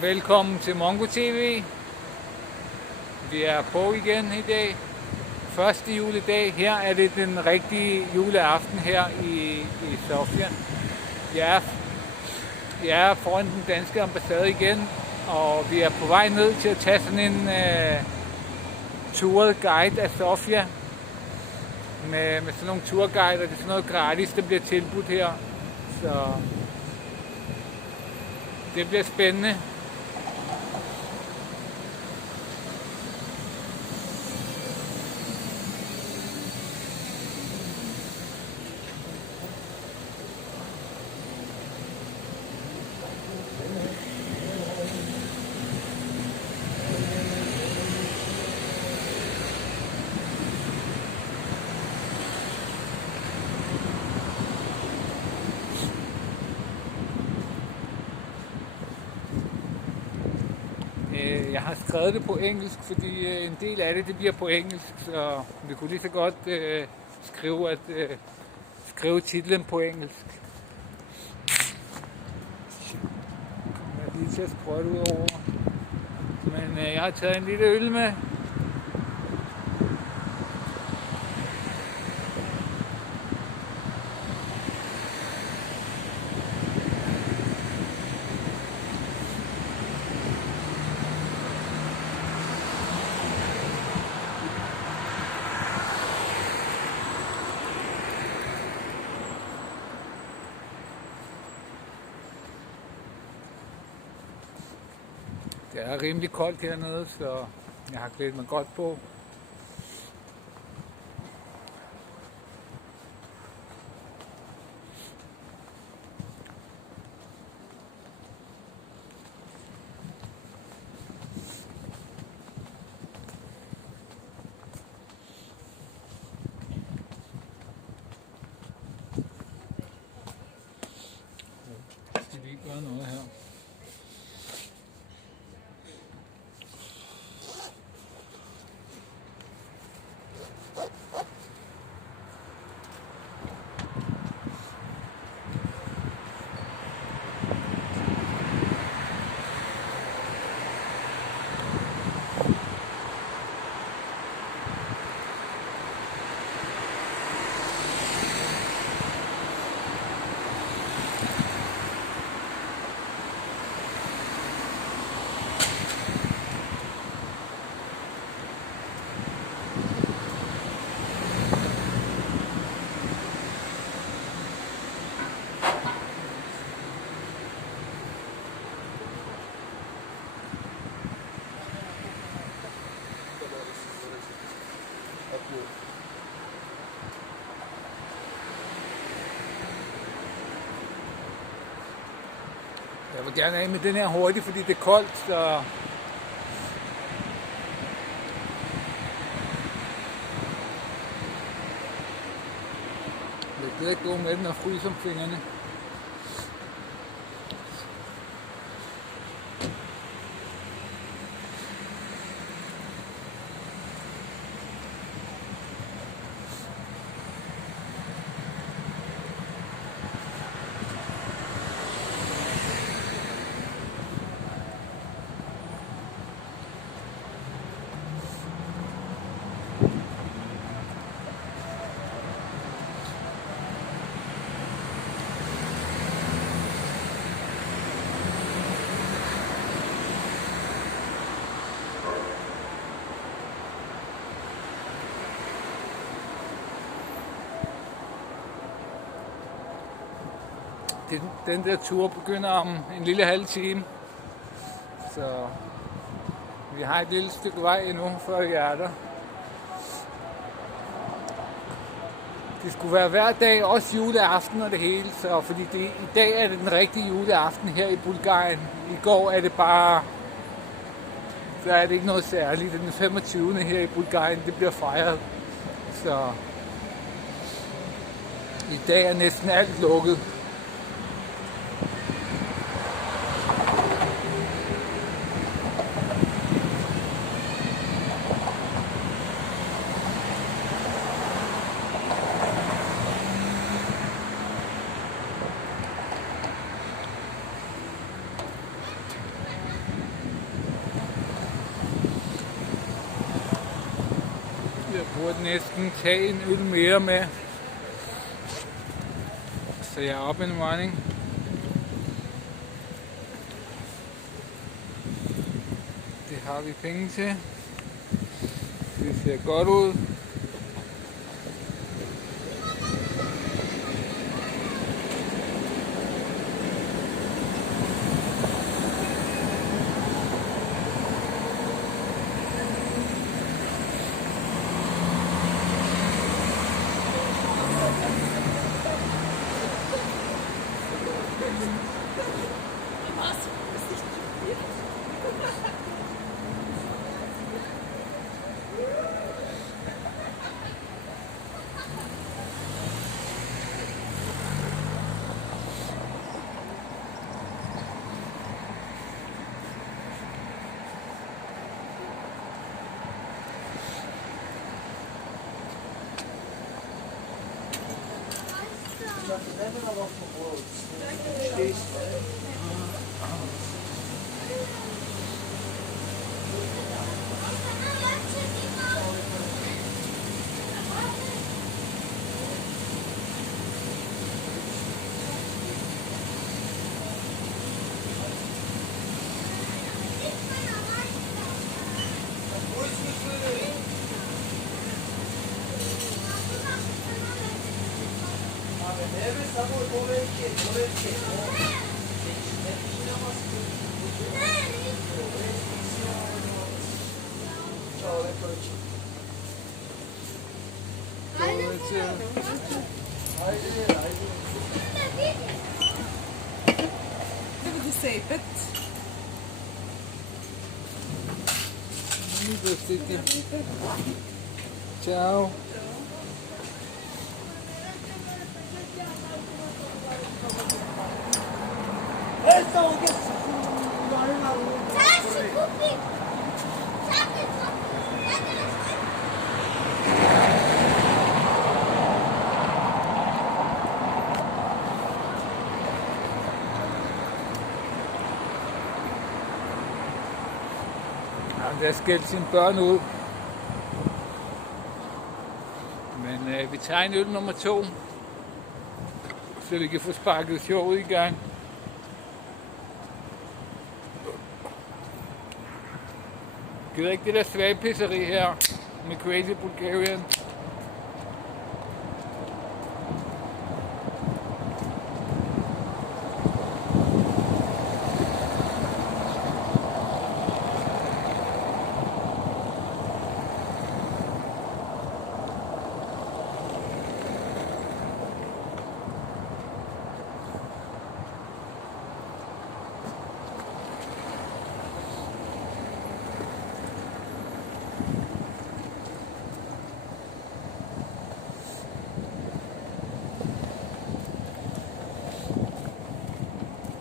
Velkommen til Mongo TV. Vi er på igen i dag. Første juledag. Her er det den rigtige juleaften her i Sofia. Jeg er foran den danske ambassade igen, og vi er på vej ned til at tage sådan en touret guide af Sofia. Med sådan nogle turguider, det er sådan noget gratis, der bliver tilbudt her. Så det bliver spændende. Jeg har skrevet det på engelsk, fordi en del af det bliver på engelsk, så vi kunne lige så godt skrive titlen på engelsk. Kommer jeg lige til at sprøjte ud over. Men jeg har taget en lille øl med. Det er rimelig koldt hernede, så jeg har klædt mig godt på. Jeg skal lige gøre noget her. Jeg vil gerne af med den her hurtigt, fordi det er koldt, så jeg gider ikke gå med den og fryse om fingrene. Den der tur begynder om en lille halv time, så vi har et lille stykke vej endnu, før vi er der. Det skulle være hver dag, også juleaften og det hele, så fordi i dag er det den rigtige juleaften her i Bulgarien. I går er det bare, så er det ikke noget særligt. Den 25. her i Bulgarien, det bliver fejret, så i dag er næsten alt lukket. burde næsten tage en øl mere med. Så jeg er up and running. Det har vi penge til. Det ser godt ud. Ciao. Der skælder sine børn ud. Men vi tager en øl nummer 2, så vi kan få sparket showet i gang. Gider ikke det der svage pisseri her med Crazy Bulgarian.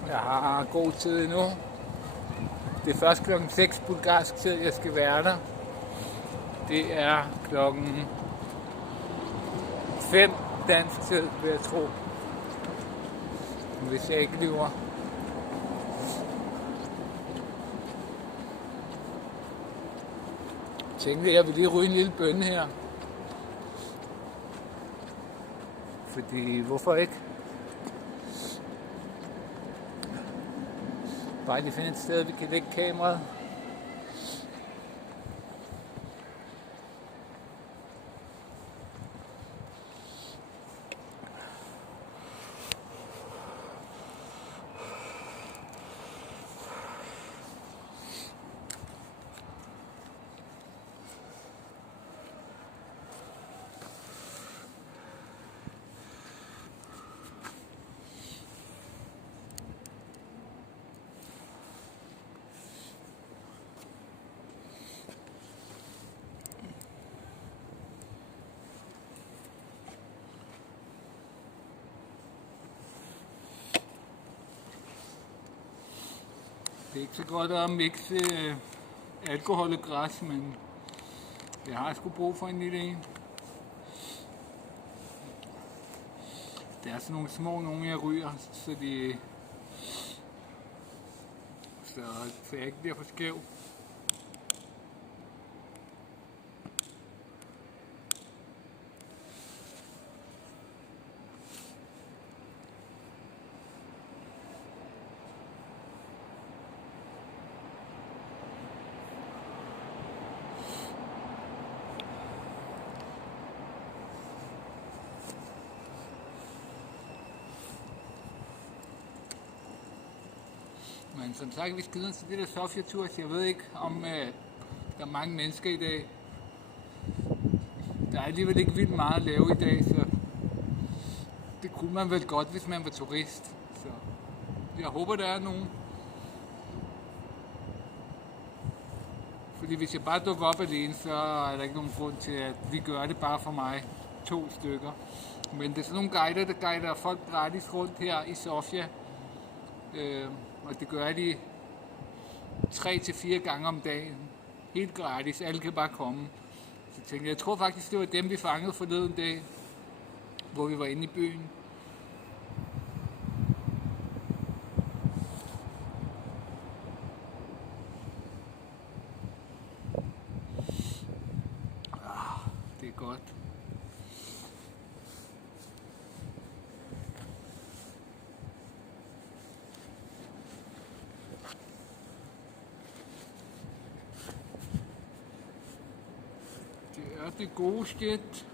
Jeg har god tid endnu. Det er først klokken 6 bulgarsk tid, jeg skal være der. Det er klokken 5 dansk tid, vil jeg tro. Hvis jeg ikke lyver. Jeg tænkte, at jeg vil lige ryge en lille bønne her. Fordi, hvorfor ikke? Bare lige finde et sted, vi kan lægge kameraet. Det er ikke så godt at mixe alkohol og græs, men jeg har sgu brug for en lille en. Det er sådan nogle små nogle, jeg ryger, så jeg ikke bliver for skæv. Men som sagt, vi skal ned til det der Sofia-tur, så jeg ved ikke, om der er mange mennesker i dag. Der er alligevel ikke vildt meget at lave i dag, så det kunne man vel godt, hvis man var turist. Så jeg håber, der er nogen. Fordi hvis jeg bare dukker op alene, så er der ikke nogen grund til, at vi gør det bare for mig. 2 stykker. Men det er sådan nogle guider, der guider folk gratis rundt her i Sofia. Og det gør de 3-4 gange om dagen. Helt gratis. Alle kan bare komme. Så jeg tror faktisk, det var dem, vi fangede forleden dag, hvor vi var inde i byen. Det er godt. Det er det gode shit.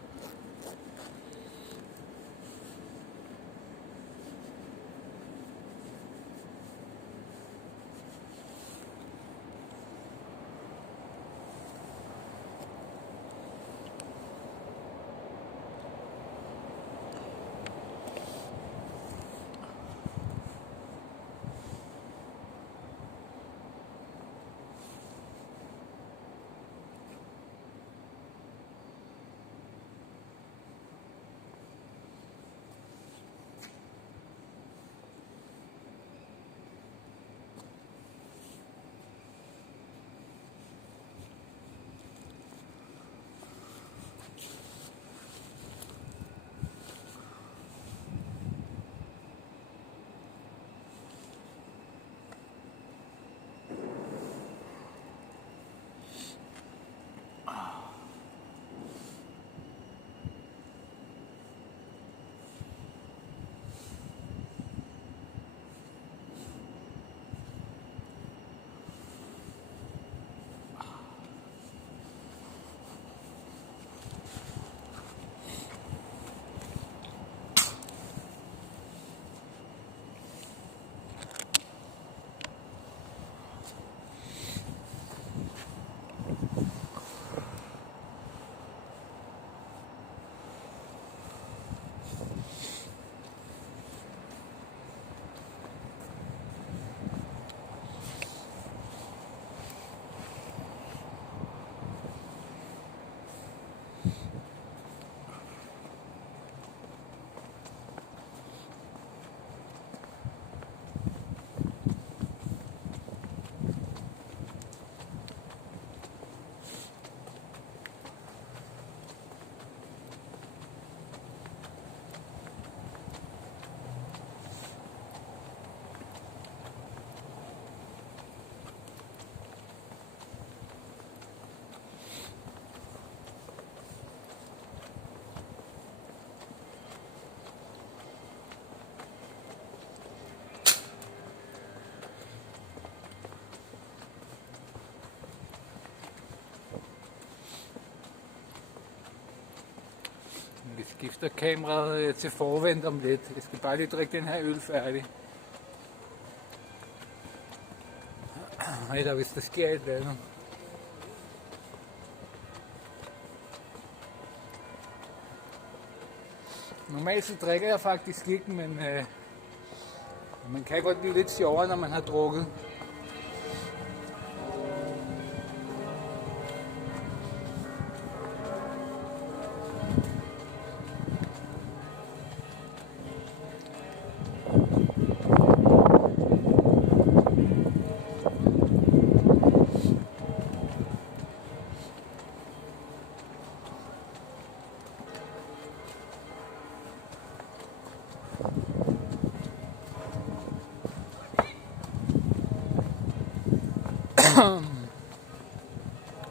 Vi skifter kameraet til forvendt om lidt. Jeg skal bare lige drikke den her øl færdig. Eller hvis der sker et eller andet. Normalt så drikker jeg faktisk ikke, men man kan godt blive lidt sjovere, når man har drukket.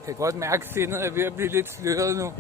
Jeg kan godt mærke, at sindet er ved at blive lidt sløret nu.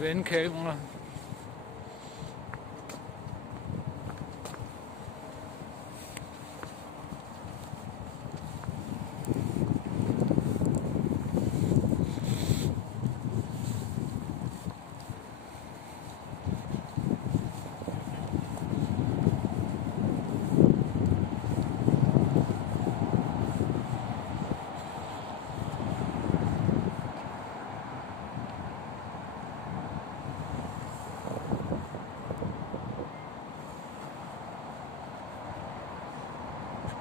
vende kamera.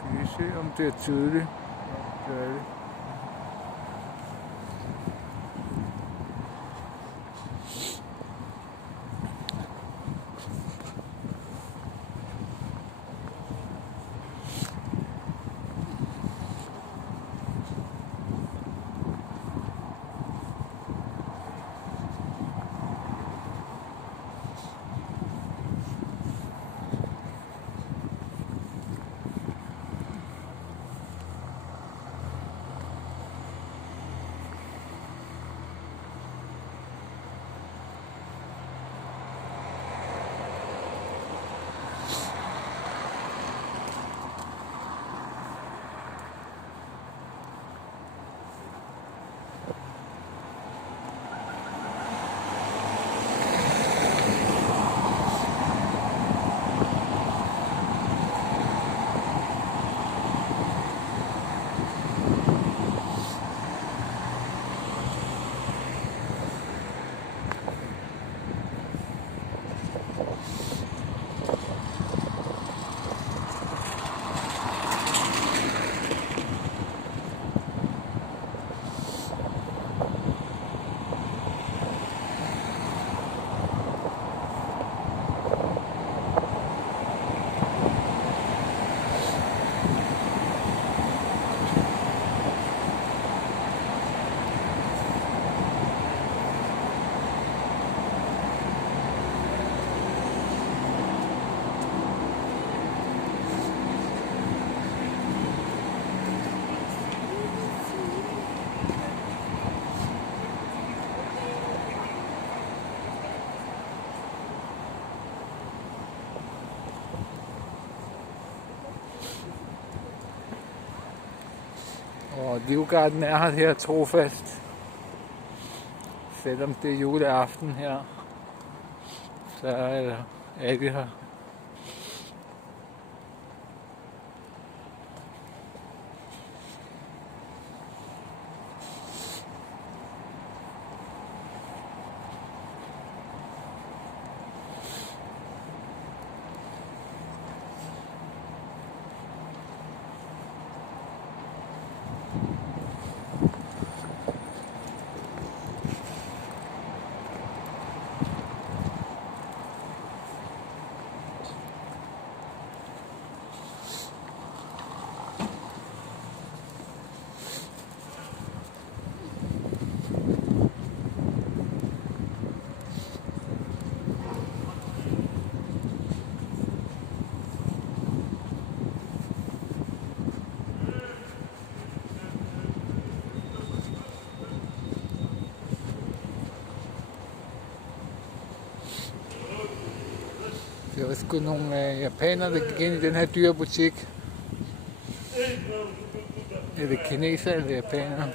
Skal vi se, om det er tydeligt. Ja, det er det. Og livgarden er her trofast. Selvom det er juleaften her, så er vi her. Der var sgu nogle japanere, der gik ind i den her dyre butik. Er det kineser eller japanere?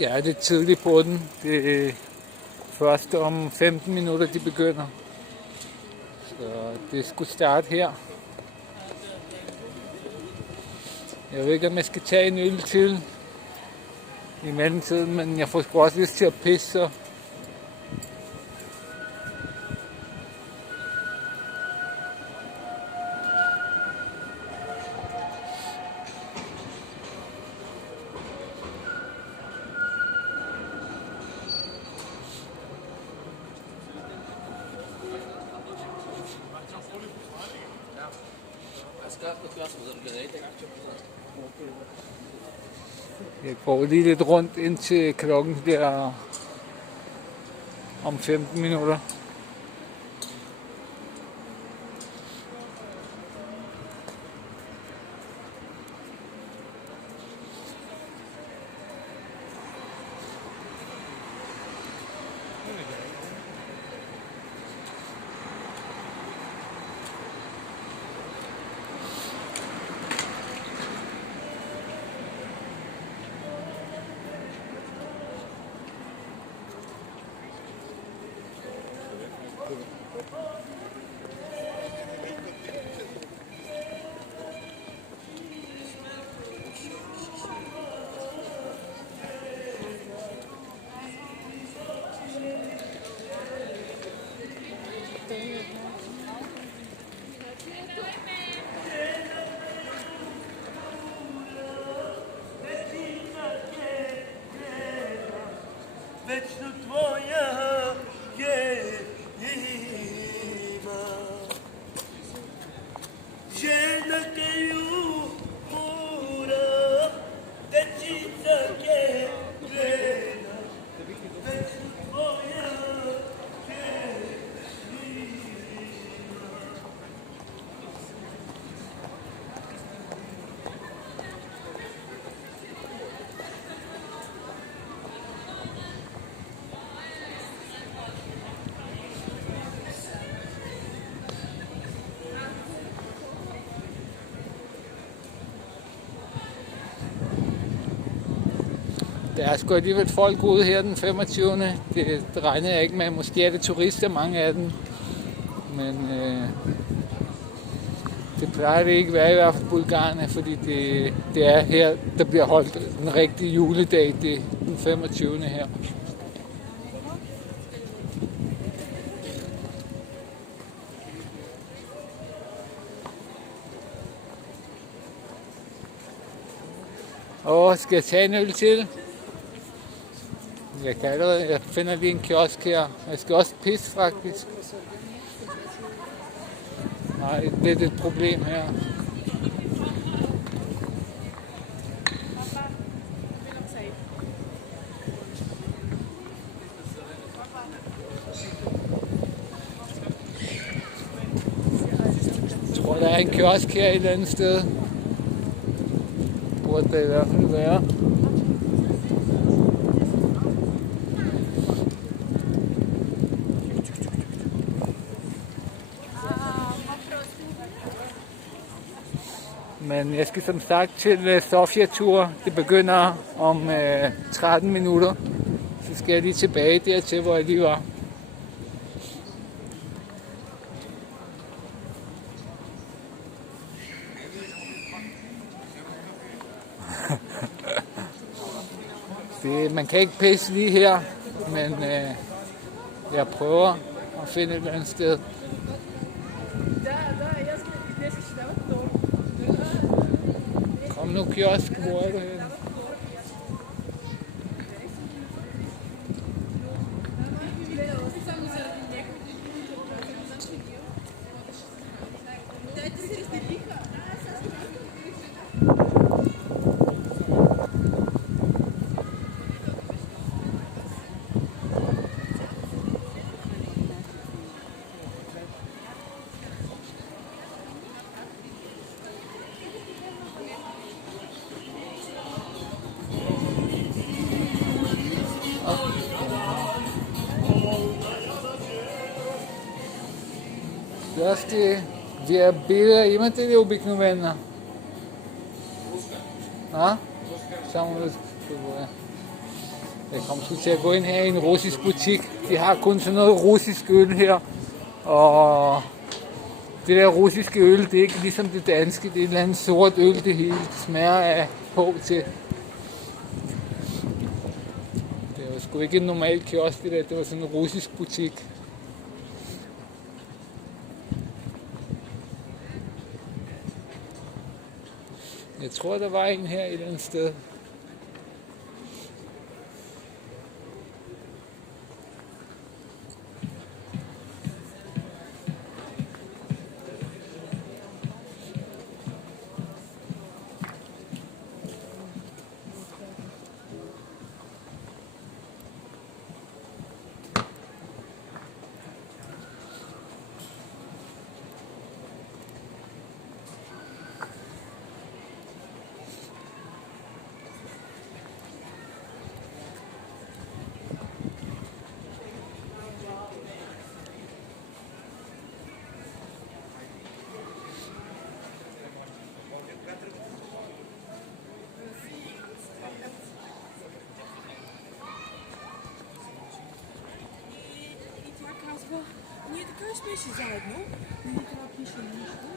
Ja, det er tidligt på den. Det er først om 15 minutter, de begynder. Så det skulle starte her. Jeg ved ikke, om jeg skal tage en øl til i mellemtiden, men jeg får sgu også lyst til at pisse, så jeg går lige lidt rundt indtil klokken bliver om 15 minutter. Вечно твоя єдина, жена тею мура, дечиця кедрена, вечно твоя єдина. Der er sgu alligevel folk ude her den 25. Det regnede jeg ikke med. Måske er det turister, mange af dem. Men det plejer det ikke være i hvert fald bulgarerne, fordi det er her, der bliver holdt den rigtige juledag, det er den 25. her. Skal jeg tage en øl til? Jeg kan allerede, jeg finder lige en kiosk her. Jeg skal også pisse faktisk. Nej, det er et problem her. Jeg tror, der er en kiosk her et eller andet sted. Burde det i hvert fald være. Men jeg skal som sagt til Sofia-tur. Det begynder om 13 minutter. Så skal jeg lige tilbage dertil, hvor jeg lige var. Man kan ikke pisse lige her, men jeg prøver at finde et eller andet sted. Kom nu, kiosk, hvor er du henne? Здрасти. Вие бира имате ли обикновена? А? Само russisk. Добре. Jeg kommer sgu til at gå ind her i en russisk butik. De har kun sådan noget russisk øl her. Og det der russiske øl, det er ikke ligesom det danske. Det er et eller andet sort øl, det hele smager af på til. Det var sgu ikke en normal kiosk, det der. Det var sådan en russisk butik. Jeg tror, der var en her et eller andet sted. Ні, така сміші заодно. Мені треба більше ніжку.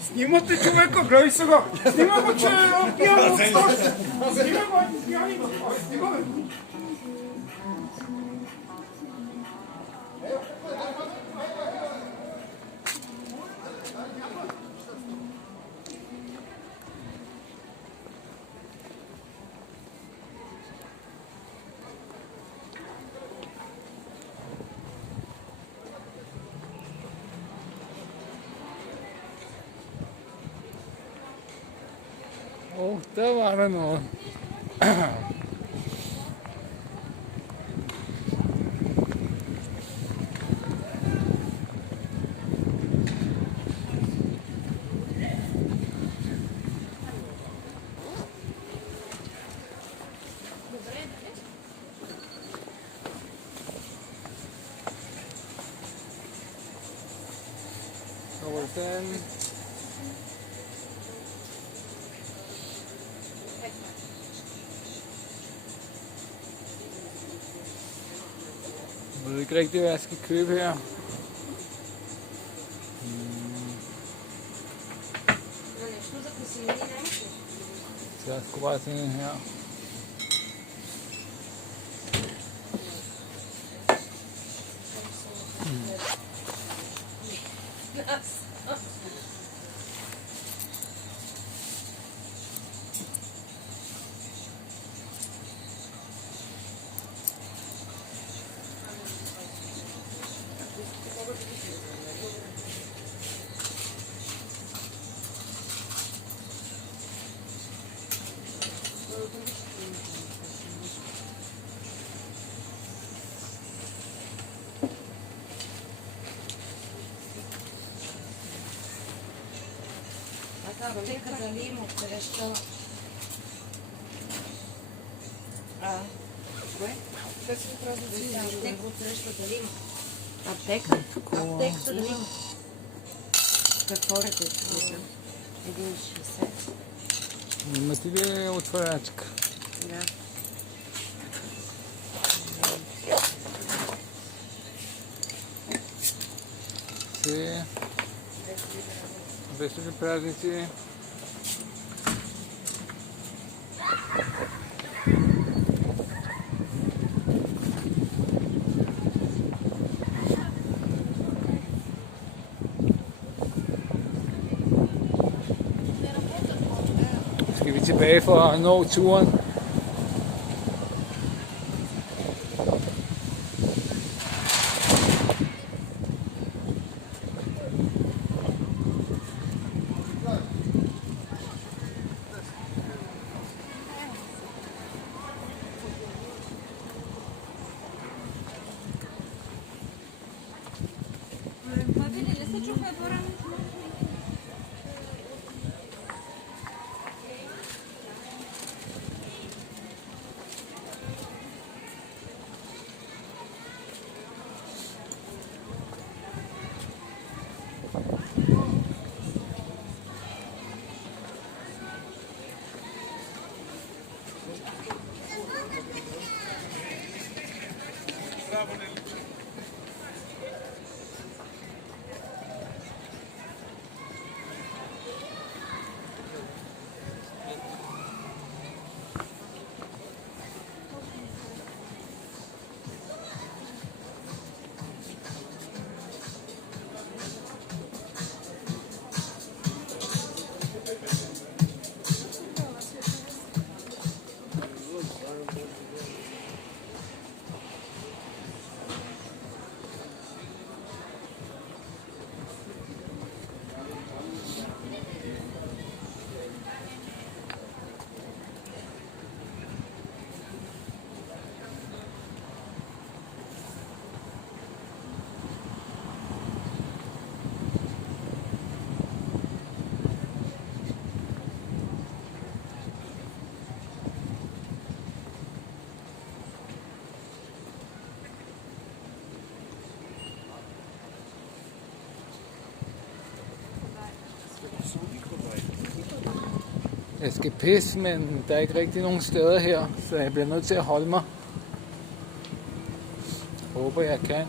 Снимате човека, гледай сега! Снима го, че е пиян от снощи! Снима го, пияни го! Снима бе! Der var der noget. Sådan. Jeg ved ikke rigtig, hvad jeg skal købe her. Så jeg skulle bare se en her. Теката ли има откъдещо? Кое? Аптека? Аптека да видим. Какво е това? 1,60. Имате ли отварачка? Да. Се. Весели празници. Skal vi tilbage for at nå turen? Jeg skal pisse, men der er ikke rigtig nogen steder her, så jeg bliver nødt til at holde mig. Håber jeg kan.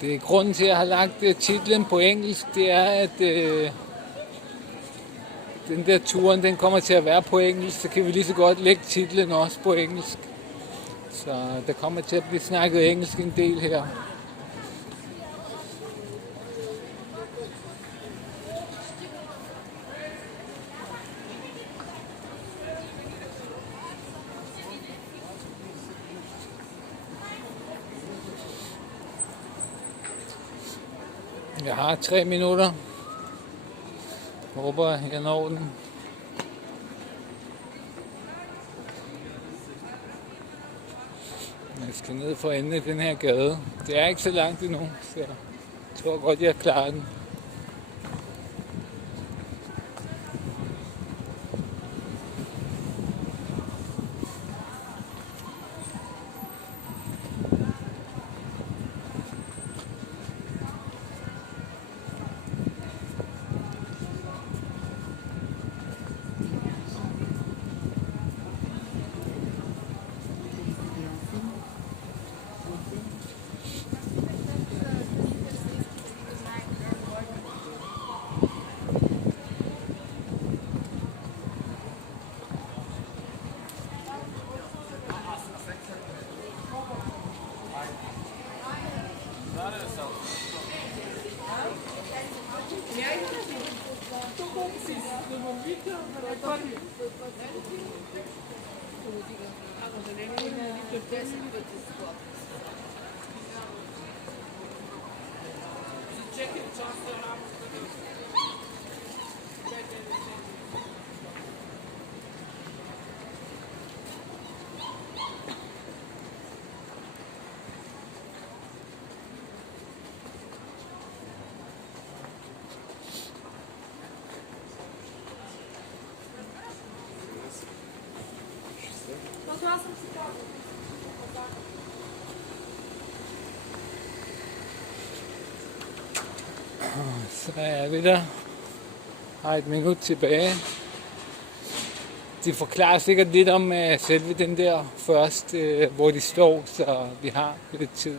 Det er grunden til, at jeg har lagt titlen på engelsk, det er, at den der turen, den kommer til at være på engelsk, så kan vi lige så godt lægge titlen også på engelsk. Så der kommer til at blive snakket engelsk en del her. Jeg har 3 minutter. Jeg håber, jeg når den. Jeg skal ned for enden af den her gade. Det er ikke så langt endnu, så jeg tror godt, jeg klarer den. Så er vi der. Har et minut tilbage. De forklarer sikkert lidt om selve den der først, hvor de står, så vi har lidt tid.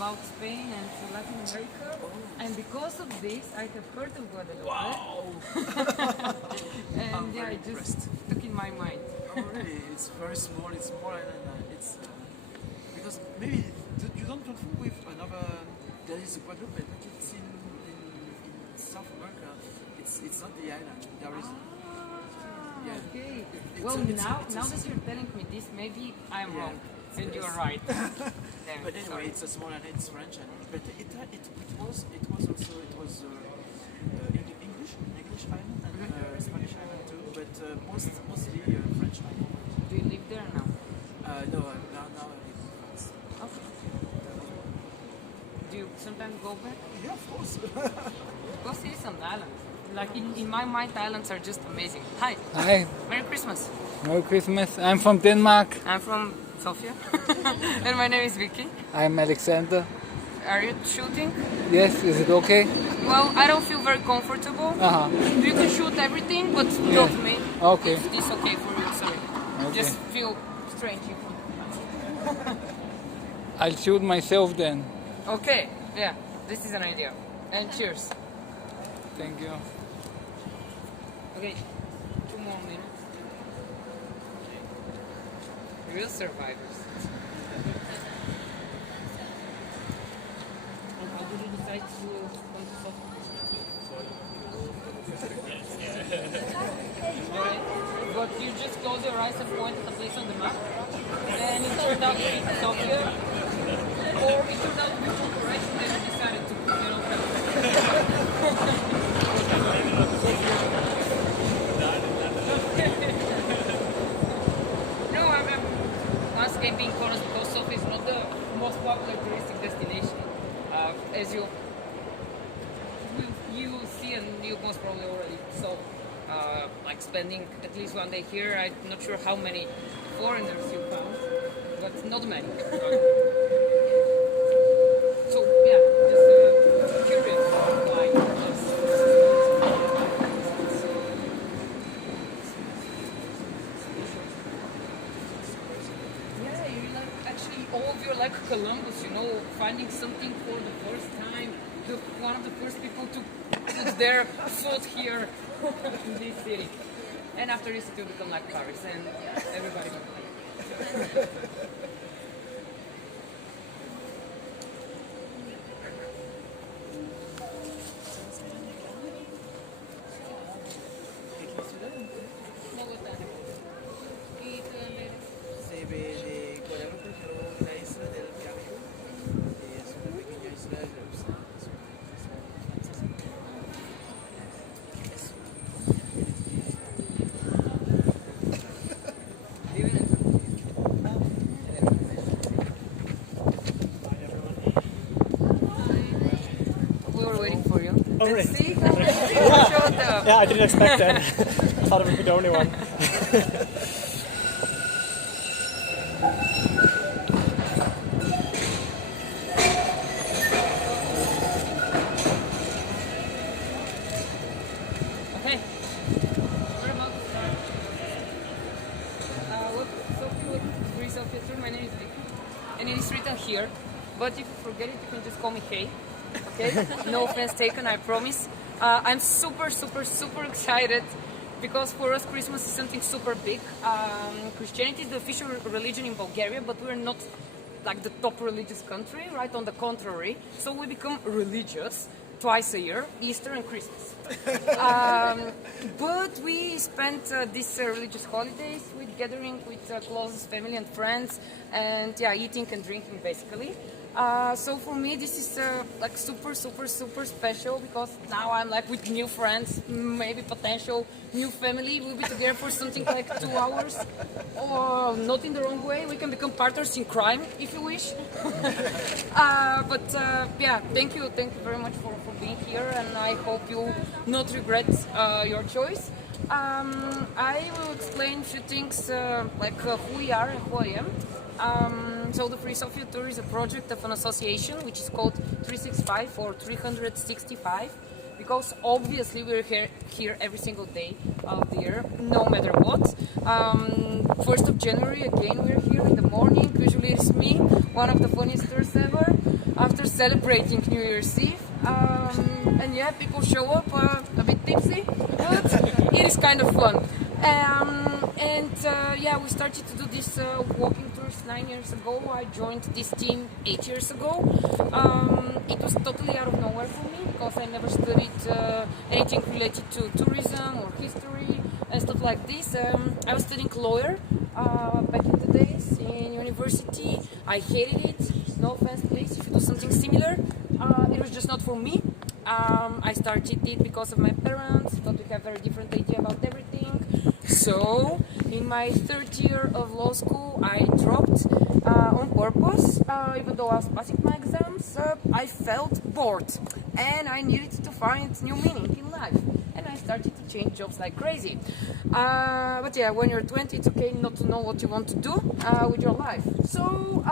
About Spain and Latin America, and because of this, I have heard of Guadalupe. Wow! And yeah, I just took in my mind. Oh, really? It's very small. It's more than it's because maybe you don't confuse with another. There is Guadalupe, but it's in South America. It's not the island. There is. Yeah. Okay. Well, now that you're telling me this, maybe I'm wrong. And you are right. But anyway, it's a small and it's French, but it was English island and Spanish island too, but mostly French island. Do you live there now? No, now I live in France. Okay. Do you sometimes go back? Yeah, of course. Go see some islands. Like in my mind, islands are just amazing. Hi. Hej. Merry Christmas. Merry Christmas. I'm from Denmark. I'm from Sofia. And my name is Vicky. I'm Alexander. Are you shooting? Yes, is it okay? Well, I don't feel very comfortable. You can shoot everything, but not me. Okay. If it's okay for you, sorry. Okay. Just feel strange. I'll shoot myself then. Okay, yeah, this is an idea. And cheers. Thank you. Okay, 2 more minutes. Real survivors. And how did you decide to come to Sofia? But you just close your eyes and point at a place on the map, and it turned out to be Sofia, or it turned out to be correct, and you decided to, No, I'm asking being honest because Sofia is not the most popular touristic destination. As you see, and you most probably already saw, like spending at least 1 day here. I'm not sure how many foreigners you found, but not many. So yeah, just curious why. Yeah, you like actually all of you are like Columbus, you know, finding something for the first time. One of the first people to put their foot here in this city. And after this it will become like Paris and everybody will play. Se ve de Guadalupe, pero la isla del Caribe es una pequeña isla de los Oh, really? See? Showed up. Yeah, I didn't expect that. I thought I would be the only one. Okay. We're about to start. Sofia, my name is Vicky, and it is written here. But if you forget it, you can just call me Hey. Okay? No offense taken, I promise. I'm super excited because for us Christmas is something super big. Christianity is the official religion in Bulgaria, but we're not like the top religious country, right? On the contrary. So we become religious twice a year, Easter and Christmas. But we spent these religious holidays with gathering with closest family and friends, and yeah, eating and drinking basically. So for me this is like super special because now I'm like with new friends, maybe potential new family. We'll be together for something like 2 hours, or not in the wrong way, we can become partners in crime if you wish. But yeah, thank you very much for being here, and I hope you not regret your choice. I will explain a few things like who we are and who I am. So the Free Sofia Tour is a project of an association which is called 365 or 365, because obviously we're here every single day of the year, no matter what. 1st of January again we're here in the morning. Usually it's me, one of the funniest tours ever, after celebrating New Year's Eve. And yeah, people show up a bit tipsy, but it is kind of fun. Yeah, we started to do this walking tours 9 years ago. I joined this team 8 years ago. It was totally out of nowhere for me because I never studied anything related to tourism or history and stuff like this. I was studying lawyer back in the days in university. I hated it. No offense, please, if you do something similar. It was just not for me. I started it because of my parents, but we have a very different idea about everything. So, in my 3rd year of law school, I dropped on purpose. Even though I was passing my exams, I felt bored and I needed to find new meaning in life. And I started to change jobs like crazy. But yeah, when you're 20, it's okay not to know what you want to do with your life. So,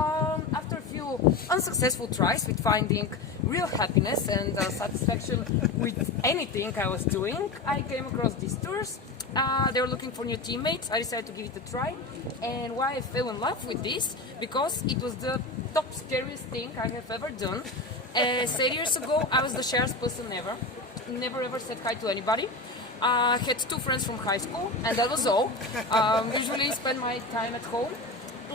after a few unsuccessful tries with finding real happiness and satisfaction with anything I was doing, I came across these tours. They were looking for new teammates. I decided to give it a try. And why I fell in love with this? Because it was the top scariest thing I have ever done. 8 years ago, I was the shyest person ever. Never ever said hi to anybody. I had 2 friends from high school, and that was all. Usually spend my time at home.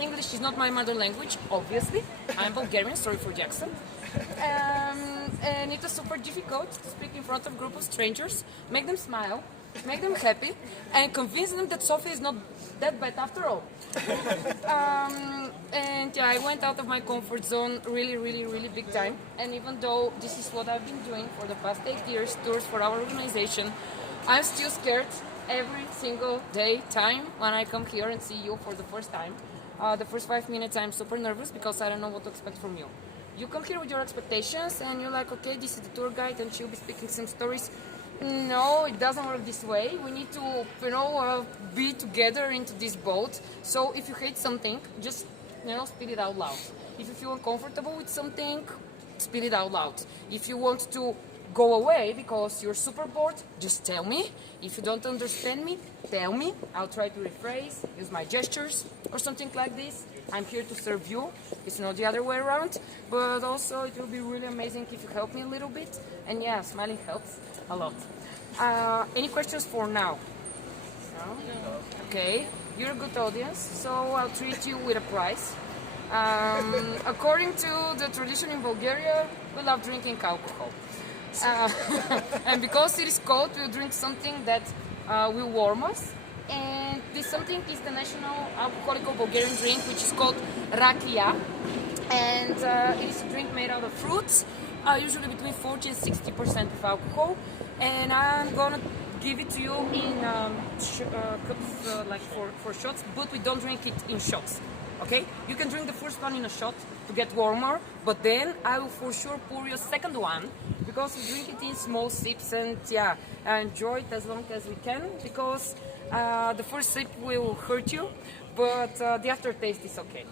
English is not my mother language, obviously. I'm Bulgarian, sorry for the accent. And it was super difficult to speak in front of a group of strangers, make them smile, make them happy, and convince them that Sofia is not that bad after all. And yeah, I went out of my comfort zone really big time. And even though this is what I've been doing for the past 8 years, tours for our organization, I'm still scared every single time when I come here and see you for the first time. The first 5 minutes I'm super nervous because I don't know what to expect from you. You come here with your expectations and you're like, okay, this is the tour guide and she'll be speaking some stories. No, it doesn't work this way. We need to, be together into this boat. So if you hate something, just, spit it out loud. If you feel uncomfortable with something, spit it out loud. If you want to go away because you're super bored, just tell me. If you don't understand me, tell me. I'll try to rephrase, use my gestures or something like this. I'm here to serve you. It's not the other way around. But also it will be really amazing if you help me a little bit. And yeah, smiling helps a lot. Any questions for now? No? Okay, you're a good audience, so I'll treat you with a prize. According to the tradition in Bulgaria, we love drinking alcohol. And because it is cold, we'll drink something that will warm us. And this something is the national alcoholic Bulgarian drink, which is called rakia. And it is a drink made out of fruits, usually between 40 and 60% of alcohol. And I'm gonna give it to you in cups, like for shots, but we don't drink it in shots. Okay? You can drink the first one in a shot to get warmer, but then I will for sure pour you a second one, because because we drink it in small sips, and yeah, enjoy it as long as we can, because the first sip will hurt you, but the aftertaste is okay.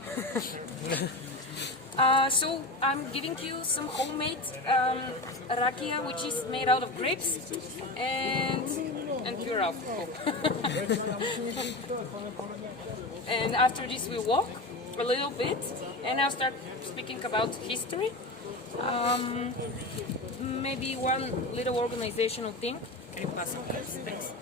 So I'm giving you some homemade rakia, which is made out of grapes and pure alcohol. And after this we walk a little bit, and I'll start speaking about history. Maybe one little organizational thing. Can you pass it, please? Thanks.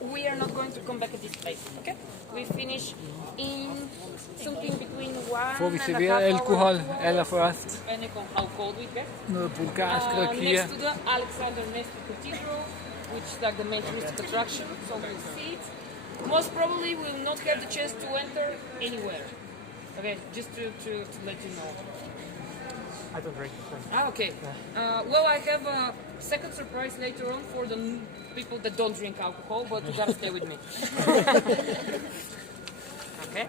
We are not going to come back at this place, okay? We finish in something between 1 Får vi and a serveret half alkohol hours, 2 hours, allerførst? depending on how cold we get. Noget bulgarsk rakia. Next to the Alexander Nevsky Cathedral, which is like the main touristic attraction, so we'll see it. Most probably we will not have the chance to enter anywhere. Okay, just to let you know. I don't drink. Okay. Well, I have a second surprise later on for the people that don't drink alcohol, but you gotta stay with me. Okay.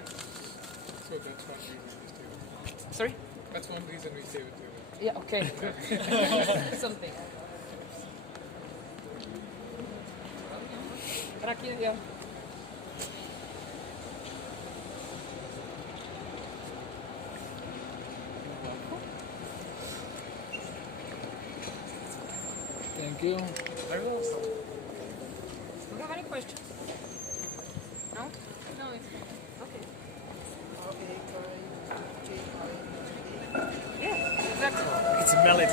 So that's one reason we stay with you. Sorry? That's one reason we stay with you. Yeah, okay. Something. Rakia, yeah. Thank you. Very well. Do you have any questions? No? No, it's okay. Yeah, exactly. I can smell it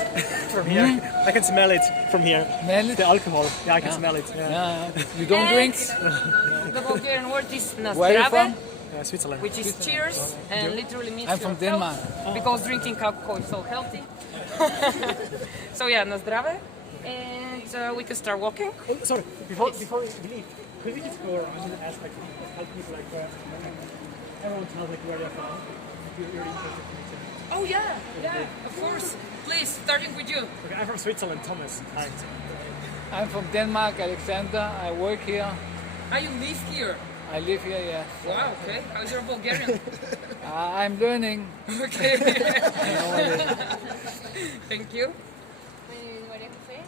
from here. I can smell it from here. Smell it? The alcohol. Yeah, I can smell it. Yeah. Yeah. You don't drink? The Bulgarian word is Where are you nazdrave, from? Switzerland. which is cheers, and literally means I'm from your health, Denmark. because drinking alcohol is so healthy. So yeah, nazdrave, and we can start walking. Oh, sorry, before we leave, could we just go around and ask like help people like everyone to know like where they're from? You're interested in it. Oh yeah, of course. Please, starting with you. Okay, I'm from Switzerland, Thomas. Hi. I'm from Denmark, Alexander. I work here. You live here? I live here, yes. Wow, okay. How's your Bulgarian? I'm learning. Okay. Thank you. My name is Maria Jose.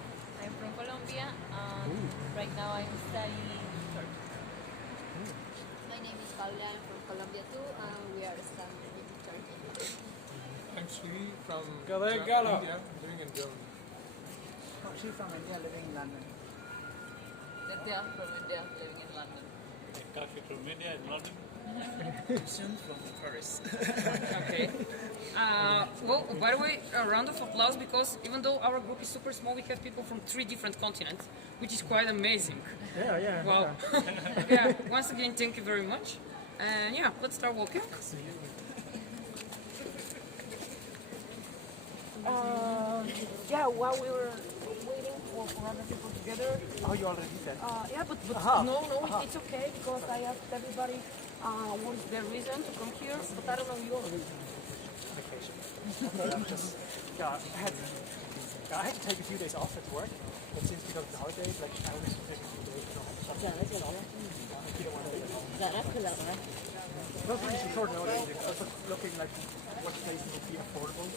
I'm from Colombia. Right now I'm studying Turkey. My name is Paula. I'm from Colombia too, and we are studying in Turkey. I'm Sri from India, living in Germany. She's from India, living in London. Nitya from India, living in London. From India in London. Soon from Paris. Okay. Well, by the way, a round of applause, because even though our group is super small, we have people from 3 different continents, which is quite amazing. Yeah. Wow. Yeah, once again, thank you very much. And yeah, let's start walking. Yeah, while we were waiting for other people to gather. Oh, you already said. Yeah, but no, it's okay, because I asked everybody what is their reason to come here, but I don't know your reason. Vacation. I had to take a few days off at work, but since because of the holidays, like I always take a few days to have something. You don't want to be at home. Not really so short notice. I was looking like what places would be affordable.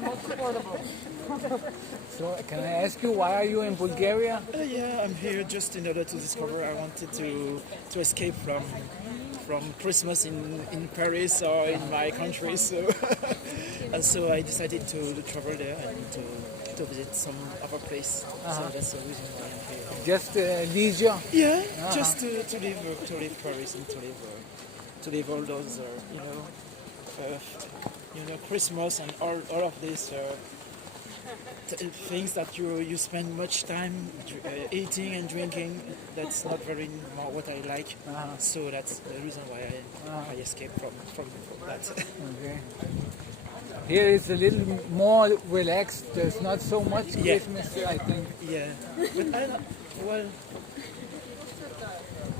Most affordable. So, can I ask you, why are you in Bulgaria? Yeah, I'm here just in order to discover. I wanted to escape from Christmas in Paris or in my country. So, and so I decided to travel there and to visit some other place. So that's the reason why I'm here. Just leisure? Yeah, just to leave Paris and to leave all those Christmas and all of these things that you spend much time eating and drinking. That's not very more what I like. So that's the reason why I escaped from that. Okay. Here it's a little more relaxed. There's not so much Christmas, I think. Yeah, but I don't,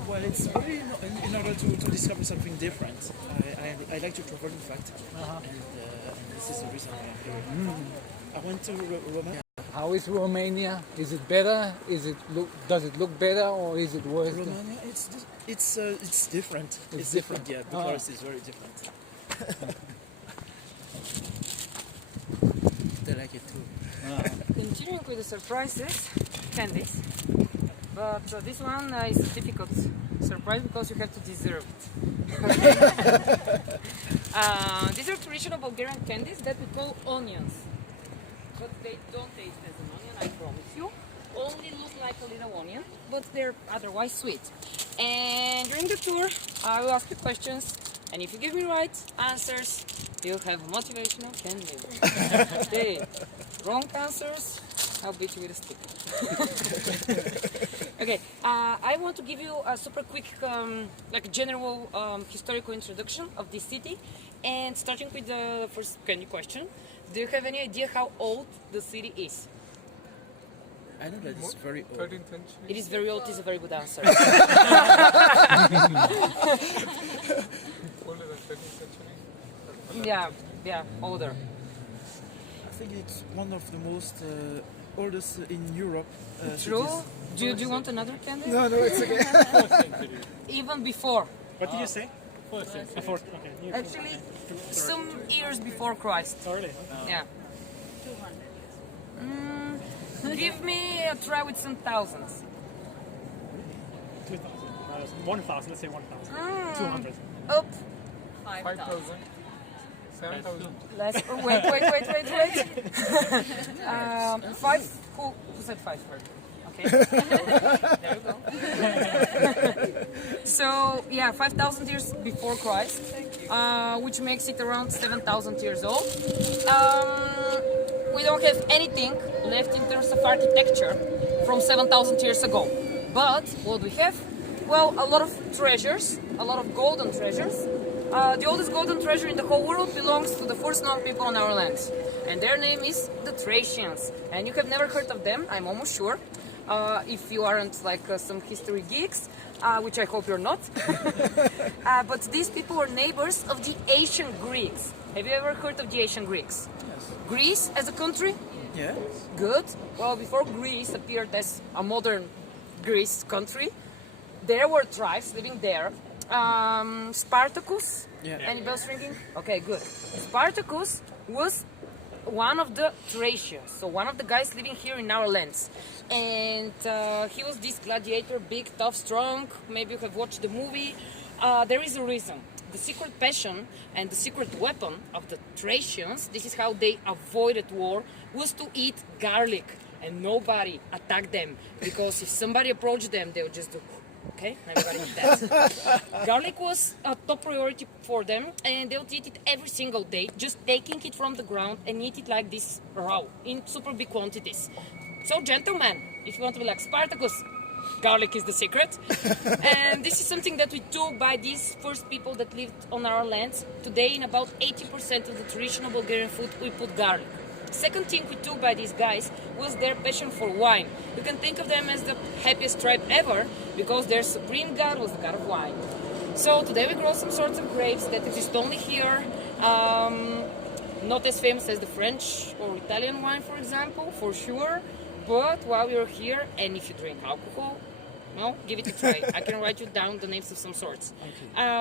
well, it's really in order to discover something different. I like to travel, in fact, and this is the reason why I'm here. I went to Romania. How is Romania? Is it better? Does it look better, or is it worse? Romania, it's different. It's different. Yeah, the forest is very different. They like with the surprises, candies. But this one is a difficult surprise because you have to deserve it. These are traditional Bulgarian candies that we call onions. But they don't taste as an onion, I promise you. Only look like a little onion, but they're otherwise sweet. And during the tour, I will ask you questions, and if you give me right answers, you'll have a motivational candy. Okay, wrong answers, I'll beat you with a stick. Okay, I want to give you a super quick, like general historical introduction of this city, and starting with the first candy question. Do you have any idea how old the city is? I know that it's very old. 13th century. It is very old, is a very good answer. Older than 13th century. Yeah, older. I think it's one of the most oldest in Europe. True? cities. Do you want another candy? No, it's okay. Even before. What did you say? Before. Okay. Actually, some years before Christ. Oh, really? Yeah. Give me a try with some thousands. 2,000. 1,000. Let's say 1,000. 200. Up. 5,000. 7,000. Less. Oh, wait. 5. Who said 5 first? Okay. There we go. So, yeah, 5,000 years before Christ, which makes it around 7,000 years old. We don't have anything left in terms of architecture from 7,000 years ago. But what we have, well, a lot of treasures, a lot of golden treasures. The oldest golden treasure in the whole world belongs to the first known people on our land. And their name is the Thracians. And you have never heard of them, I'm almost sure. If you aren't like some history geeks, which I hope you're not. But these people were neighbors of the ancient Greeks. Have you ever heard of the ancient Greeks? Yes. Greece as a country? Yeah. Good. Well, before Greece appeared as a modern Greece country, there were tribes living there. Spartacus? Yeah. Any bells ringing? Okay, good. Spartacus was one of the Thracians, so one of the guys living here in our lands. And he was this gladiator, big, tough, strong. Maybe you have watched the movie. There is a reason. The secret passion and the secret weapon of the Thracians, this is how they avoided war, was to eat garlic. And nobody attacked them, because if somebody approached them, they would just do, okay, everybody eat that. Garlic was a top priority for them, and they would eat it every single day, just taking it from the ground and eat it like this raw, in super big quantities. So, gentlemen, if you want to be like Spartacus, garlic is the secret. And this is something that we took by these first people that lived on our lands. Today, in about 80% of the traditional Bulgarian food, we put garlic. Second thing we took by these guys was their passion for wine. You can think of them as the happiest tribe ever, because their supreme god was the god of wine. So today we grow some sorts of grapes that exist only here. Not as famous as the French or Italian wine, for example, for sure. But while you're here, and if you drink alcohol, no, give it a try. I can write you down the names of some sorts.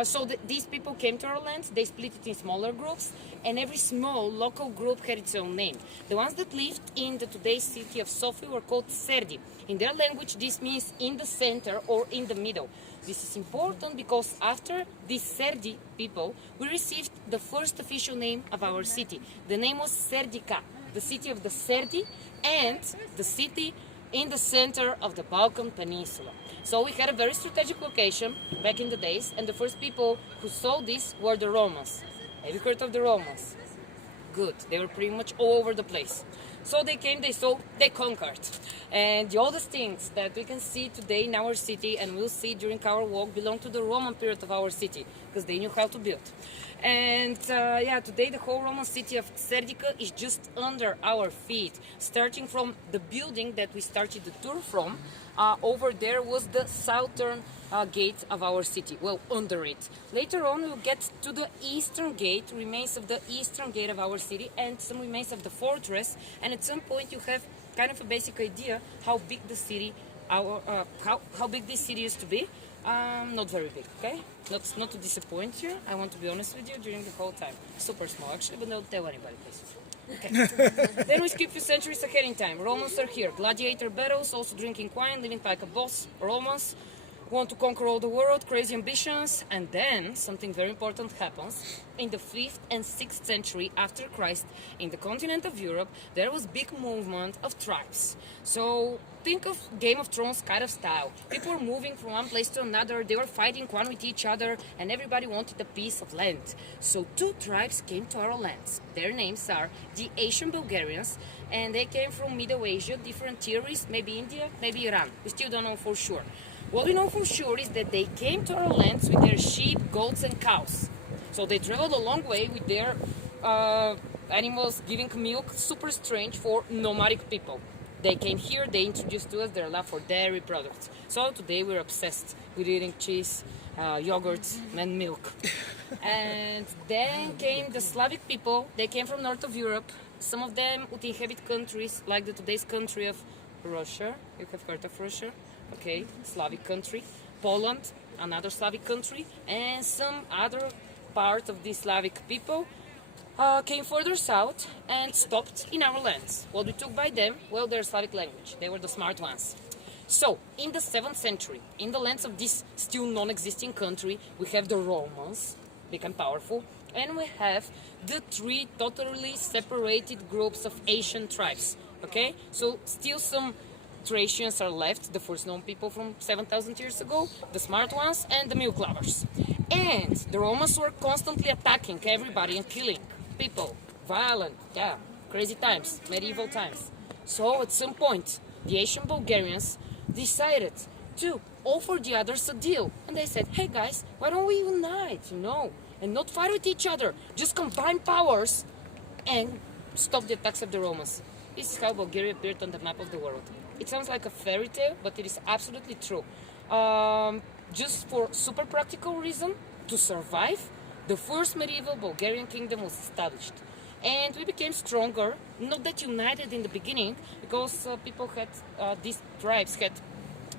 So these people came to our land, they split it in smaller groups, and every small local group had its own name. The ones that lived in the today's city of Sofia were called Serdi. In their language, this means in the center or in the middle. This is important because after these Serdi people, we received the first official name of our city. The name was Serdica, the city of the Serdi, and the city in the center of the Balkan Peninsula. So we had a very strategic location back in the days, and the first people who saw this were the Romans. Have you heard of the Romans? Good, they were pretty much all over the place. So they came, they saw, they conquered. And the oldest things that we can see today in our city, and we'll see during our walk, belong to the Roman period of our city, because they knew how to build. And yeah, today the whole Roman city of Serdica is just under our feet. Starting from the building that we started the tour from, over there was the southern gate of our city, well, under it. Later on we'll get to the eastern gate, remains of the eastern gate of our city, and some remains of the fortress, and at some point you have kind of a basic idea how big the city, how big this city used to be. Not very big, okay? Not to disappoint you, I want to be honest with you during the whole time. Super small actually, but don't tell anybody, please. Then we skip few centuries ahead in time. Romans are here. Gladiator battles, also drinking wine, living like a boss. Romans want to conquer all the world, crazy ambitions, and then something very important happens. In the 5th and 6th century after Christ, in the continent of Europe, there was big movement of tribes. So think of Game of Thrones kind of style. People were moving from one place to another, they were fighting one with each other, and everybody wanted a piece of land. So 2 tribes came to our lands. Their names are the Asian Bulgarians, and they came from Middle Asia, different theories, maybe India, maybe Iran. We still don't know for sure. What we know for sure is that they came to our lands with their sheep, goats and cows. So they traveled a long way with their animals giving milk, super strange for nomadic people. They came here, they introduced to us their love for dairy products. So today we're obsessed with eating cheese, yogurt and milk. And then came the Slavic people. They came from north of Europe. Some of them would inhabit countries like today's country of Russia. You have heard of Russia? Okay, Slavic country. Poland, another Slavic country. And some other part of the Slavic people came further south and stopped in our lands. What we took by them, well, their Slavic language. They were the smart ones. So, in the 7th century, in the lands of this still non-existing country, we have the Romans, become powerful, and we have the 3 totally separated groups of Asian tribes. Okay, so still some Thracians are left, the first known people from 7,000 years ago, the smart ones, and the milk lovers. And the Romans were constantly attacking everybody and killing people. Violent, yeah, crazy times, medieval times. So at some point, the Asian Bulgarians decided to offer the others a deal. And they said, hey guys, why don't we unite, and not fight with each other, just combine powers and stop the attacks of the Romans. This is how Bulgaria appeared on the map of the world. It sounds like a fairy tale, but it is absolutely true. Just for super practical reason, to survive, the first medieval Bulgarian kingdom was established. And we became stronger, not that united in the beginning, because people had, these tribes had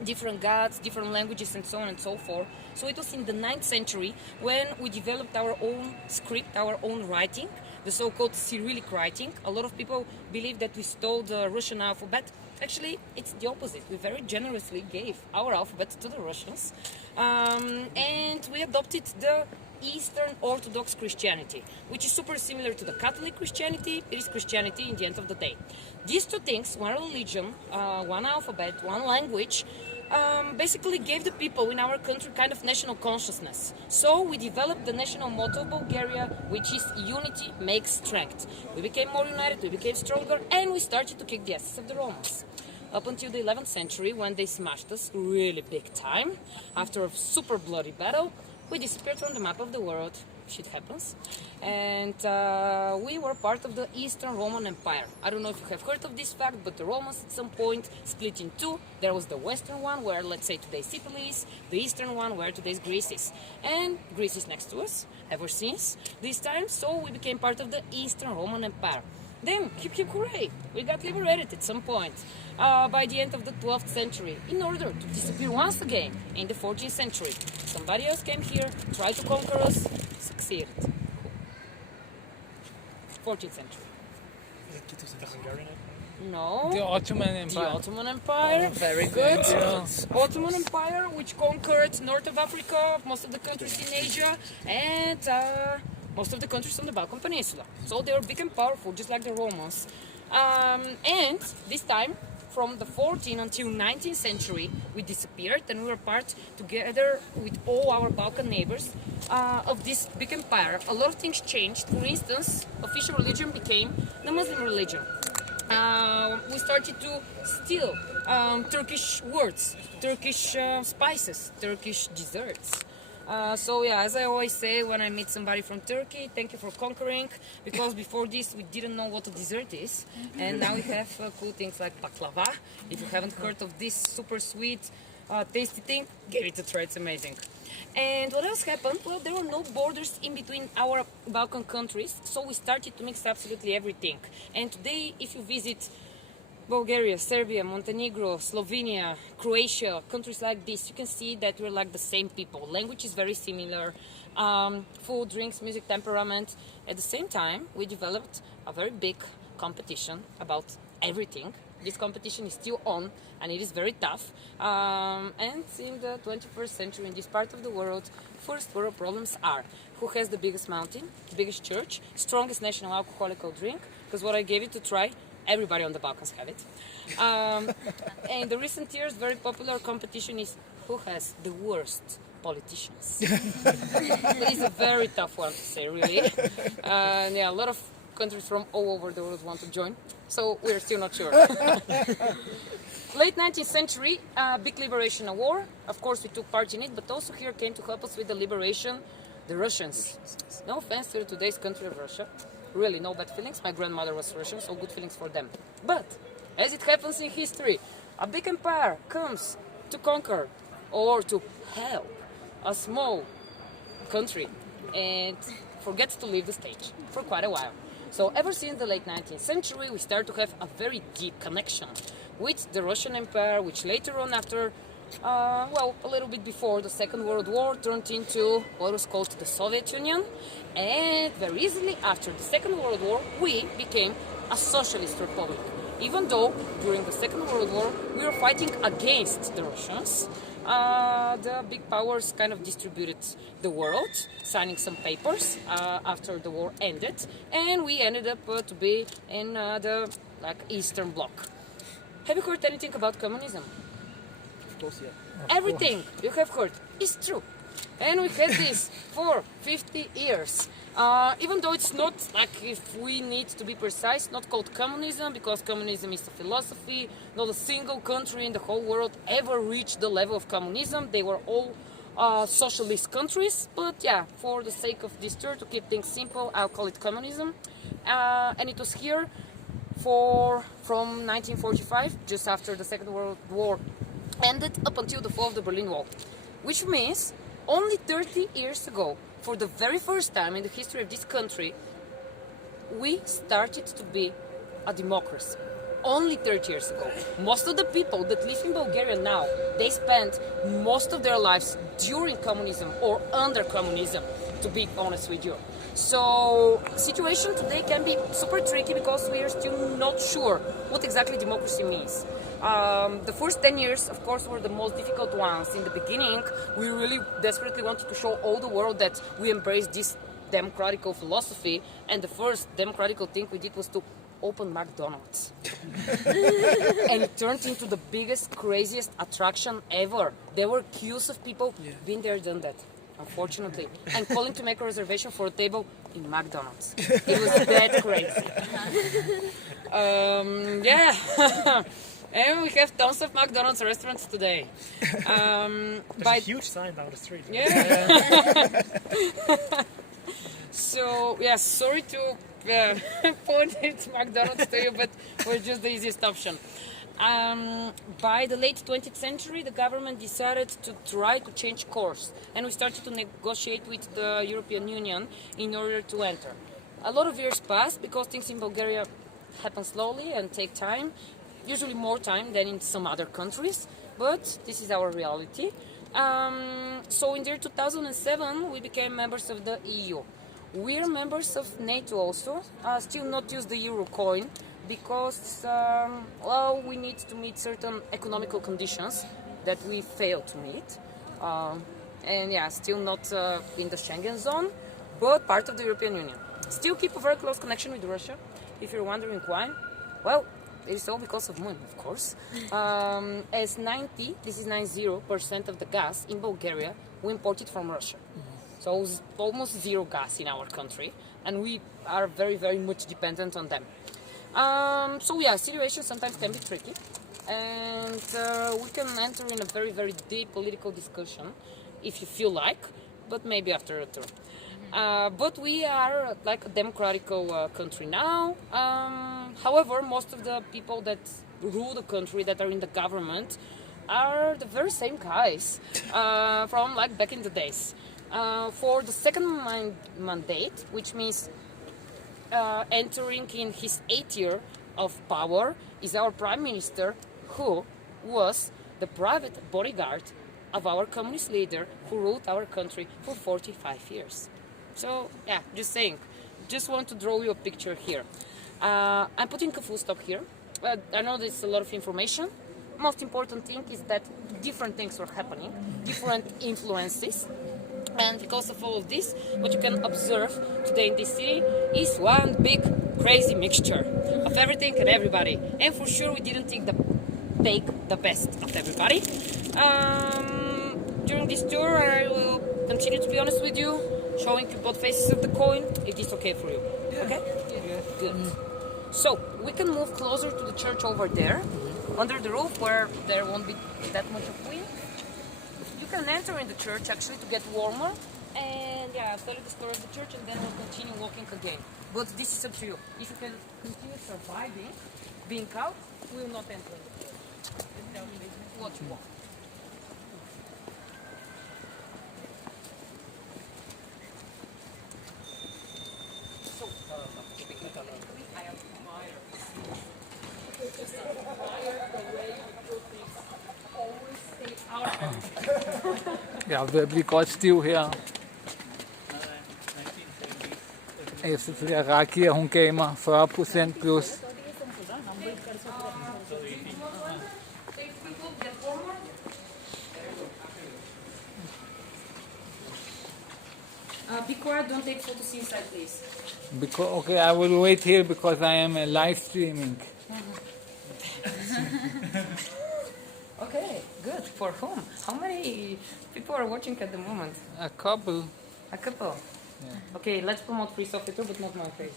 different gods, different languages, and so on and so forth. So it was in the 9th century when we developed our own script, our own writing, the so-called Cyrillic writing. A lot of people believe that we stole the Russian alphabet. Actually, it's the opposite. We very generously gave our alphabet to the Russians, and we adopted the Eastern Orthodox Christianity, which is super similar to the Catholic Christianity. It is Christianity in the end of the day. These 2 things, one religion, one alphabet, one language, basically gave the people in our country kind of national consciousness. So we developed the national motto of Bulgaria, which is unity makes strength. We became more united, we became stronger, and we started to kick the asses of the Romans. Up until the 11th century, when they smashed us really big time, after a super bloody battle, we disappeared from the map of the world. Shit happens. And we were part of the Eastern Roman Empire. I don't know if you have heard of this fact, but the Romans at some point split in 2. There was the Western one, where, let's say, today's Italy is, the Eastern one, where today's Greece is. And Greece is next to us, ever since this time, so we became part of the Eastern Roman Empire. Then, hip hip hooray, we got liberated at some point by the end of the 12th century, in order to disappear once again in the 14th century. Somebody else came here, tried to conquer us, succeeded. 14th century. The Hungarian? No. The Ottoman Empire. The Ottoman Empire, very good. Ottoman Empire, which conquered north of Africa, most of the countries in Asia, and most of the countries on the Balkan Peninsula. So they were big and powerful, just like the Romans. And this time, from the 14th until 19th century, we disappeared, and we were part, together with all our Balkan neighbors, of this big empire. A lot of things changed. For instance, official religion became the Muslim religion. We started to steal Turkish words, Turkish spices, Turkish desserts. So yeah, as I always say when I meet somebody from Turkey, thank you for conquering, because before this we didn't know what a dessert is, and now we have cool things like baklava. If you haven't heard of this super sweet, tasty thing, give it a try, it's amazing. And what else happened? Well, there were no borders in between our Balkan countries, so we started to mix absolutely everything. And today, if you visit Bulgaria, Serbia, Montenegro, Slovenia, Croatia, countries like this, you can see that we're like the same people. Language is very similar, food, drinks, music, temperament. At the same time, we developed a very big competition about everything. This competition is still on, and it is very tough. And in the 21st century, in this part of the world, first world problems are who has the biggest mountain, the biggest church, strongest national alcoholic drink, because what I gave you to try, everybody on the Balkans have it. And in the recent years, very popular competition is who has the worst politicians. It is a very tough one to say, really. Yeah, a lot of countries from all over the world want to join, so we're still not sure. Late 19th century, big liberation war. Of course, we took part in it, but also here came to help us with the liberation, the Russians. No offense to today's country of Russia. Really, no bad feelings. My grandmother was Russian, so good feelings for them. But, as it happens in history, a big empire comes to conquer or to help a small country and forgets to leave the stage for quite a while. So ever since the late 19th century, we start to have a very deep connection with the Russian Empire, which later on after, well, a little bit before the Second World War, turned into what was called the Soviet Union. And very easily after the Second World War, we became a socialist republic. Even though during the Second World War, we were fighting against the Russians, the big powers kind of distributed the world, signing some papers after the war ended, and we ended up to be in the Eastern Bloc. Have you heard anything about communism? Of course, yeah. Everything you have heard is true. And we had this for 50 years. Even though it's not, like, if we need to be precise, not called communism, because communism is a philosophy. Not a single country in the whole world ever reached the level of communism. They were all socialist countries. But yeah, for the sake of this tour, to keep things simple, I'll call it communism. And it was here from 1945, just after the Second World War ended, up until the fall of the Berlin Wall. Which means only 30 years ago, for the very first time in the history of this country, we started to be a democracy. Only 30 years ago. Most of the people that live in Bulgaria now, they spent most of their lives during communism or under communism, to be honest with you. So, situation today can be super tricky because we are still not sure what exactly democracy means. The first 10 years, of course, were the most difficult ones. In the beginning, we really desperately wanted to show all the world that we embrace this democratical philosophy, and the first democratical thing we did was to open McDonald's. And it turned into the biggest, craziest attraction ever. There were queues of people, been there, done that, unfortunately, and calling to make a reservation for a table in McDonald's. It was that crazy. Yeah. And we have tons of McDonald's restaurants today. There's a huge sign down the street. Yeah. So, yeah, sorry to point it McDonald's to you, but it was just the easiest option. By the late 20th century, the government decided to try to change course, and we started to negotiate with the European Union in order to enter. A lot of years passed because things in Bulgaria happen slowly and take time. Usually more time than in some other countries, but this is our reality. So in the year 2007, we became members of the EU. We are members of NATO also, still not use the euro coin, because, well, we need to meet certain economical conditions that we fail to meet. And yeah, still not in the Schengen zone, but part of the European Union. Still keep a very close connection with Russia. If you're wondering why, well, it is all because of money, of course. As 90% of the gas in Bulgaria we imported from Russia. So it's almost zero gas in our country, and we are very, very much dependent on them. So yeah, situations sometimes can be tricky, and we can enter in a very, very deep political discussion if you feel like, but maybe after a tour. But we are like a democratic country now. However, most of the people that rule the country, that are in the government, are the very same guys from like back in the days. For the second mandate, which means entering in his 8th year of power, is our prime minister, who was the private bodyguard of our communist leader who ruled our country for 45 years. So, yeah, just saying. Just want to draw you a picture here. I'm putting a full stop here. I know there's a lot of information. Most important thing is that different things are happening, different influences. And because of all of this, what you can observe today in this city is one big crazy mixture of everything and everybody. And for sure we didn't take the best of everybody. During this tour I will continue to be honest with you, showing you both faces of the coin. It is okay for you. Okay? Yeah. Good. So we can move closer to the church over there, under the roof where there won't be that much of wind. You can enter in the church actually to get warmer, and yeah, I'll tell you the story of the church and then we'll continue walking again. But this is up to you. If you can continue surviving, being out, we will not enter in the church. Tell me what you want. So, I admire. Just admire the way you things always stay out of everything. Jeg er ved at blive godt stiv her. 1970s. Efter flere rakier, hun gav mig 40% plus. Be quiet, don't take photos inside, please. Because, okay, I will wait here because I am live streaming. Okay, good. For whom? How many people are watching at the moment? A couple. A couple? Yeah. Okay, let's promote free Sofia tour, but not my face.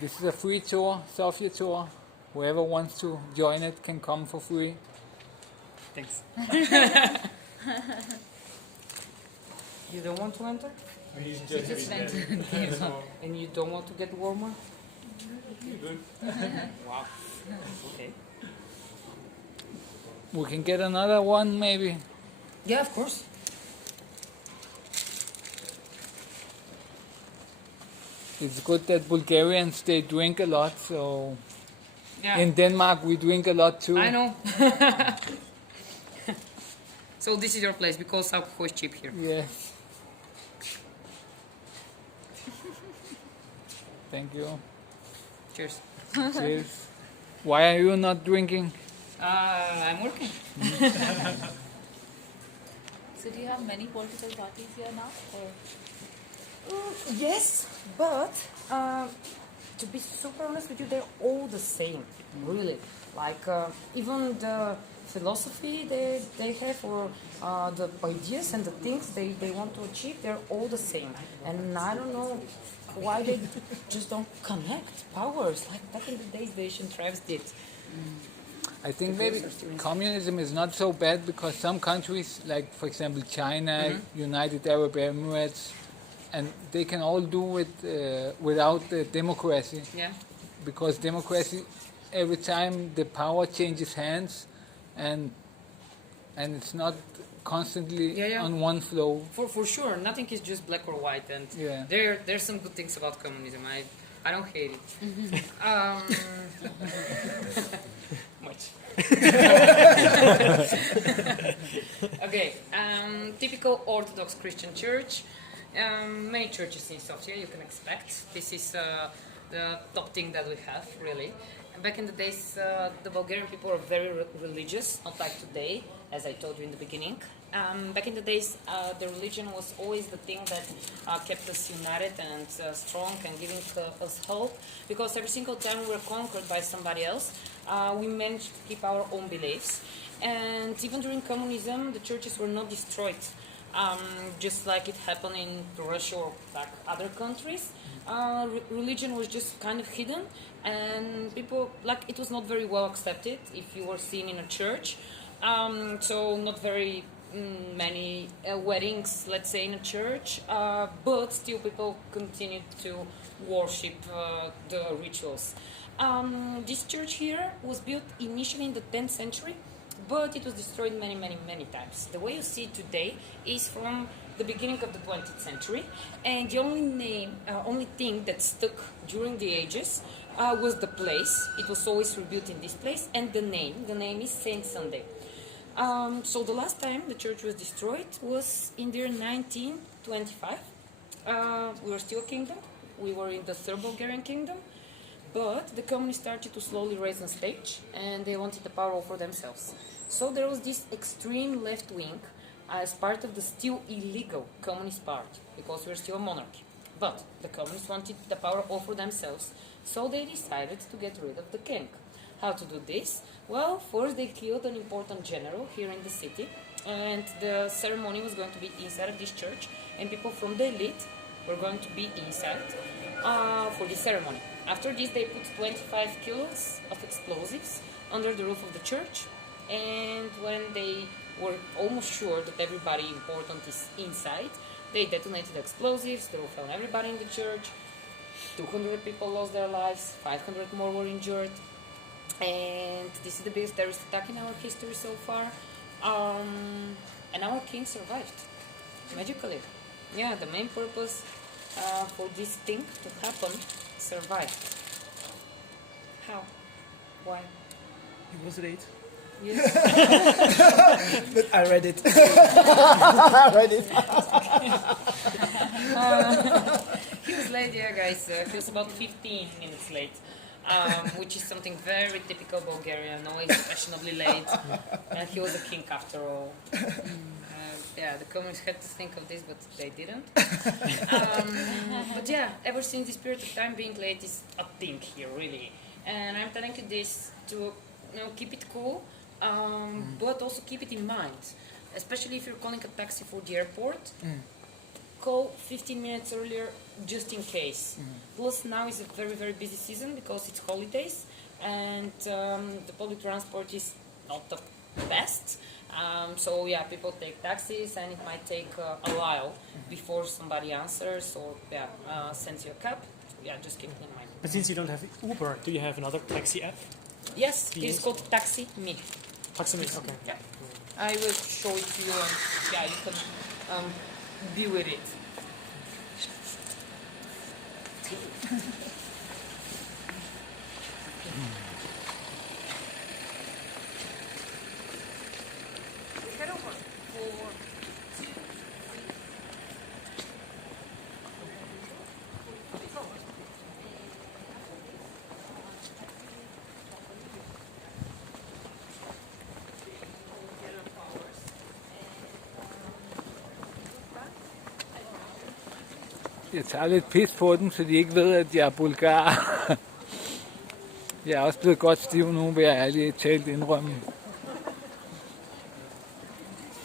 This is a free tour, Sofia tour. Whoever wants to join it can come for free. Thanks. You don't want to enter? Just went. And you don't want to get warmer? Wow. Okay. We can get another one maybe. Yeah, of course. It's good that Bulgarians, they drink a lot, so Yeah. in Denmark we drink a lot too. I know. So this is your place because alcohol is cheap here. Yes. Thank you. Cheers. Cheers. Why are you not drinking? I'm working. So do you have many political parties here now? Or Yes, but to be super honest with you, they're all the same, really. Like even the philosophy they have, or the ideas and the things they want to achieve, they're all the same. And I don't know why they just don't connect powers like back in the days the Asian tribes did. I think maybe communism is not so bad because some countries, like for example China, United Arab Emirates, and they can all do it without democracy. Yeah. Because democracy, every time the power changes hands, and it's not constantly on one flow. For sure, nothing is just black or white, and Yeah. there's some good things about communism. I don't hate it. Much. Okay, typical Orthodox Christian church. Many churches in Sofia you can expect. This is the top thing that we have, really. And back in the days, the Bulgarian people are very religious, not like today, as I told you in the beginning. Back in the days, the religion was always the thing that kept us united and strong and giving us hope, because every single time we were conquered by somebody else, we managed to keep our own beliefs. And even during communism, the churches were not destroyed, just like it happened in Russia or like other countries. Religion was just kind of hidden, and people, like, it was not very well accepted if you were seen in a church. So not very many weddings, let's say, in a church, but still people continued to worship the rituals. This church here was built initially in the 10th century, but it was destroyed many, many, many times. The way you see it today is from the beginning of the 20th century, and the only only thing that stuck during the ages was the place. It was always rebuilt in this place, and the name. The name is Saint Sunday. So the last time the church was destroyed was in the year 1925. We were still a kingdom. We were in the Serbo-Bulgarian kingdom. But the communists started to slowly rise on stage, and they wanted the power over themselves. So there was this extreme left wing as part of the still illegal Communist Party, because we're still a monarchy. But the communists wanted the power over themselves, so they decided to get rid of the king. How to do this? Well, first they killed an important general here in the city, and the ceremony was going to be inside of this church, and people from the elite were going to be inside for this ceremony. After this, they put 25 kilos of explosives under the roof of the church, and when they were almost sure that everybody important is inside, they detonated the explosives, they found everybody in the church, 200 people lost their lives, 500 more were injured, and this is the biggest terrorist attack in our history so far, and our king survived, magically. Yeah, the main purpose for this thing to happen survived. How? Why? It was late. Yes. But I read it. I read it. He was late, yeah, guys. He was about 15 minutes late, which is something very typical Bulgarian, always fashionably late. And he was a king after all. Yeah, the communists had to think of this, but they didn't. But yeah, ever since this period of time, being late is a thing here, really. And I'm telling you this to keep it cool, but also keep it in mind. Especially if you're calling a taxi for the airport, call 15 minutes earlier just in case. Plus now is a very, very busy season because it's holidays, and the public transport is not the best. So yeah, people take taxis, and it might take a while before somebody answers or sends you a cab. Yeah, just keep it in mind. But since you don't have Uber, do you have another taxi app? Yes, it is called Taxi Me. Taxi Me, okay. Yeah, I will show it to you, and yeah, you can be with it. Head over. 4, 2, 3. Jeg tager lidt pis på dem, så de ikke ved, at jeg er bulgar. Jeg er også blevet godt stiv nu, vil jeg ærligt talt indrømme.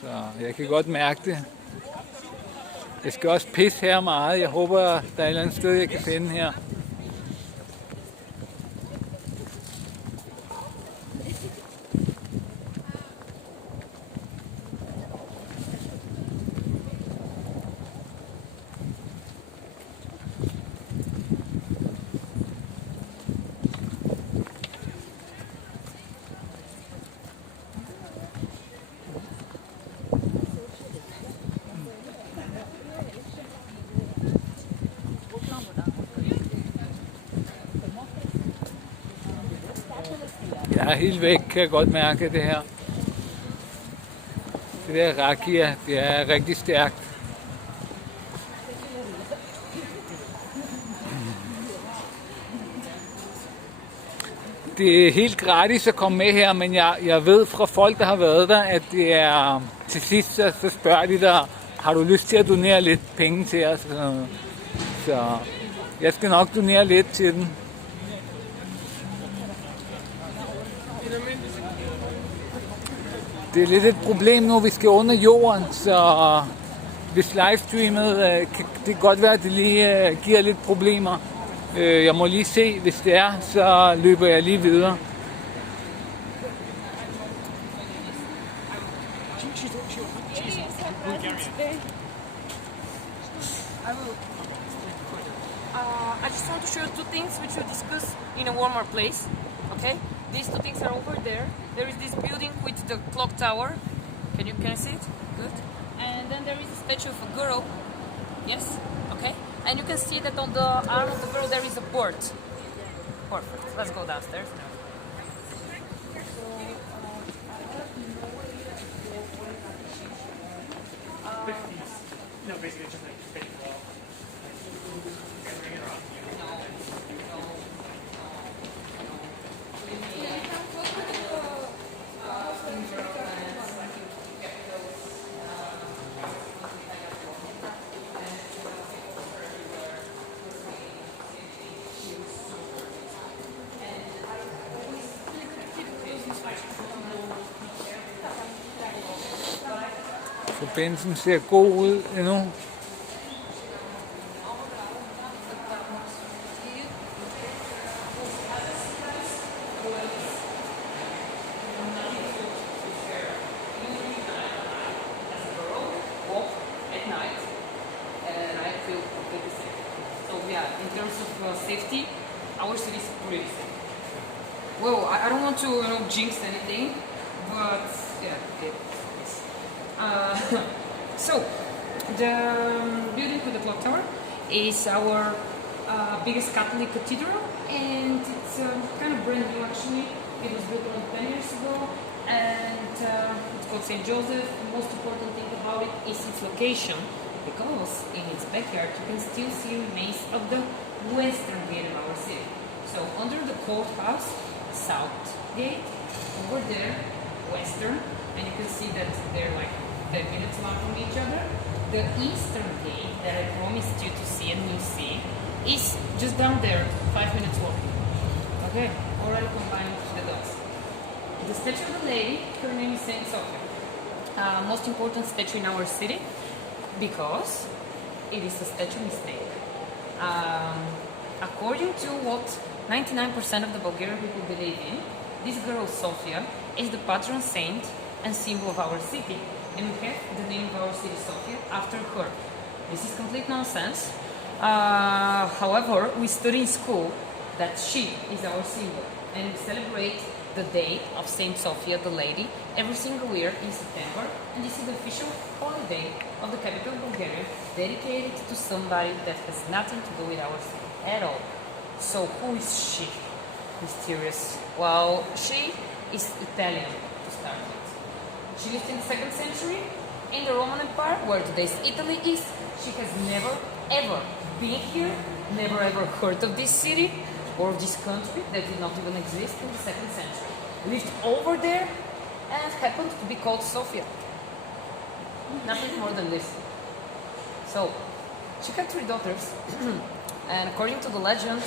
Så jeg kan godt mærke det. Jeg skal også pisse her meget. Jeg håber, der er et eller andet sted, jeg kan finde her. Jeg er helt væk, kan jeg godt mærke det her. Det der rakia, det er rigtig stærkt. Det er helt gratis at komme med her, men jeg ved fra folk, der har været der, at det er til sidst, så spørger de dig, har du lyst til at donere lidt penge til os? Så jeg skal nok donere lidt til den. Det er lidt et problem nu, vi skal under jorden, så hvis livestreamet, det kan godt være, at det lige giver lidt problemer. Jeg må lige se, hvis det er, så løber jeg lige videre. I just want to show you two things which we'll discuss in a warmer place. Okay, these two things are over there. There is this building with the clock tower. Can you see it? Good. And then there is a statue of a girl. Yes. Okay. And you can see that on the arm of the girl there is a port. Perfect. Let's go downstairs now. No, basically just like fake wall. Forbindelsen ser god ud endnu. At night, and I feel completely safe. So yeah, in terms of safety, our city is pretty safe. Well, I don't want to jinx anything, but yeah, it is. So the building with the clock tower is our biggest Catholic cathedral, and it's kind of brand new actually. It was built around 10 years ago, and it's called St. Joseph. The most important thing about it is its location, because in its backyard you can still see remains of the western gate of our city. So under the courthouse, south gate, over there, western, and you can see that they're like 10 minutes long from each other. The eastern gate that I promised you to see and you see is just down there, 5 minutes walking. Okay, already combined the dots. The statue of the lady, her name is Saint Sofia. Most important statue in our city because it is a statue mistake. According to what 99% of the Bulgarian people believe in, this girl Sofia is the patron saint and symbol of our city, and we have the name of our city Sofia after her. This is complete nonsense. However, we study in school that she is our symbol, and we celebrate the day of Saint Sofia the Lady every single year in September, and this is the official holiday of the capital of Bulgaria, dedicated to somebody that has nothing to do with our city at all. So who is she? Mysterious. Well, she is Italian to start with. She lived in the 2nd century in the Roman Empire, where today's Italy is. She has never ever been here, never ever heard of this city or of this country that did not even exist in the 2nd century. Lived over there and happened to be called Sofia. Nothing more than this. So, she had 3 daughters, and according to the legend,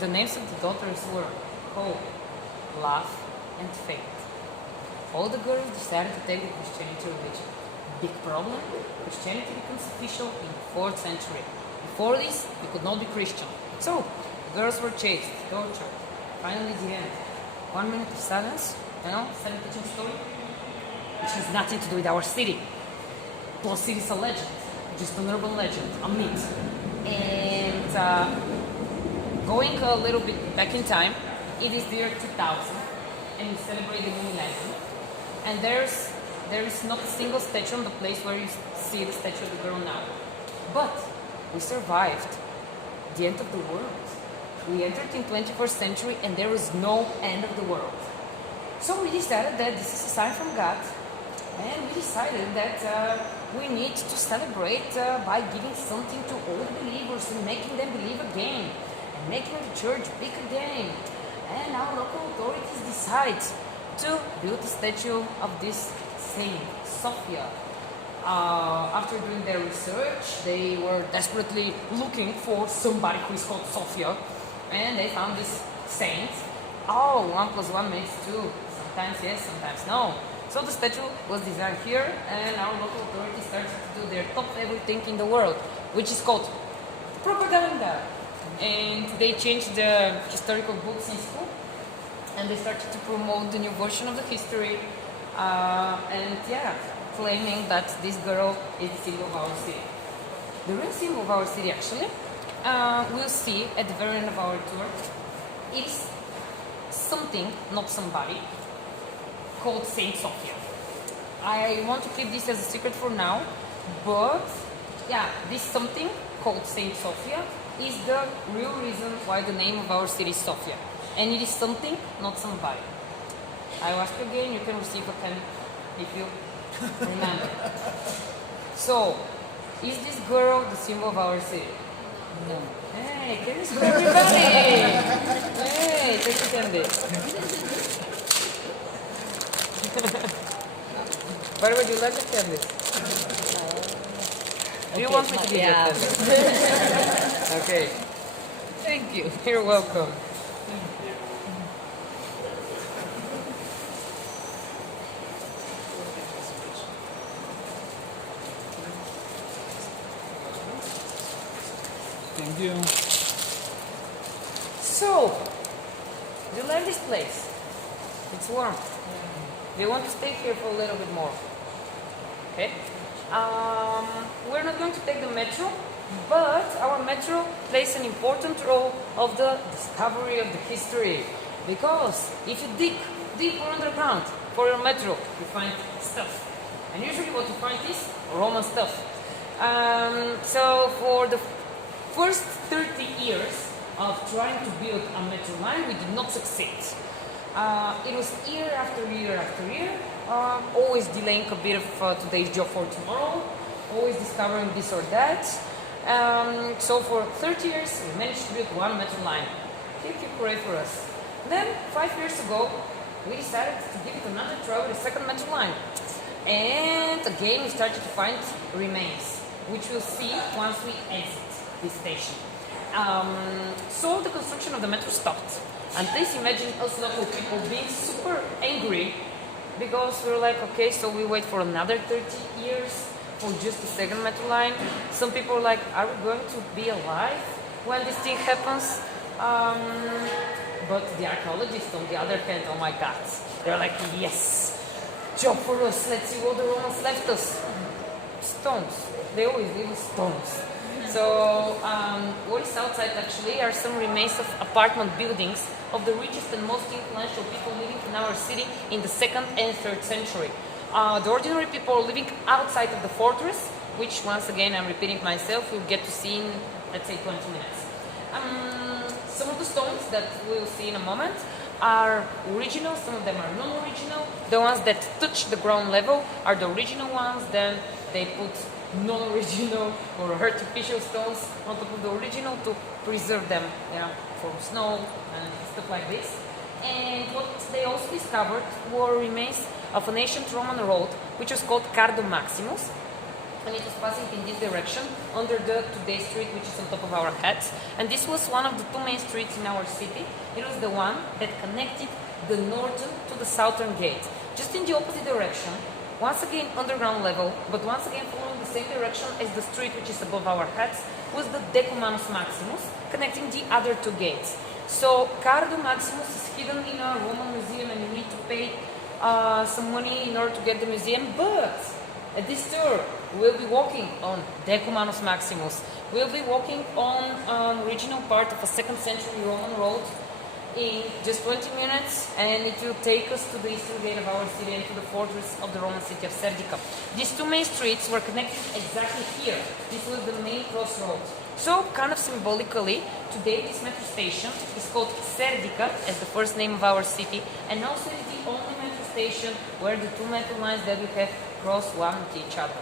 the names of the daughters were Hope, Love, and Faith. All the girls decided to take the Christianity religion. Big problem, Christianity becomes official in the 4th century. Before this, you could not be Christian. So, girls were chased, tortured. Finally, the end. 1 minute of silence, silent teaching story, which has nothing to do with our city. Plus, it is a legend, just an urban legend, a myth. And going a little bit back in time, it is the year 2000, and we celebrate the new millennium. And there is not a single statue on the place where you see the statue of the girl now. But we survived the end of the world. We entered in 21st century and there is no end of the world. So we decided that this is a sign from God, and we decided that we need to celebrate by giving something to all the believers and making them believe again, and making the church big again. And our local authorities decide to build a statue of this Saint Sofia. After doing their research, they were desperately looking for somebody who is called Sofia, and they found this saint. Oh, 1 + 1 makes 2. Sometimes yes, sometimes no. So the statue was designed here, and our local authorities started to do their top favorite thing in the world, which is called propaganda. And they changed the historical books in school, and they started to promote the new version of the history, claiming that this girl is the symbol of our city. The real symbol of our city, actually, we'll see at the very end of our tour, is something, not somebody, called Saint Sofia. I want to keep this as a secret for now, but yeah, this something called Saint Sofia is the real reason why the name of our city is Sofia. And it is something, not somebody. I will ask you again, you can receive a pen if you remember. So, is this girl the symbol of our city? No. Hey, can you see everybody? Hey, take a candy. By the way, do you like the candy? Do you want me to give you a candy? Okay. Thank you. You're welcome. Thank you. So, you like this place? It's warm. Do you want to stay here for a little bit more? Okay. We're not going to take the metro, but our metro plays an important role of the discovery of the history. Because if you dig deeper underground for your metro, you find stuff. And usually what you find is Roman stuff. So for the first 30 years of trying to build a metro line, we did not succeed. It was year after year after year, always delaying a bit of today's job for tomorrow, always discovering this or that. So for 30 years, we managed to build one metro line. Keep great for us. Then, 5 years ago, we decided to give it another try with a second metro line. And again, we started to find remains, which we'll see once we exit this station. So the construction of the metro stopped. And please imagine us local people being super angry because we were like, okay, so we wait for another 30 years for just a second metro line. Some people were like, are we going to be alive when this thing happens? But the archaeologists, on the other hand, oh my God, they're like, yes, job for us. Let's see what the Romans left us. Stones. They always leave us stones. So what is outside actually are some remains of apartment buildings of the richest and most influential people living in our city in the 2nd and 3rd century. The ordinary people living outside of the fortress, which once again I'm repeating myself, we'll get to see in, let's say, 20 minutes. Some of the stones that we'll see in a moment are original, some of them are non-original. The ones that touch the ground level are the original ones, then they put non-original or artificial stones on top of the original to preserve them, from snow and stuff like this. And what they also discovered were remains of an ancient Roman road, which was called Cardo Maximus, and it was passing in this direction under the today's street, which is on top of our heads. And this was one of the two main streets in our city. It was the one that connected the northern to the southern gate, just in the opposite direction. Once again underground level, but once again following the same direction as the street which is above our heads, was the Decumanus Maximus, connecting the other two gates. So Cardo Maximus is hidden in a Roman museum and you need to pay some money in order to get the museum, but at this tour we'll be walking on Decumanus Maximus. We'll be walking on an original part of a 2nd century Roman road in just 20 minutes, and it will take us to the eastern gate of our city and to the fortress of the Roman city of Serdica. These two main streets were connected exactly here. This was the main crossroad. So, kind of symbolically, today this metro station is called Serdica, as the first name of our city, and also is the only metro station where the two metro lines that we have cross one to each other.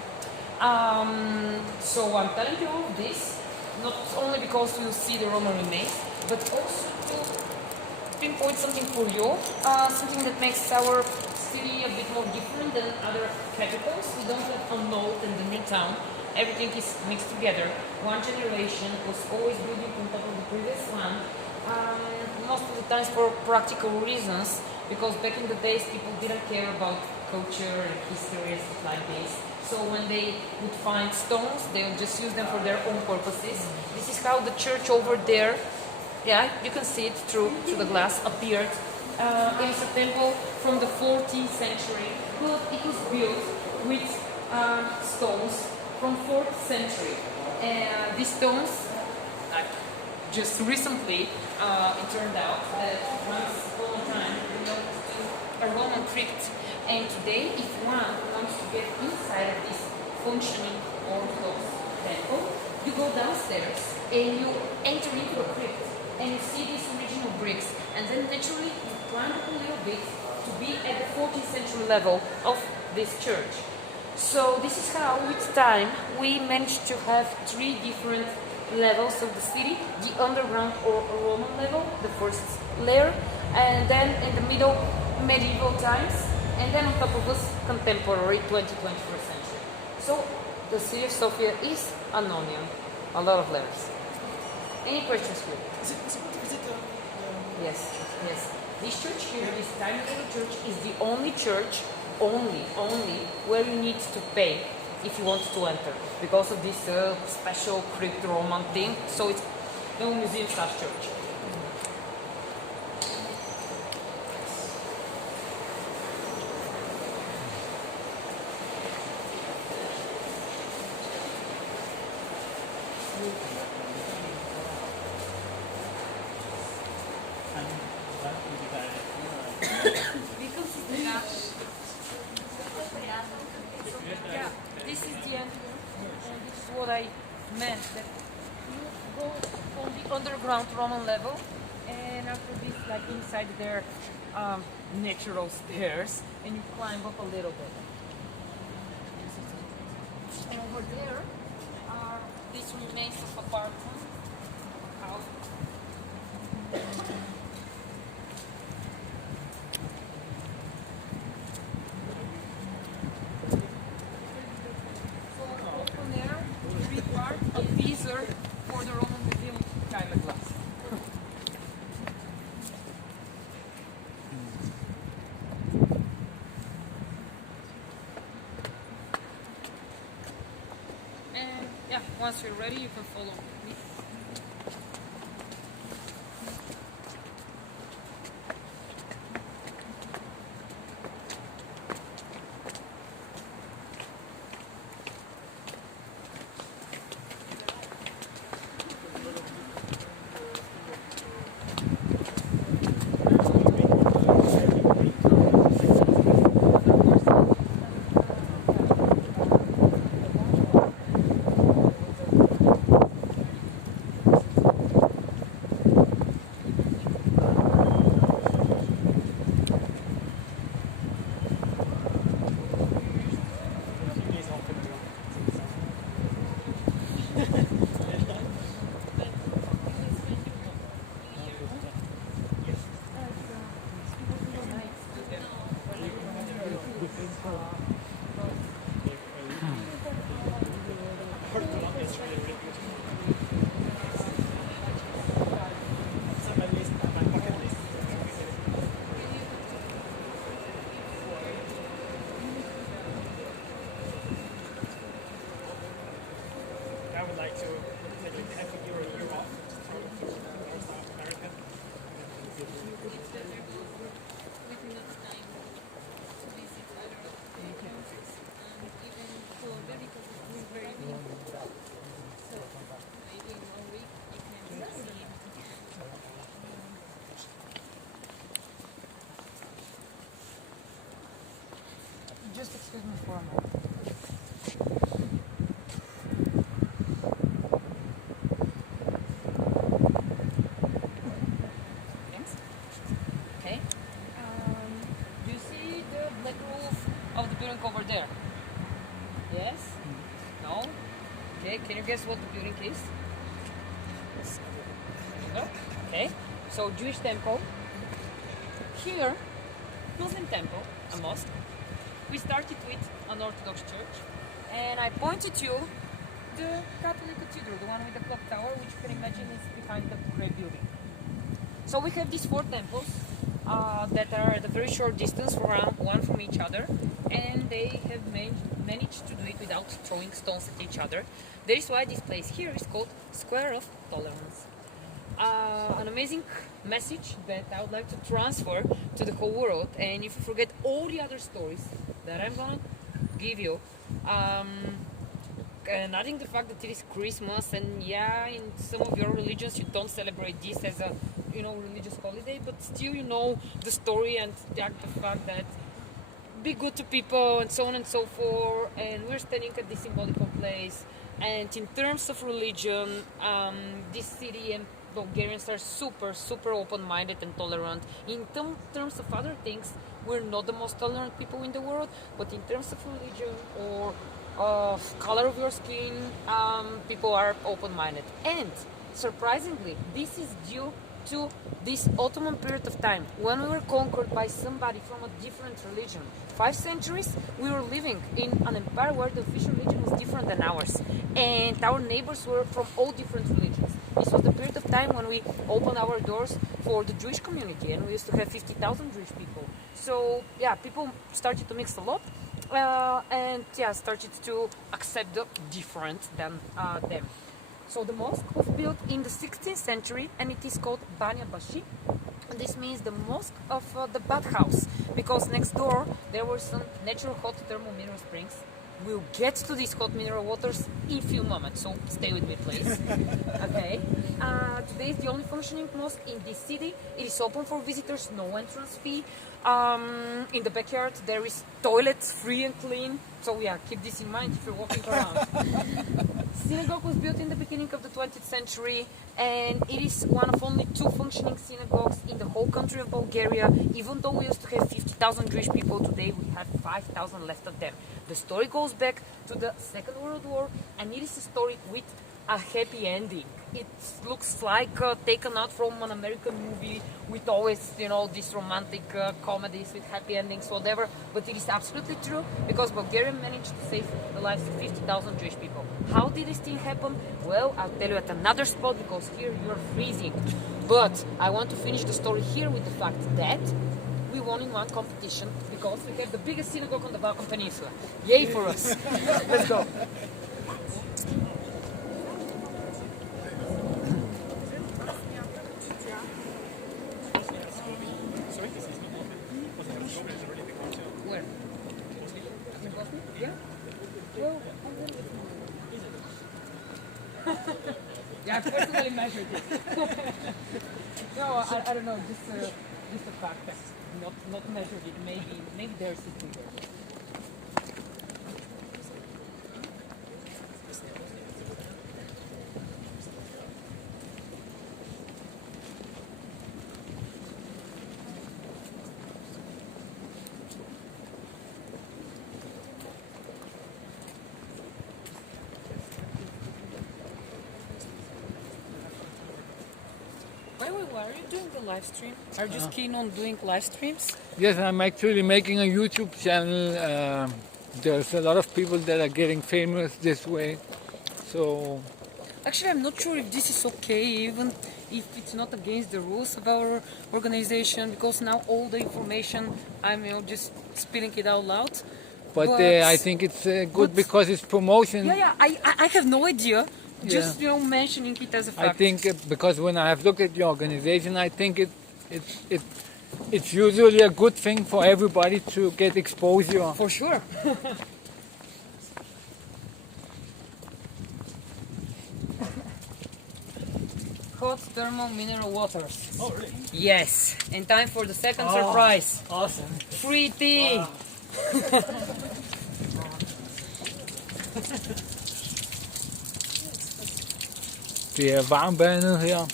So I'm telling you all of this, not only because you'll see the Roman remains, but also to pinpoint something for you, something that makes our city a bit more different than other capitals. We don't have a north and the new town. Everything is mixed together. One generation was always building on top of the previous one, most of the times for practical reasons, because back in the days people didn't care about culture and history and stuff like this. So when they would find stones, they would just use them for their own purposes. This is how the church over there, yeah, you can see it through the glass, appeared in September from the 14th century. But it was built with stones from 4th century. And these stones, just recently, it turned out that once upon a time, belonged to a Roman crypt. And today, if one wants to get inside of this functioning Orthodox temple, you go downstairs and you enter into a crypt and you see these original bricks, and then naturally you climb up a little bit to be at the 14th century level of this church. So this is how, with time, we managed to have 3 different levels of the city: the underground or Roman level, the first layer, and then in the middle, medieval times, and then on top of us, contemporary 21st century. So the city of Sofia is an onion, a lot of layers. Any questions here? Is it possible to visit Yes, yes. This church here, this tiny little church, is the only church, only, where you need to pay if you want to enter, because of this special crypt Roman thing. So it's no museum / church. Yeah, this is the end, and this is what I meant, that you go on the underground Roman level, and after this, like inside there, natural stairs, and you climb up a little bit. And over there are these remains of apartment house. Open air, 3 part, a visor for the Roman Museum kind of glass. And yeah, once you're ready, you can follow me. I would like to take like half a year or a year off from North America. Just excuse me for a moment. Thanks. Okay. Do you see the black roof of the building over there? Yes? No? Okay, can you guess what the building is? No? Okay. So Jewish temple. Here, Muslim temple, a mosque. We started with an Orthodox church, and I pointed you the Catholic cathedral, the one with the clock tower, which you can imagine is behind the great building. So we have these 4 temples that are at a very short distance, one from each other, and they have managed to do it without throwing stones at each other. That is why this place here is called Square of Tolerance. An amazing message that I would like to transfer to the whole world, and if you forget all the other stories that I'm gonna give you, and adding the fact that it is Christmas, and yeah, in some of your religions you don't celebrate this as a religious holiday, but still the story and the fact that be good to people and so on and so forth, and we're standing at this symbolical place And in terms of religion, this city and Bulgarians are super open-minded and tolerant. In terms of other things, we're not the most tolerant people in the world, but in terms of religion or color of your skin, people are open-minded. And surprisingly, this is due to this Ottoman period of time when we were conquered by somebody from a different religion. 5 centuries we were living in an empire where the official religion was different than ours, and our neighbors were from all different religions. This was the period of time when we opened our doors for the Jewish community, and we used to have 50,000 Jewish people. So yeah, people started to mix a lot, and yeah, started to accept the different than them. So the mosque was built in the 16th century, and it is called Banya Bashi. This means the mosque of the bathhouse, because next door there were some natural hot thermal mineral springs. We'll get to these hot mineral waters in a few moments, so stay with me, please. Okay. Today is the only functioning mosque in this city. It is open for visitors, no entrance fee. In the backyard there is toilets, free and clean. So yeah, keep this in mind if you're walking around. Synagogue was built in the beginning of the 20th century, and it is one of only 2 functioning synagogues in the whole country of Bulgaria. Even though we used to have 50,000 Jewish people, today we have 5,000 left of them. The story goes back to the Second World War, and it is a story with a happy ending. It looks like taken out from an American movie with always, you know, these romantic comedies with happy endings, whatever. But it is absolutely true, because Bulgaria managed to save the lives of 50,000 Jewish people. How did this thing happen? Well, I'll tell you at another spot, because here you're freezing. But I want to finish the story here with the fact that we won in one competition, because we have the biggest synagogue on the Balkan Peninsula. Yay for us! Let's go. Where? In Bosnia? Yeah? Well, yeah, I personally measured it. No, I don't know, just a fact. Not measured it. Maybe there's something there. Why are you doing the live stream? Are you just keen on doing live streams? Yes, I'm actually making a YouTube channel. There's a lot of people that are getting famous this way. So actually, I'm not sure if this is okay, even if it's not against the rules of our organization, because now all the information, I'm just spilling it out loud. But I think it's good because it's promotion. Yeah, I have no idea. Just mentioning it as a fact. I think because when I have looked at your organization, I think it's usually a good thing for everybody to get exposure. For sure. Hot thermal mineral waters. Oh, really? Yes. And time for the second surprise. Awesome. Free tea. Wow. Det er varmvandet her.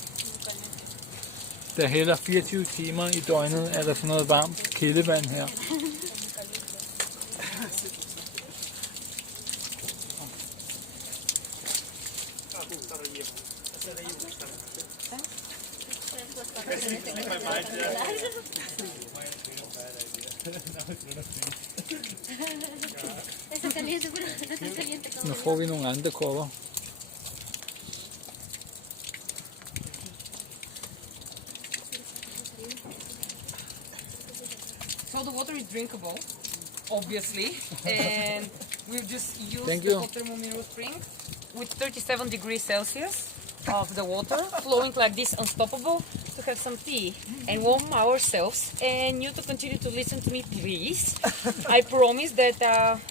Der hælder 24 timer i døgnet, er der sådan noget varmt kildevand her. Nu får vi nogle andre kopper. So the water is drinkable, obviously, and we've just used Thank the you. hot thermal mineral spring with 37 degrees Celsius of the water flowing like this, unstoppable, to have some tea and warm ourselves. And you to continue to listen to me, please. I promise that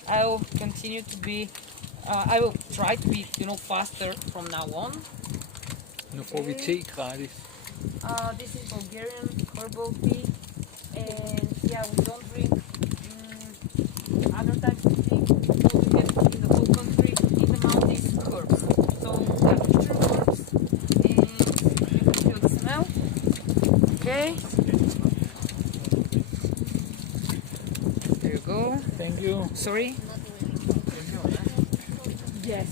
I will continue to be, I will try to be, faster from now on. Nu får vi te gratis. This is Bulgarian herbal tea, and yeah, we don't drink other types of tea. What we have in the whole country, in the mountains, herbs. Okay. There you go. Thank you. Sorry. Yes.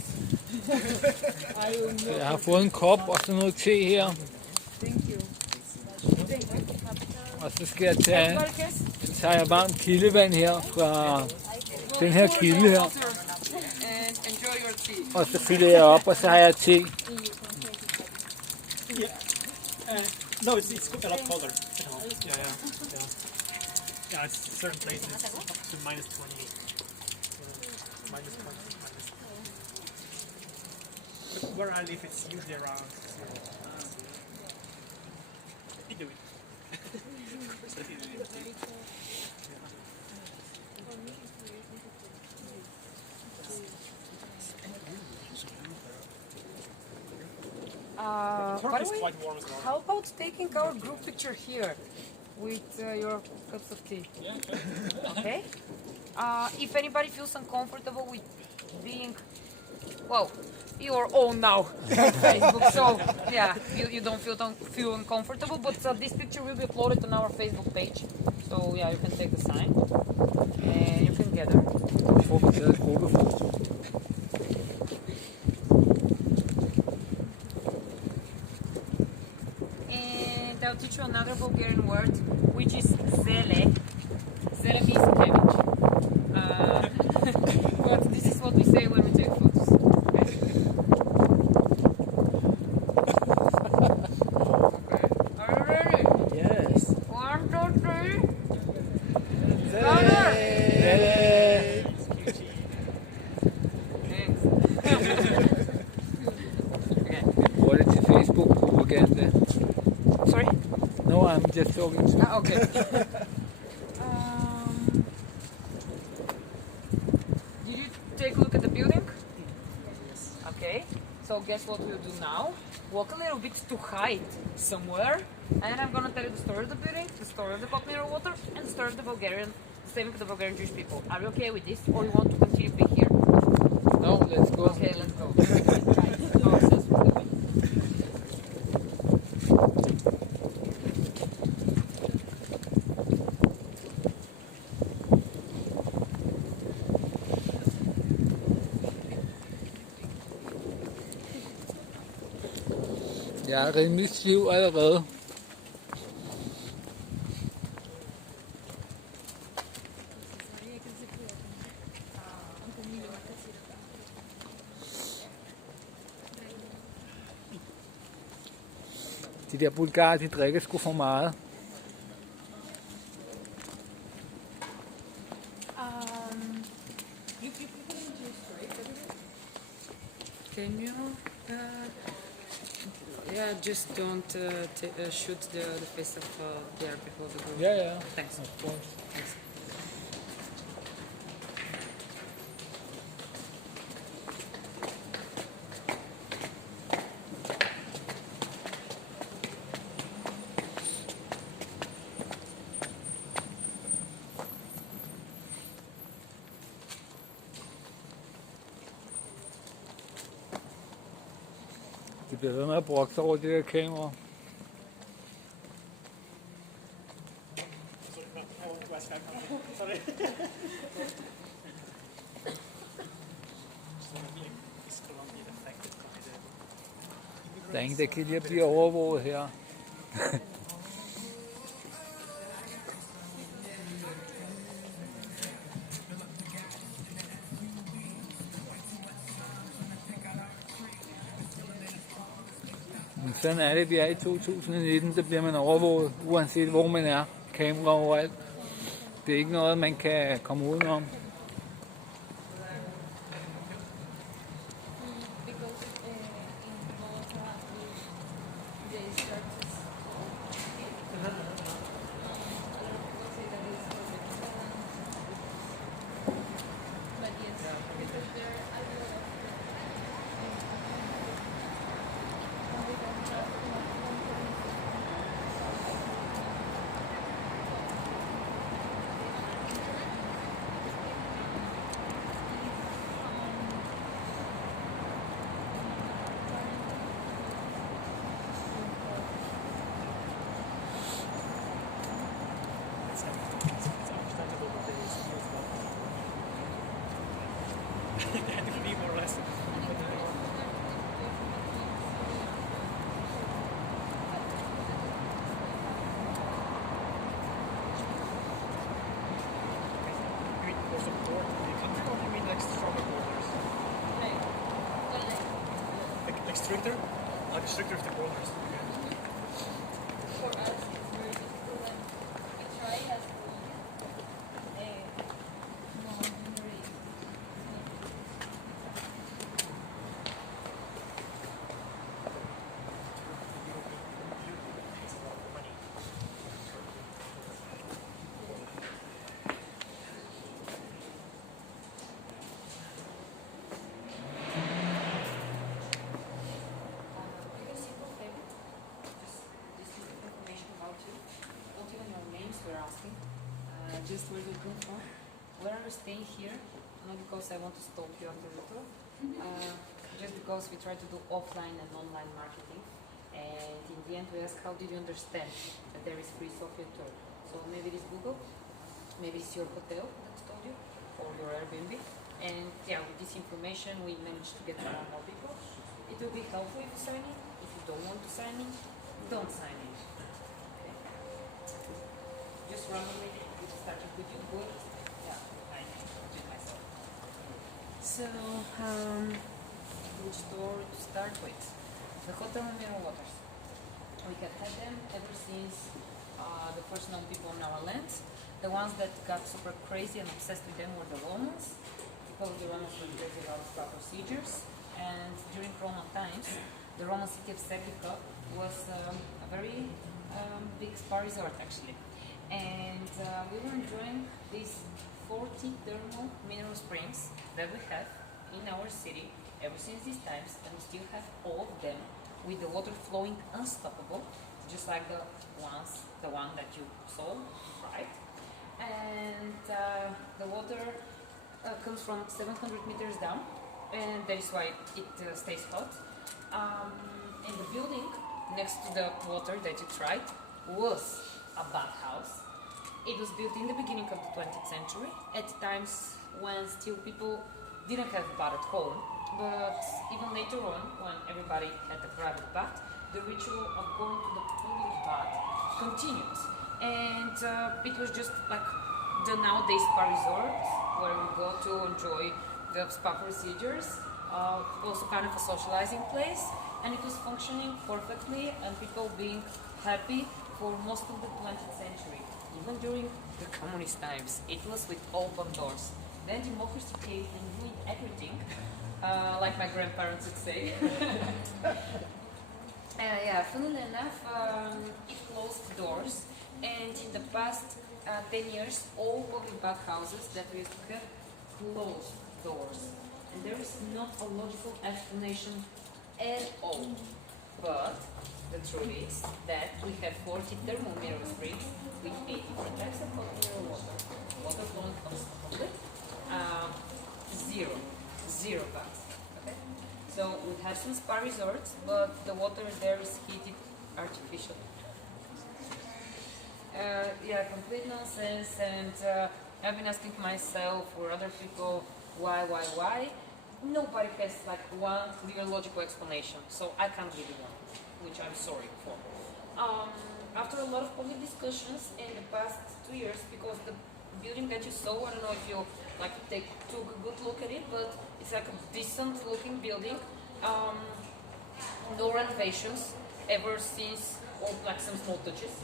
I will not. Jeg har fået en kop og sådan noget te her. Thank you. Og så skal jeg tage, Marcus. så tager jeg varmt kildevand her fra den her kilde her. And enjoy your tea. Og så fylder jeg op, og så har jeg te. Yeah. No, it's a lot colder at home. Yeah, it's certain places up to minus 28. Minus 20, minus. But where I live, it's usually around 0. You do it. By the It's way, quite warm as well. how about taking our group picture here with your cups of tea? Okay. If anybody feels uncomfortable with being, well, you're all now on Facebook, so yeah, you don't feel uncomfortable. But this picture will be uploaded on our Facebook page, so yeah, you can take the sign and you can gather. Får vi taget et gruppefoto. And I'll teach you another Bulgarian word, which is zele. Zele means cabbage. But this is what we say when we take photos. Okay. Are you ready? Yes. 1, 2, 3. Thanks. Okay. Bruger det til Facebook-propaganda. Sorry? No, I'm just talking to Okay. Did you take a look at the building? Okay. So guess what we'll do now? Walk a little bit to hide somewhere, and I'm gonna tell you the story of the building, the story of the cup mineral water, and the story of the Bulgarian, saving the Bulgarian Jewish people. Are you okay with this, or you want to continue to be here? No, let's go. Okay, let's go. Ourselves for the win. Jeg er rimelig stiv allerede. De der bulgarer, de drikker sgu for meget. Can you? Yeah, just don't shoot the face of there before the group. Ja, ja. Thanks. Of course. Thanks. De bliver ved med at brokke sig over det der kamera. Sorry. Der er ingen, der kan lide at blive overvåget her. Men sådan er det, vi er i 2019, der bliver man overvåget, uanset hvor man er. Kamera overalt. Det er ikke noget, man kan komme udenom. stricter. I'll be stricter with the boulders. For us, it's very difficult and we try as no, very Because simple favor, just little information about you. Not even your names we're asking. Just where you come from. Where are you staying here? Not because I want to stop you after the tour. Just because we try to do offline and online marketing. And in the end we ask how did you understand that there is free Sofia tour. So maybe it is Google, maybe it's your hotel that told you, or your Airbnb. And yeah, with this information we managed to get more people. It will be helpful if you sign in. If you don't want to sign in, don't sign in. Okay? Just randomly, starting with you. Good. Yeah, I did myself. So, which store to start with? The hotel and mineral waters. We have had them ever since the first known people on our land. The ones that got super crazy and obsessed with them were the Romans, because the Romans were crazy about spa procedures. And during Roman times, the Roman city of Serdica was a very big spa resort actually. And we were enjoying these 40 thermal mineral springs that we have in our city ever since these times, and we still have all of them with the water flowing unstoppable, just like the one that you saw, right? And the water comes from 700 meters down, and that is why it stays hot. And the building next to the water that you tried was a bathhouse. It was built in the beginning of the 20th century, at times when still people didn't have a bath at home. But even later on, when everybody had a private bath, the ritual of going to the public bath continued. And it was just like the nowadays spa resort, where we go to enjoy the spa procedures, also kind of a socializing place, and it was functioning perfectly and people being happy for most of the 20th century. Even during the communist times, it was with open doors. Then democracy came and ruined everything, like my grandparents would say. Yeah, funnily enough, it closed doors, and in the past 10 years, all public bathhouses that we used to have closed doors. And there is not a logical explanation at all. But the truth is that we have 40 thermal mineral springs with 80 types of hot mineral water. Water flowing constantly. Zero bugs. Okay? So we have some spa resorts, but the water there is heated artificially. Yeah, complete nonsense, and I've been asking myself or other people why. Nobody has like one clear logical explanation, so I can't give you one, which I'm sorry for. After a lot of public discussions in the past 2 years, because the building that you saw, I don't know if you like took a good look at it, but it's like a decent looking building. No renovations ever since, or like some small touches,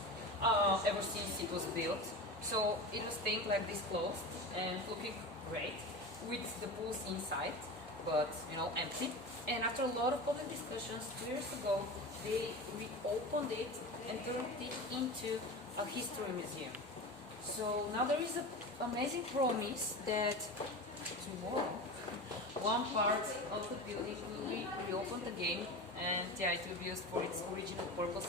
ever since it was built. So it was staying like this closed and looking great with the pools inside, but empty. And after a lot of public discussions 2 years ago, they reopened it and turned it into a history museum. So now there is an amazing promise that tomorrow one part of the building will be reopened again, and yeah, it will be used for its original purpose,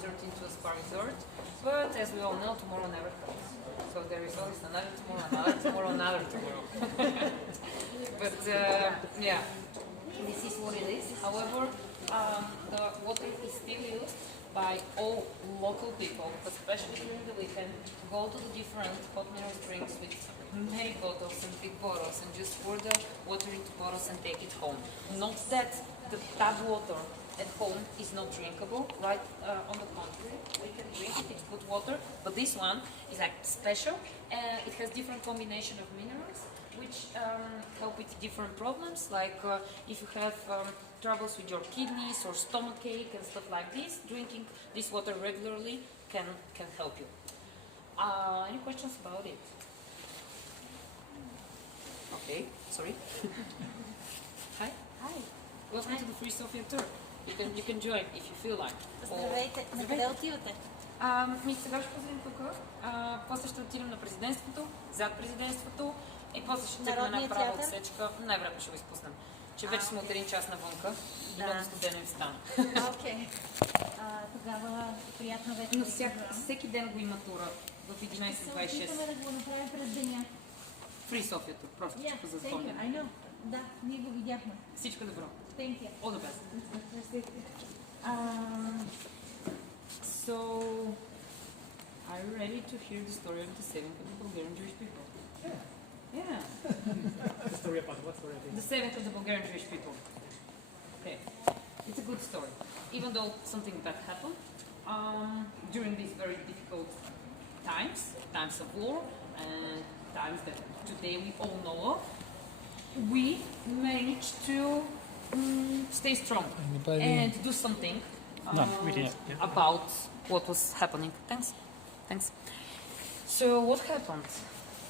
turned into a spa resort. But as we all know, tomorrow never comes. So there is always another tomorrow, another tomorrow. But yeah, this is what it is. However, the water is still used by all local people, especially during the weekend, to go to the different hot mineral springs with many bottles and big bottles and just pour the water into bottles and take it home. Not that the tap water at home is not drinkable, right? On the contrary, we can drink it, it's good water, but this one is like special, and it has different combination of minerals which help with different problems, like if you have troubles with your kidneys or stomach ache and stuff like this, drinking this water regularly can help you. Any questions about it? Okay, sorry. Hi. Hi. Welcome to the Free Sofia tour. You can join if you feel like. Здравейте. На къде отивате? Сега ще позрим тук, после ще отидем на президентството, зад президентството и после ще тръгнем Народния направо театър? отсечка. Най-вероятно ще го изпуснем. Че вече сме от един час навънка и Да. много студено им стана. Окей. Тогава приятна вечер. Но всеки ден го има тура в 11:26. Опитаме да го направим през деня. Free Sofia tour, просто Yeah, за thank you. запомняне. I know. Да, ние го видяхме. Всичко добро. Thank you. All the best. So, are you ready to hear the story of the saving of the Bulgarian Jewish people? Yeah. The story about what story? The saving of the Bulgarian Jewish people. Okay. It's a good story. Even though something bad happened during these very difficult times of war, and times that today we all know of, we managed to stay strong and do something about what was happening. Thanks. So what happened?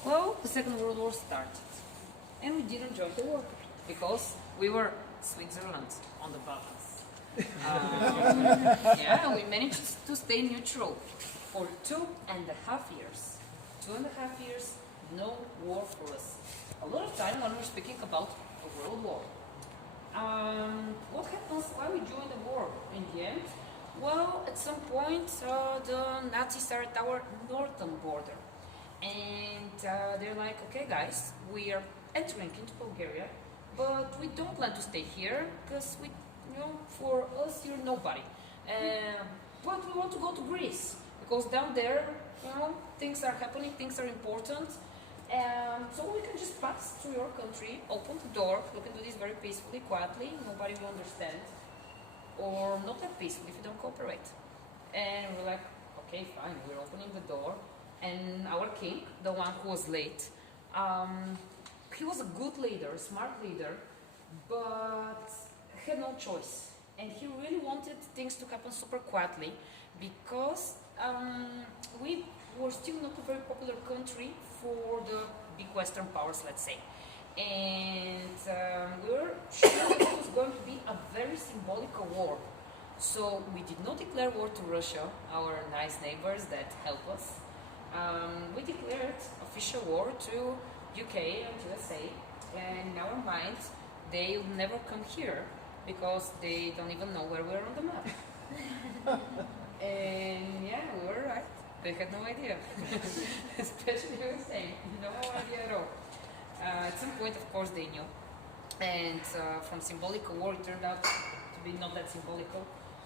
Well, the Second World War started, and we didn't join the war because we were Switzerland on the balance. Yeah, we managed to stay neutral for 2.5 years. 2.5 years, no war for us. A lot of time when we're speaking about a world war. What happens why we joined the war in the end? Well, at some point the Nazis are at our northern border, and they're like, okay guys, we are entering into Bulgaria, but we don't plan to stay here because for us you're nobody. But we want to go to Greece because down there, things are happening, things are important. So we can just pass through your country, open the door, we can do this very peacefully, quietly, nobody will understand. Or not that peacefully if you don't cooperate. And we're like, okay, fine, we're opening the door. And our king, the one who was late, he was a good leader, a smart leader, but had no choice. And he really wanted things to happen super quietly because we were still not a very popular country for the big Western powers, let's say. And we were sure that it was going to be a very symbolic war. So we did not declare war to Russia, our nice neighbors that help us. We declared official war to UK and USA, and in our minds they will never come here because they don't even know where we're on the map. And yeah, we were right. They had no idea, especially USA, no idea at all. At some point, of course, they knew. And from symbolical war, it turned out to be not that symbolical.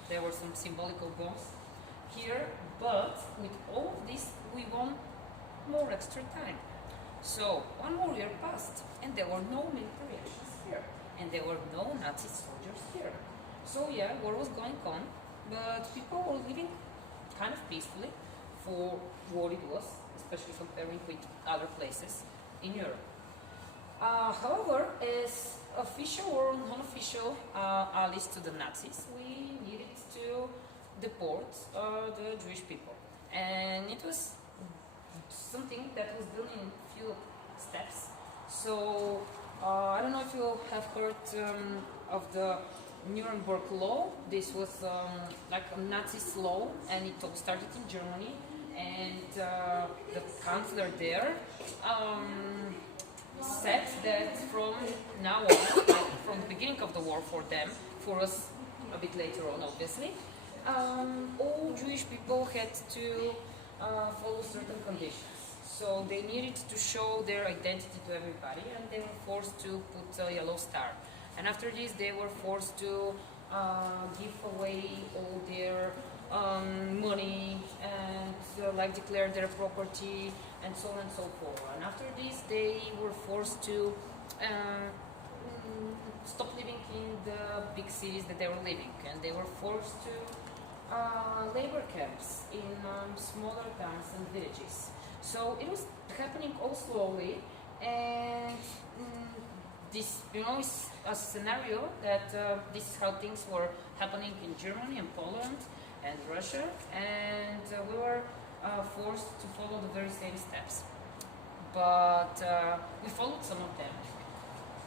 There were some symbolical bombs here, but with all of this, we won more extra time. So one more year passed, and there were no military actions here, and there were no Nazi soldiers here. So yeah, war was going on, but people were living kind of peacefully for what it was, especially comparing with other places in Europe. However, as official or non-official allies to the Nazis, we needed to deport the Jewish people. And it was something that was done in few steps. So, I don't know if you have heard of the Nuremberg law. This was like a Nazi law, and it all started in Germany. And the chancellor there said that from now on, from the beginning of the war for them, for us a bit later on obviously, all Jewish people had to follow certain conditions. So they needed to show their identity to everybody, and they were forced to put a yellow star. And after this they were forced to give away all their money and like declare their property and so on and so forth. And after this they were forced to stop living in the big cities that they were living, and they were forced to labor camps in smaller towns and villages. So it was happening all slowly, and this, is a scenario that this is how things were happening in Germany and Poland and Russia, and we were forced to follow the very same steps. But we followed some of them.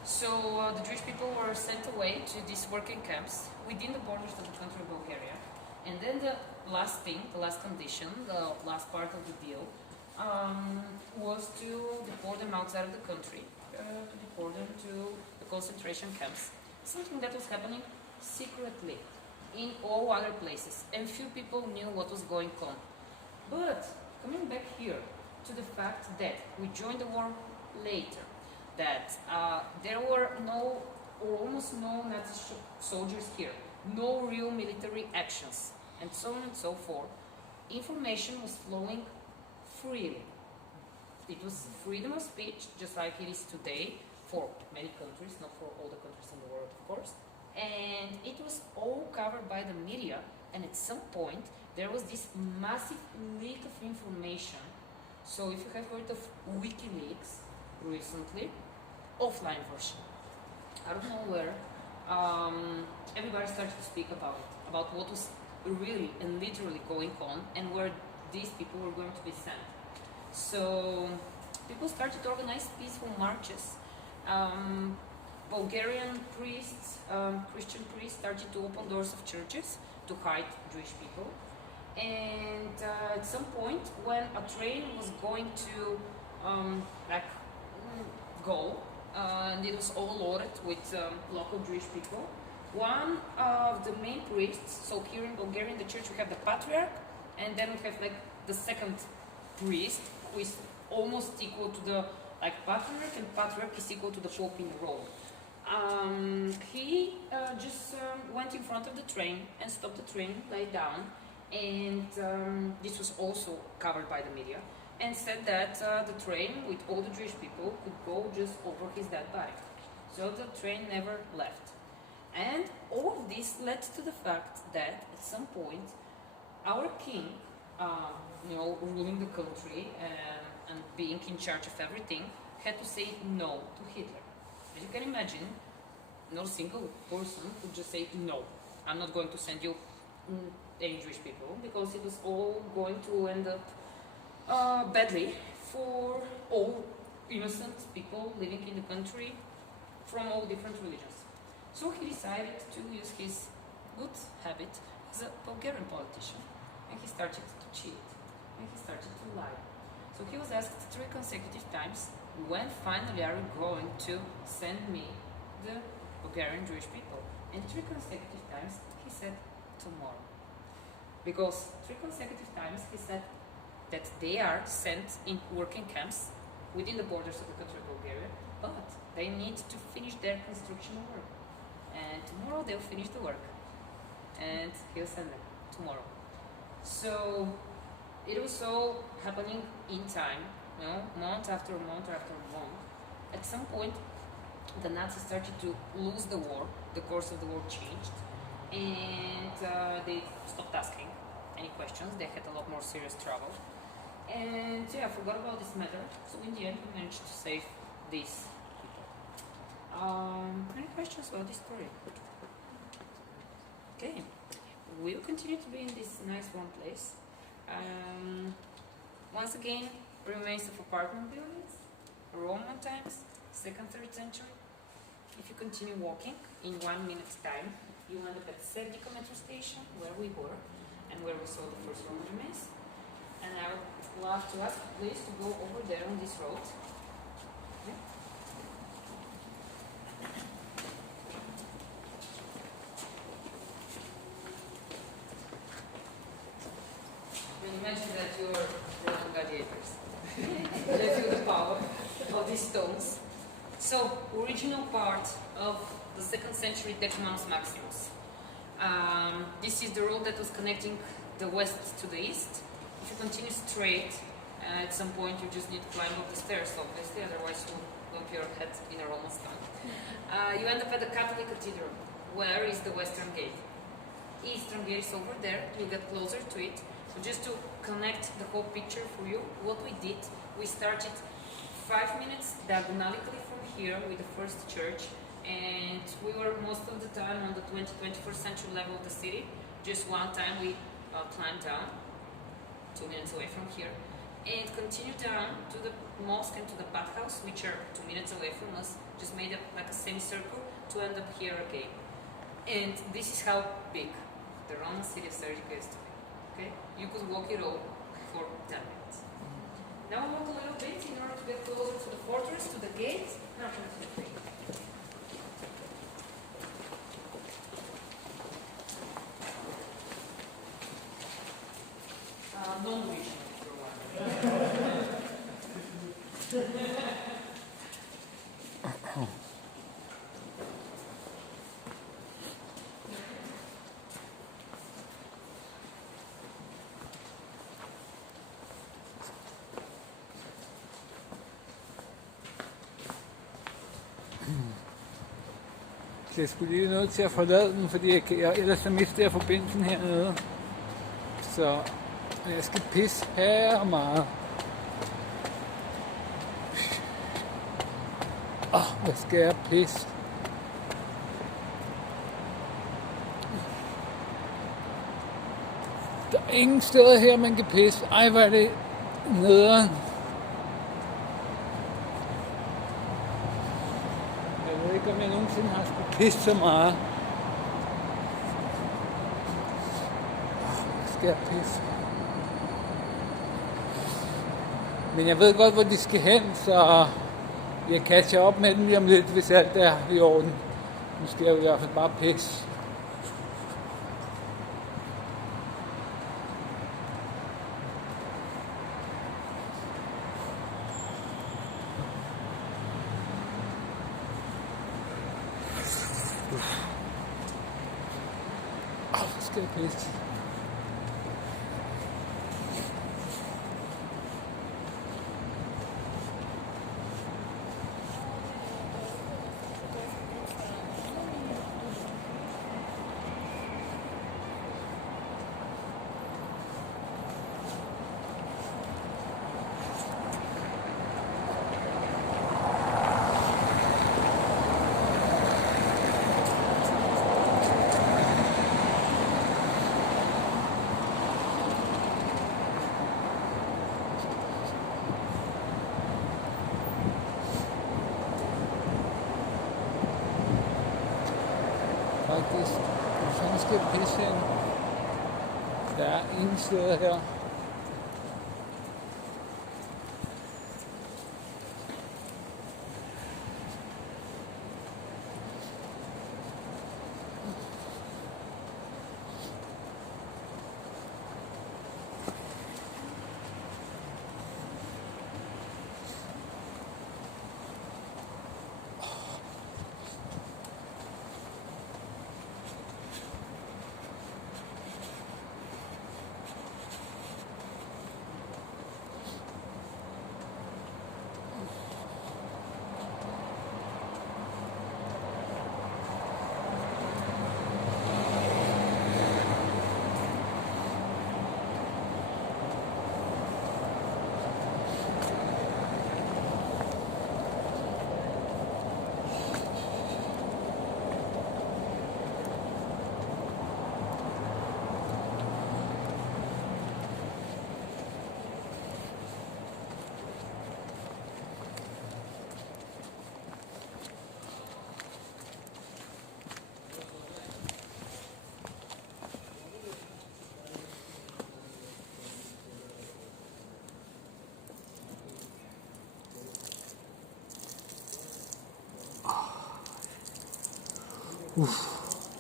So the Jewish people were sent away to these working camps within the borders of the country of Bulgaria. And then the last thing, the last condition, the last part of the deal, was to deport them outside of the country, to deport them to the concentration camps. Something that was happening secretly in all other places, and few people knew what was going on. But coming back here to the fact that we joined the war later, that there were no or almost no Nazi soldiers here, no real military actions, and so on and so forth, information was flowing freely. It was freedom of speech, just like it is today for many countries, not for all the countries in the world, of course. And it was all covered by the media, and at some point there was this massive leak of information. So if you have heard of WikiLeaks recently, offline version, out of nowhere, everybody started to speak about it, about what was really and literally going on and where these people were going to be sent. So people started to organize peaceful marches. Bulgarian priests, Christian priests started to open doors of churches to hide Jewish people. And at some point, when a train was going to go, and it was all loaded with local Jewish people, one of the main priests, so here in Bulgaria in the church we have the patriarch, and then we have like the second priest, who is almost equal to the patriarch, and patriarch is equal to the Pope in Rome. He just went in front of the train and stopped the train, lay down, and this was also covered by the media, and said that the train with all the Jewish people could go just over his dead body. So the train never left. And all of this led to the fact that at some point our king, ruling the country and being in charge of everything, had to say no to Hitler. As you can imagine, no single person could just say no, I'm not going to send you any Jewish people, because it was all going to end up badly for all innocent people living in the country from all different religions. So he decided to use his good habit as a Bulgarian politician, and he started to cheat, and he started to lie. So he was asked 3 consecutive times, when finally are you going to send me the Bulgarian Jewish people? And 3 consecutive times he said tomorrow. Because 3 consecutive times he said that they are sent in working camps within the borders of the country of Bulgaria, but they need to finish their construction work. And tomorrow they'll finish the work. And he'll send them tomorrow. So it was all happening in time, month after month after month. At some point, the Nazis started to lose the war. The course of the war changed, and they stopped asking any questions. They had a lot more serious trouble, and forgot about this matter. So in the end, we managed to save these people. Any questions about this story? Okay, we'll continue to be in this nice warm place. Once again, remains of apartment buildings, Roman times, 2nd, 3rd century. If you continue walking, in 1 minute's time, you end up at Serdica metro station, where we were, and where we saw the first Roman remains. And I would love to ask, please, to go over there on this road. Yeah. Imagine that you're Roman gladiators. They feel the power of these stones. So, original part of the 2nd century Decumanus Maximus. This is the road that was connecting the west to the east. If you continue straight, at some point you just need to climb up the stairs, obviously, otherwise you'll bump your head in a Roman stone. You end up at the Catholic Cathedral. Where is the western gate? Eastern gate is over there. You get closer to it. So just to connect the whole picture for you, what we did, we started 5 minutes diagonally from here with the first church, and we were most of the time on the 21st century level of the city. Just one time we climbed down 2 minutes away from here and continued down to the mosque and to the bathhouse, which are 2 minutes away from us. Just made like a semicircle to end up here again. And this is how big the Roman city of Sergica is to be. Okay, you could walk it all for 10 minutes. Now walk a little bit in order to get closer to the fortress, to the gate. Now to the gate. Non-Norwegian for a while. Så jeg skulle lige nødt til at forlade den, fordi ellers så mister jeg forbindelsen hernede. Så jeg skal pisse her meget. Hvad skal jeg pisse? Der er ingen steder her, man kan pisse. Ej, hvor er det nederen. Jeg ved ikke, om jeg nogensinde har skulle pisse så meget. Hvad skal jeg pisse? Men jeg ved godt, hvor de skal hen, så jeg catcher op med den lige om lidt, hvis alt er i orden. Nu skal jeg i hvert fald bare pisse. Skal jeg pisse? Faktisk, hvor fanden skal jeg pisse hen? Der er ingen steder her.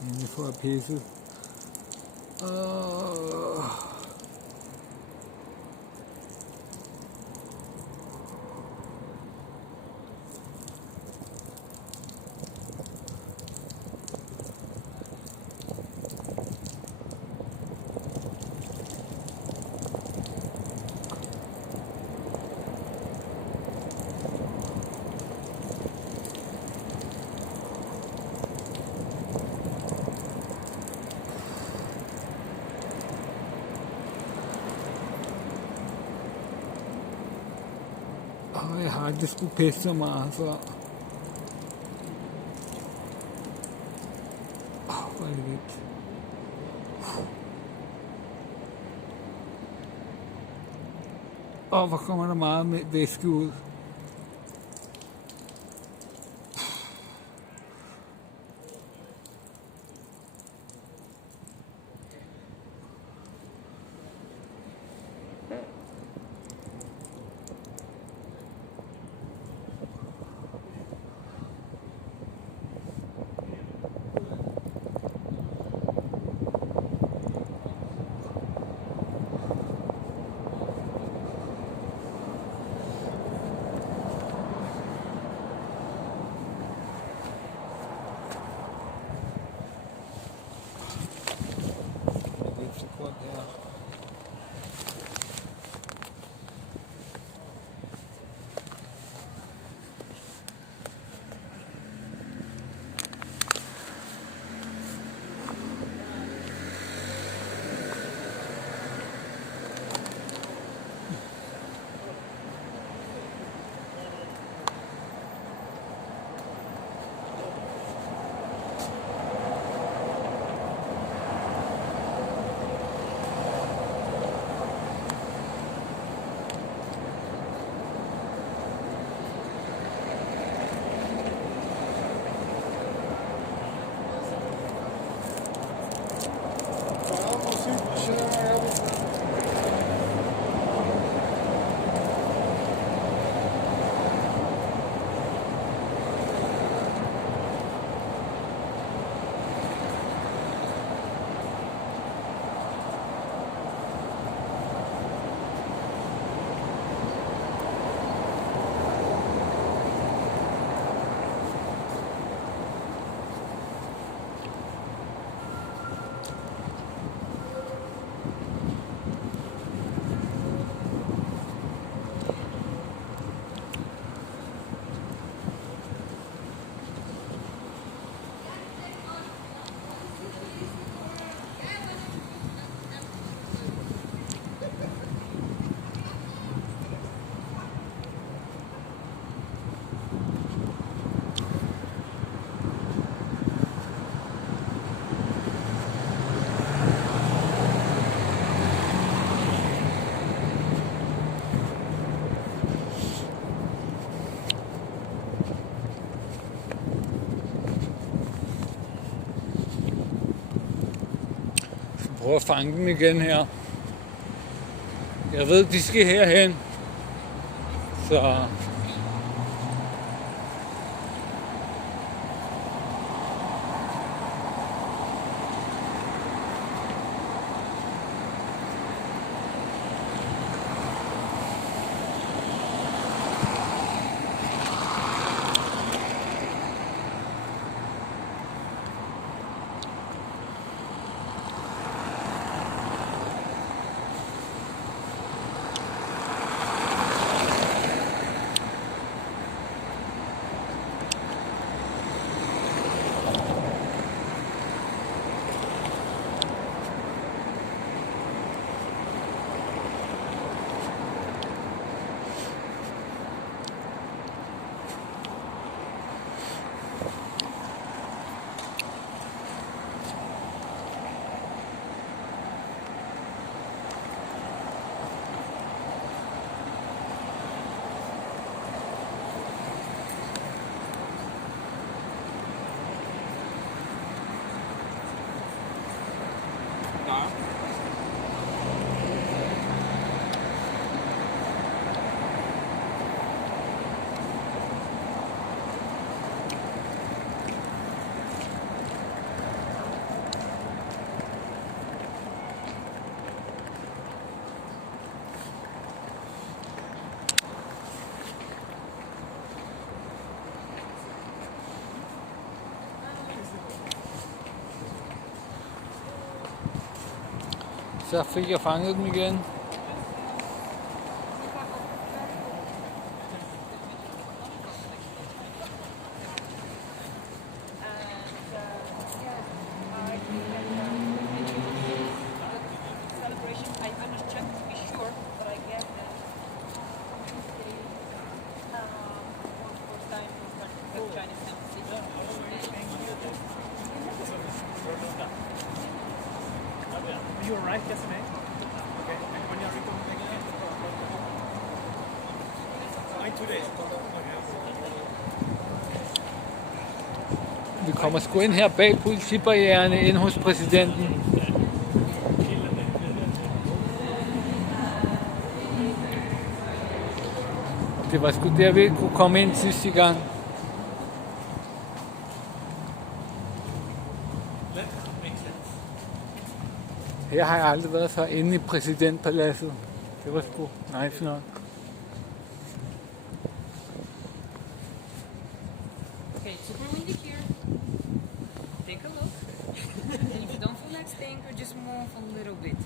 Endelig får jeg pisset. Jeg har aldrig skulle pisse så meget før. Hvor er det vildt. Hvor kommer der meget væske ud. Prøv at fange dem igen her. Jeg ved, de skal herhen. Så så fik jeg fanget dem igen. Vi kommer sgu ind her bag politibarriererne ind hos præsidenten. Det var sgu der, vi kunne komme ind sidste gang. Her har jeg aldrig været før inde i præsidentpaladset. Det var sgu nice nok. Okay, it's super windy here. Take a look. And if you don't feel like staying here, just move a little bit.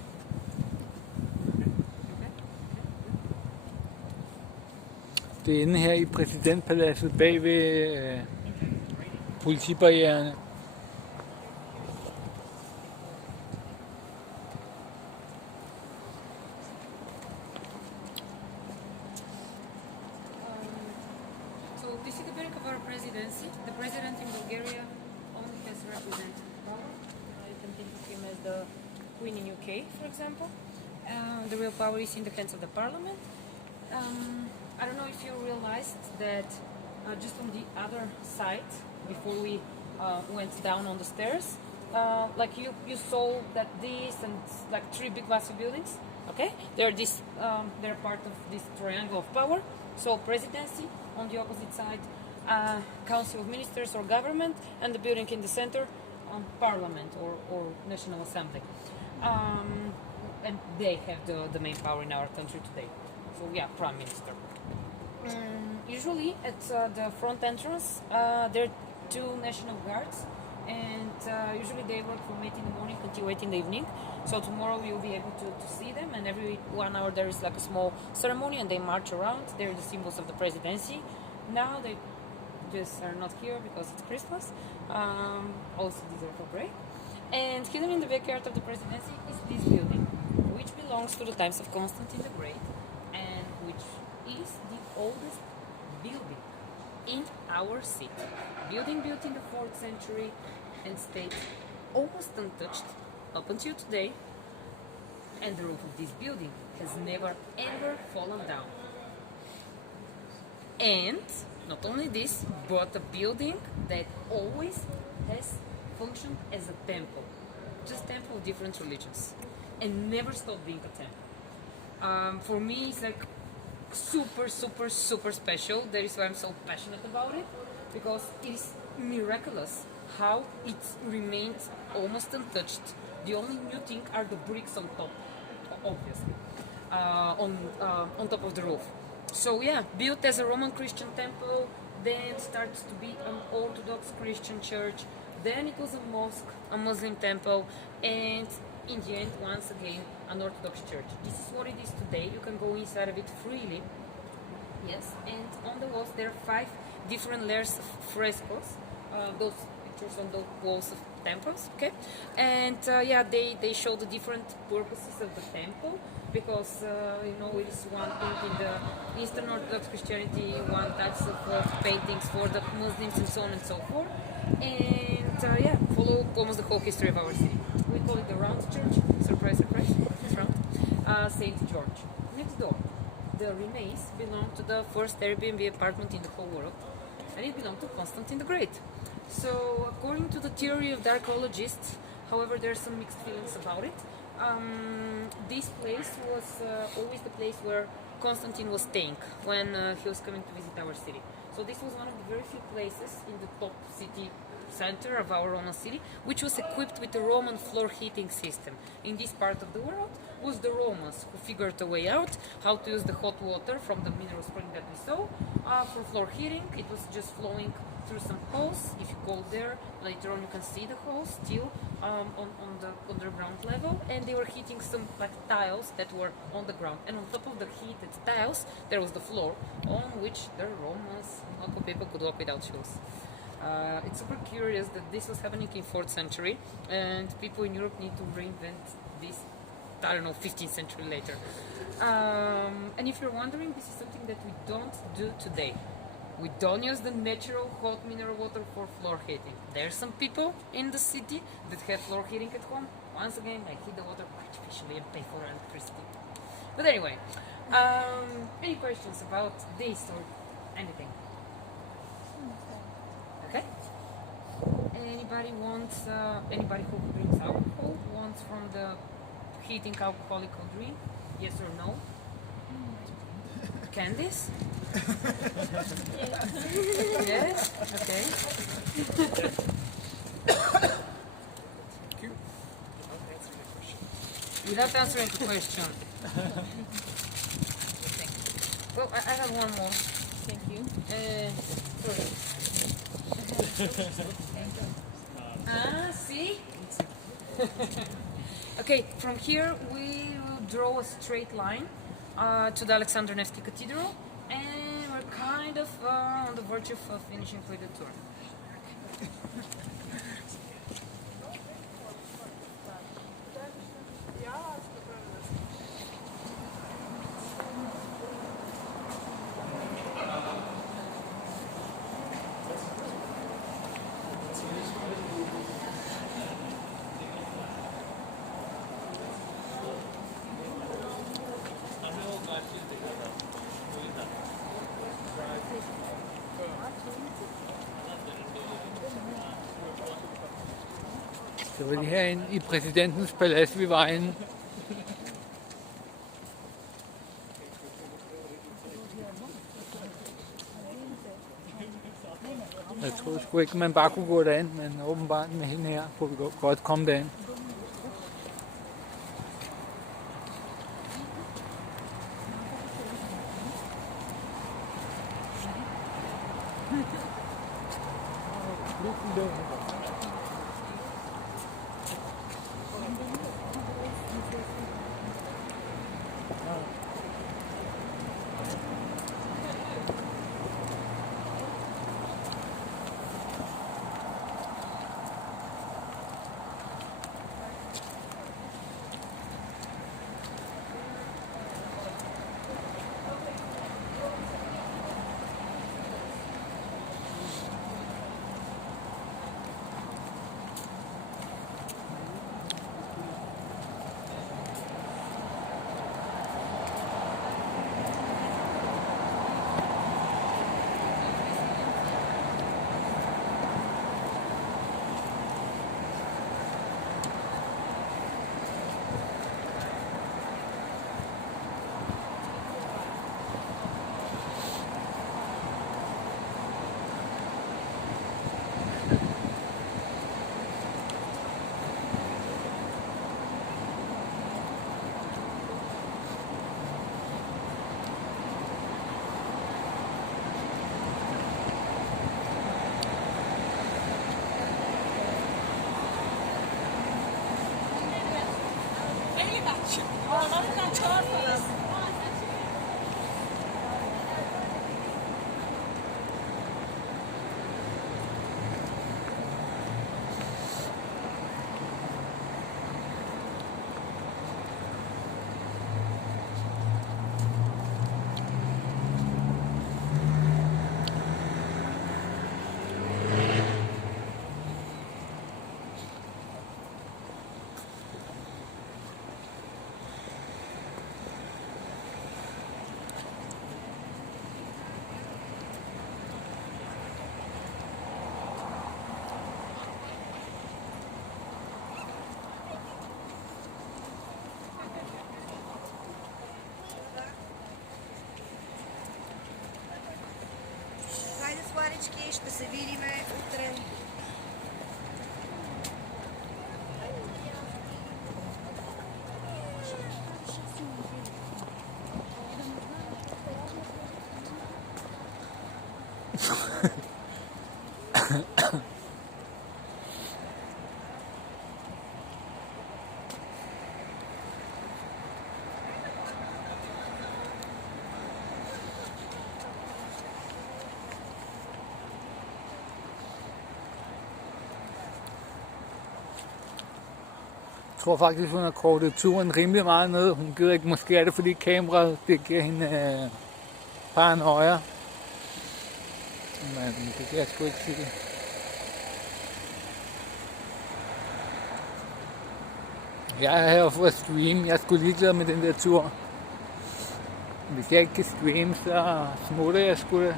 Det er inde her i præsidentpaladset bag ved politibarriererne. So this is the back of our presidency. The president in Bulgaria only has representative power. You can think of him as the queen in UK, for example. The real power is in the hands of the parliament. I don't know if you realized that just on the other side, before we went down on the stairs, like you saw that this and like 3 big massive buildings, okay? They're part of this triangle of power. So presidency on the opposite side, council of ministers or government, and the building in the center, parliament or national assembly. And they have the main power in our country today. So yeah, prime minister. Usually at the front entrance there are 2 national guards, and usually they work from 8 in the morning until 8 in the evening. So tomorrow you'll be able to see them, and every 1 hour there is like a small ceremony and they march around. They're the symbols of the presidency. Now they just are not here because it's Christmas. Also deserve a break. And hidden in the backyard of the presidency is this building, which belongs to the times of Constantine the Great, and which is the oldest building in our city. Building built in the 4th century and stayed almost untouched up until today. And the roof of this building has never ever fallen down. And not only this, but a building that always has functioned as a temple. Just temple of different religions. And never stopped being a temple. For me, it's like super, super, super special. That is why I'm so passionate about it, because it is miraculous how it remains almost untouched. The only new thing are the bricks on top, obviously, on top of the roof. So yeah, built as a Roman Christian temple, then starts to be an Orthodox Christian church, then it was a mosque, a Muslim temple, and in the end, once again, an Orthodox church. This is what it is today. You can go inside of it freely. Yes, and on the walls there are 5 different layers of frescoes. Those pictures on the walls of temples, okay? And yeah, they show the different purposes of the temple, because you know, it is one thing in the Eastern Orthodox Christianity, one types of paintings for the Muslims, and so on and so forth. And yeah, follow almost the whole history of our city. We call it the Round Church. Surprise, surprise, it's round. Saint George. Next door, the remains belong to the first Airbnb apartment in the whole world, and it belonged to Constantine the Great. So, according to the theory of the archaeologists, however, there are some mixed feelings about it. This place was always the place where Constantine was staying when he was coming to visit our city. So this was one of the very few places in the top city center of our Roman city which was equipped with a Roman floor heating system. In this part of the world was the Romans who figured a way out how to use the hot water from the mineral spring that we saw for floor heating. It was just flowing through some holes. If you go there later on, you can see the holes still on the underground level, and they were heating some like tiles that were on the ground, and on top of the heated tiles there was the floor on which the Romans, local people, could walk without shoes. It's super curious that this was happening in 4th century, and people in Europe need to reinvent this, I don't know, 15th century later. And if you're wondering, this is something that we don't do today. We don't use the natural hot mineral water for floor heating. There are some people in the city that have floor heating at home. Once again, they heat the water artificially and pay for electricity. But anyway, any questions about this or anything? Okay. Anybody who drinks alcohol wants from the heating alcoholic drink? Yes or no? Candies? Yes? Okay. Without answering the question. Well, I have one more. Thank you. Sorry. See? Okay, from here we will draw a straight line to the Alexander Nevsky Cathedral, and we're kind of on the verge of finishing with the tour. Det var lige herinde i præsidentens palads, vi var inde. Jeg troede sgu ikke, man bare kunne gå derind, men åbenbart med hende her kunne vi godt komme derind. Ще се видиме утре. Jeg tror faktisk, hun har kortet turen rimelig meget ned. Hun gider ikke, måske er det fordi kameraet det giver hende paranoia. Men det kan jeg sgu ikke sige. Jeg er her for at streame. Jeg skulle ligeglad med den der tur. Hvis jeg ikke kan streame, så smutter jeg sgu da.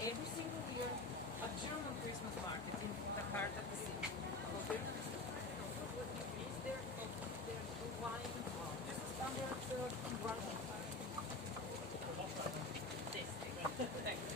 Every single year, a German Christmas market in the heart of the city. Is there wine? This is standard wine. This thing. Thanks.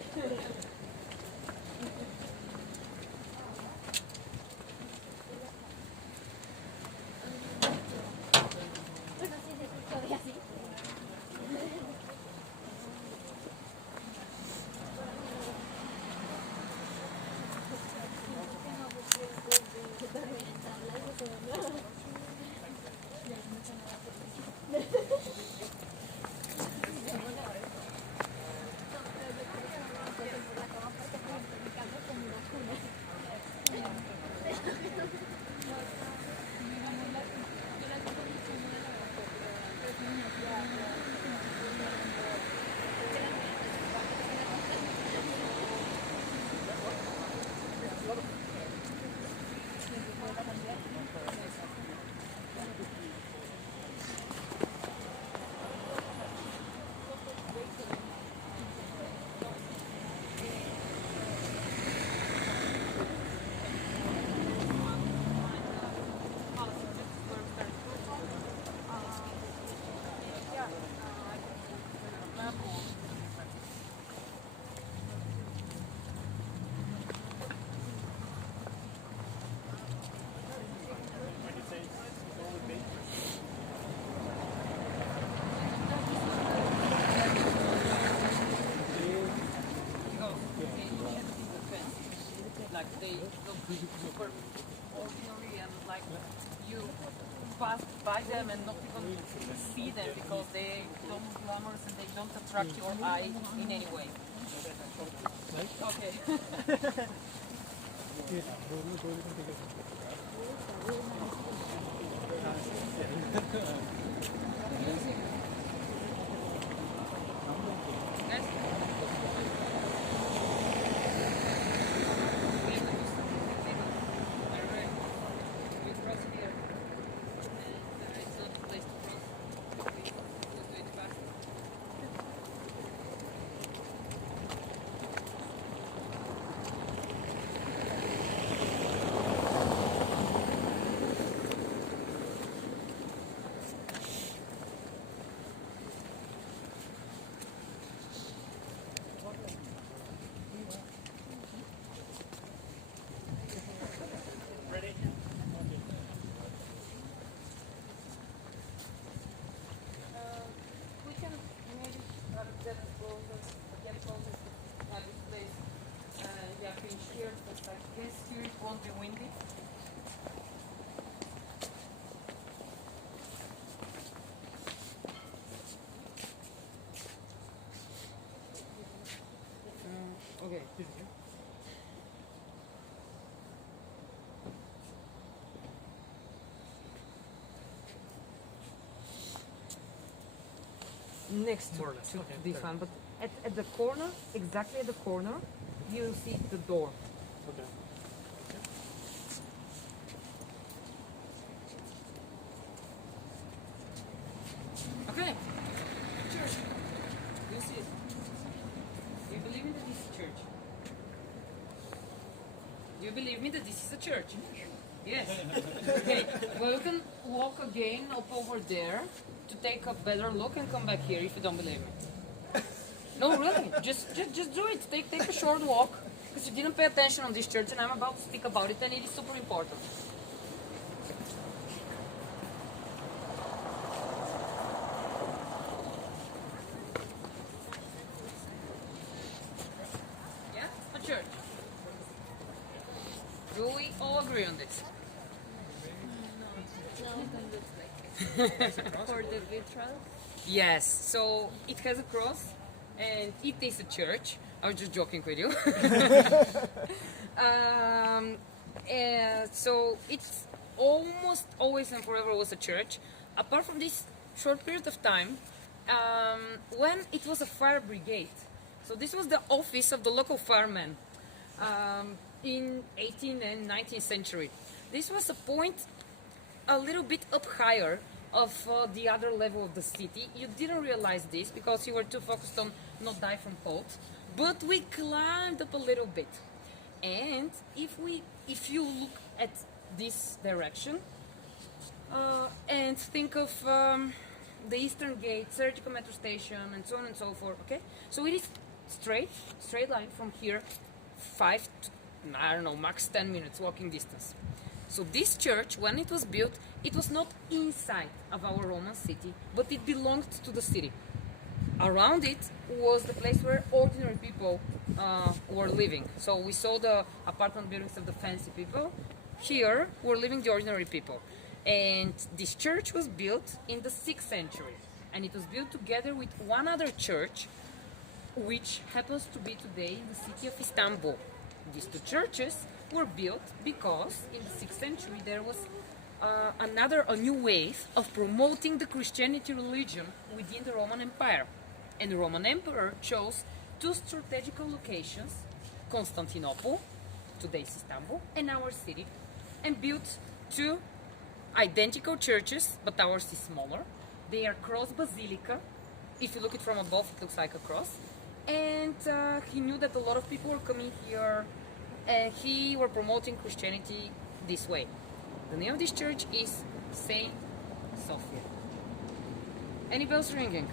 Like they look super ordinary and like pass by them and not even see them because they don't look glamorous and they don't attract your eye in any way. Okay. Yes? We cross here. And it's not a place to cross. We do it fast. We can maybe get closer, have this place. Yeah, finish here, because I guess here it won't be windy. Okay. Next More or less, to okay, this fair. one, but at the corner, exactly at the corner, you see the door. Okay. Okay. Church. You see it. Do you believe me that this is a church? Do you believe me that this is a church? Yes. Okay. Well, you can walk again up over there to take a better look and come back here if you don't believe me. No, really. Just do it. Take a short walk because you didn't pay attention on this church, and I'm about to speak about it, and it is super important. Yeah, a church. Do we all agree on this? For the vitrals. Yes, so it has a cross and it is a church. I was just joking with you. So it's almost always and forever was a church, apart from this short period of time when it was a fire brigade. So this was the office of the local firemen in 18th and 19th century. This was a point a little bit up higher of the other level of the city. You didn't realize this because you were too focused on not die from cold, but we climbed up a little bit. And if you look at this direction and think of the Eastern Gate, Surgical Metro Station, and so on and so forth, okay? So it is straight line from here, 5 to, I don't know, max 10 minutes walking distance. So this church, when it was built, it was not inside of our Roman city, but it belonged to the city. Around it was the place where ordinary people were living. So we saw the apartment buildings of the fancy people. Here were living the ordinary people. And this church was built in the 6th century. And it was built together with one other church, which happens to be today in the city of Istanbul. These two churches were built because in the 6th century there was a new wave of promoting the Christianity religion within the Roman Empire. And the Roman Emperor chose two strategical locations, Constantinople, today's Istanbul, and our city, and built two identical churches, but ours is smaller. They are cross basilica. If you look it from above, it looks like a cross. And he knew that a lot of people were coming here, and he were promoting Christianity this way. The name of this church is Saint Sofia. Any bells ringing?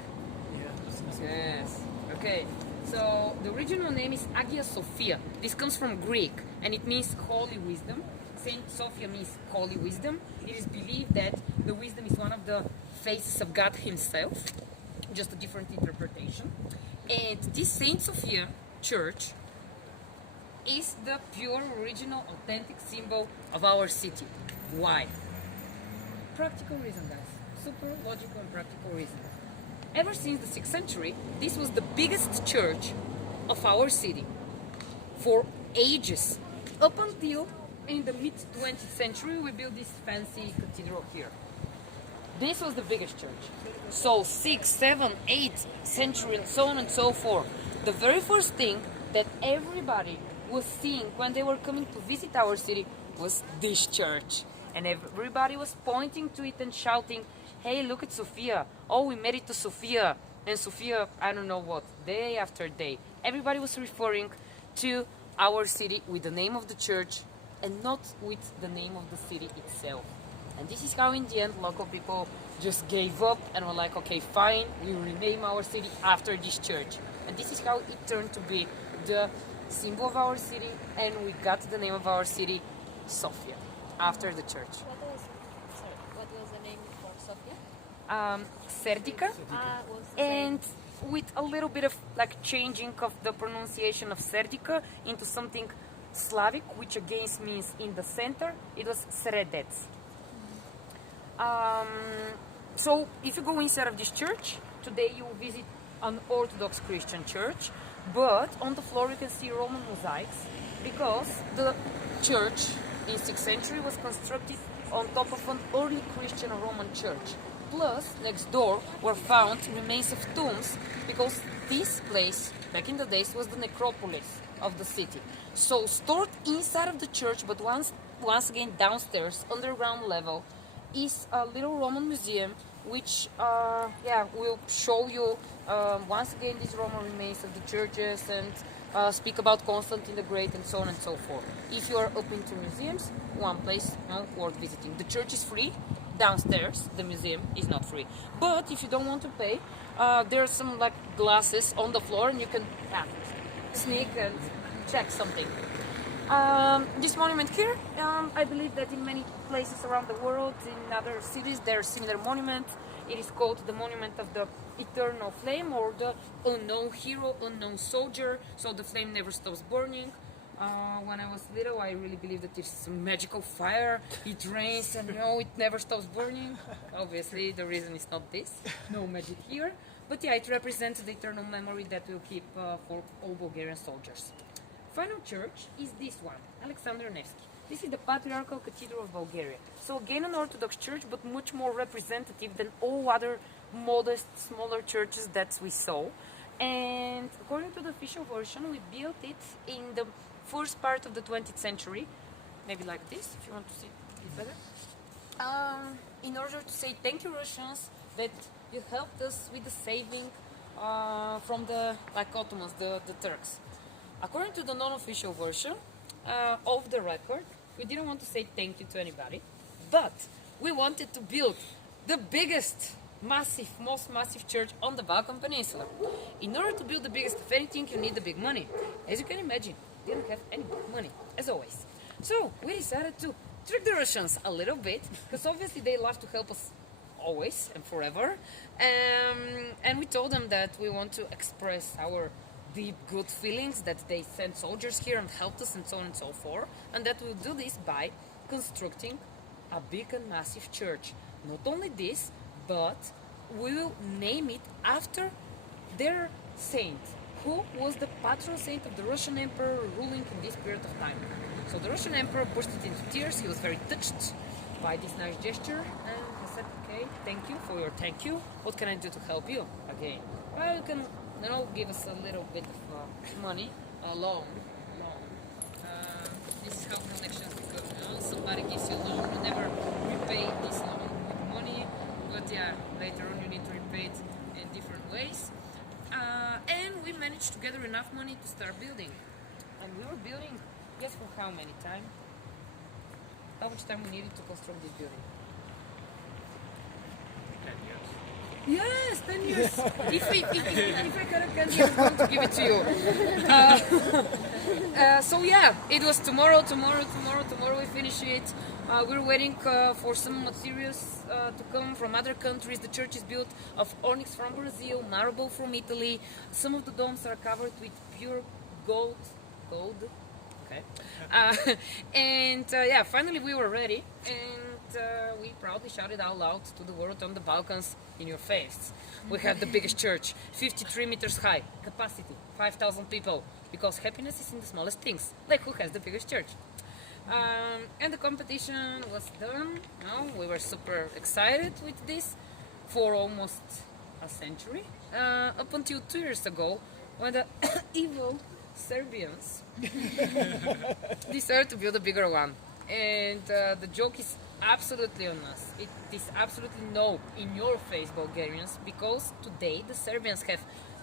Yes. Okay. So the original name is Hagia Sophia. This comes from Greek and it means holy wisdom. Saint Sophia means holy wisdom. It is believed that the wisdom is one of the faces of God himself, just a different interpretation. And this Saint Sophia church is the pure, original, authentic symbol of our city. Why? practical reason, guys. Super logical and practical reason. Ever since the 6th century, this was the biggest church of our city for ages. Up until in the mid-20th century, we built this fancy cathedral here. This was the biggest church. So 6th, 7th, 8th century and so on and so forth. The very first thing that everybody was seeing when they were coming to visit our city was this church. And everybody was pointing to it and shouting, hey, look at Sofia. Oh, we made it to Sofia. And Sofia, I don't know what, day after day. Everybody was referring to our city with the name of the church and not with the name of the city itself. And this is how in the end local people just gave up and were like, okay, fine, we will rename our city after this church. And this is how it turned to be the symbol of our city, and we got the name of our city, Sofia, after the church. What was the name for Sofia? Serdica, and with a little bit of like changing of the pronunciation of Serdica into something Slavic, which again means in the center, it was Sredec. So if you go inside of this church, today you will visit an Orthodox Christian church, but on the floor you can see Roman mosaics because the church in 6th century was constructed on top of an early Christian Roman church. Plus, next door were found remains of tombs because this place, back in the days, was the necropolis of the city. So stored inside of the church, but once again downstairs, underground level, is a little Roman museum which will show you once again these Roman remains of the churches and speak about Constantine the Great and so on and so forth. If you are open to museums, one place worth visiting. The church is free. Downstairs, the museum is not free. But if you don't want to pay, there are some like glasses on the floor and you can sneak and check something. This monument here, I believe that in many places around the world, in other cities, there are similar monuments. It is called the Monument of the Eternal Flame, or the Unknown Hero, Unknown Soldier, so the flame never stops burning. When I was little, I really believed that it's a magical fire, it rains and no, it never stops burning. Obviously, the reason is not this, no magic here. But yeah, it represents the eternal memory that we'll keep for all Bulgarian soldiers. Final church is this one, Alexander Nevsky. This is the Patriarchal Cathedral of Bulgaria. So again an Orthodox church, but much more representative than all other modest, smaller churches that we saw. And according to the official version, we built it in the first part of the 20th century. Maybe like this, if you want to see it better. In order to say thank you, Russians, that you helped us with the saving from the Ottomans, the Turks. According to the non-official version of the record, we didn't want to say thank you to anybody, but we wanted to build the biggest, most massive church on the Balkan Peninsula. In order to build the biggest of anything, you need the big money. As you can imagine, we didn't have any money, as always. So we decided to trick the Russians a little bit, because obviously they love to help us always and forever. And we told them that we want to express our deep good feelings that they sent soldiers here and helped us and so on and so forth, and that we'll do this by constructing a big and massive church. Not only this, but we will name it after their saint, who was the patron saint of the Russian emperor ruling in this period of time. So the Russian emperor bursted into tears. He was very touched by this nice gesture, and he said, okay, thank you for your thank you. What can I do to help you? Again, well, you can give us a little bit of money, a loan. This is how connections go. Somebody gives you a loan, you never repay this loan with money, but yeah, later on you need to repay it in different ways. And we managed to gather enough money to start building. And we were building, guess for how many time? How much time we needed to construct this building? 10 years. Yes, 10 years. If I got a candy, I'm going to give it to you. So yeah, it was tomorrow we finish it. We're waiting for some materials to come from other countries. The church is built of onyx from Brazil, marble from Italy. Some of the domes are covered with pure gold. Okay. And yeah, finally we were ready. And we proudly shout it out loud to the world on the Balkans in your face. We have the biggest church, 53 meters high, capacity, 5,000 people, because happiness is in the smallest things, like who has the biggest church. And the competition was done. We were super excited with this for almost a century, up until 2 years ago, when the evil Serbians decided to build a bigger one. And the joke is absolutely on us. It is absolutely no in your face, Bulgarians, because today the Serbians have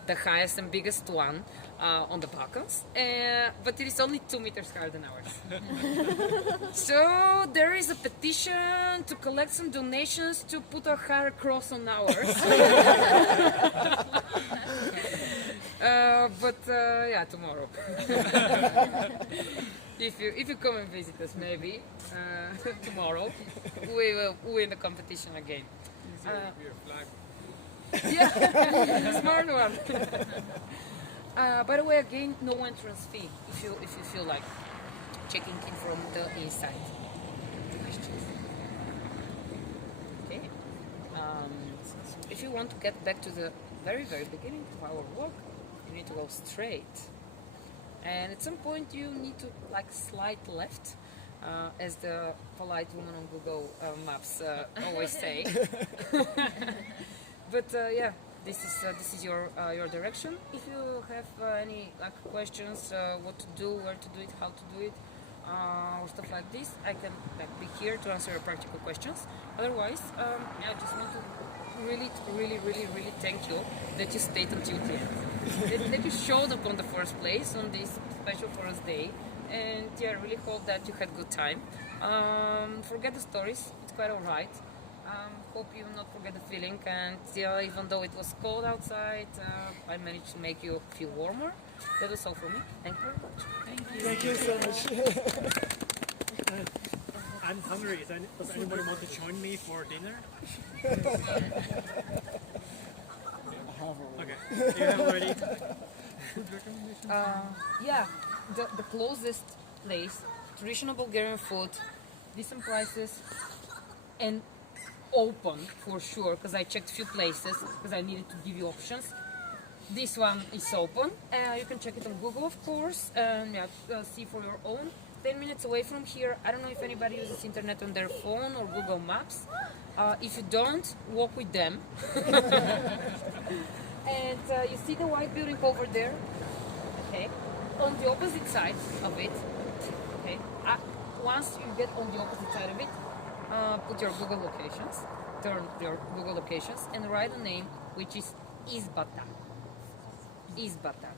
the highest and biggest one on the Balkans, but it is only 2 meters higher than ours. So there is a petition to collect some donations to put a higher cross on ours. Yeah, tomorrow. If you come and visit us, maybe tomorrow we will win the competition again. Yeah, smart one. By the way, again, no entrance fee if you feel like checking in from the inside. Okay. If you want to get back to the very beginning of our walk, you need to go straight. And at some point you need to slide left, as the polite woman on Google Maps always say. But yeah, this is your direction. If you have any questions, what to do, where to do it, how to do it, or stuff like this, I can be here to answer your practical questions. Otherwise, I just want to really thank you that you stayed until the end. that you showed up on the first place on this special first day, and yeah, I really hope that you had good time. Forget the stories, it's quite alright. Hope you not forget the feeling, and even though it was cold outside, I managed to make you feel warmer. That was all for me. Thank you very much. Thank you so much. I'm hungry. Does anybody want to join me for dinner? Okay. You have already food recommendation? Yeah, the closest place, traditional Bulgarian food, decent prices, and open for sure, because I checked a few places because I needed to give you options. This one is open. You can check it on Google, of course, and see for your own. 10 minutes away from here. I don't know if anybody uses internet on their phone or Google Maps. If you don't, walk with them. And you see the white building over there? Okay. On the opposite side of it, okay. Once you get on the opposite side of it, put your Google locations, turn your Google locations, and write a name which is Izbata. Izbata.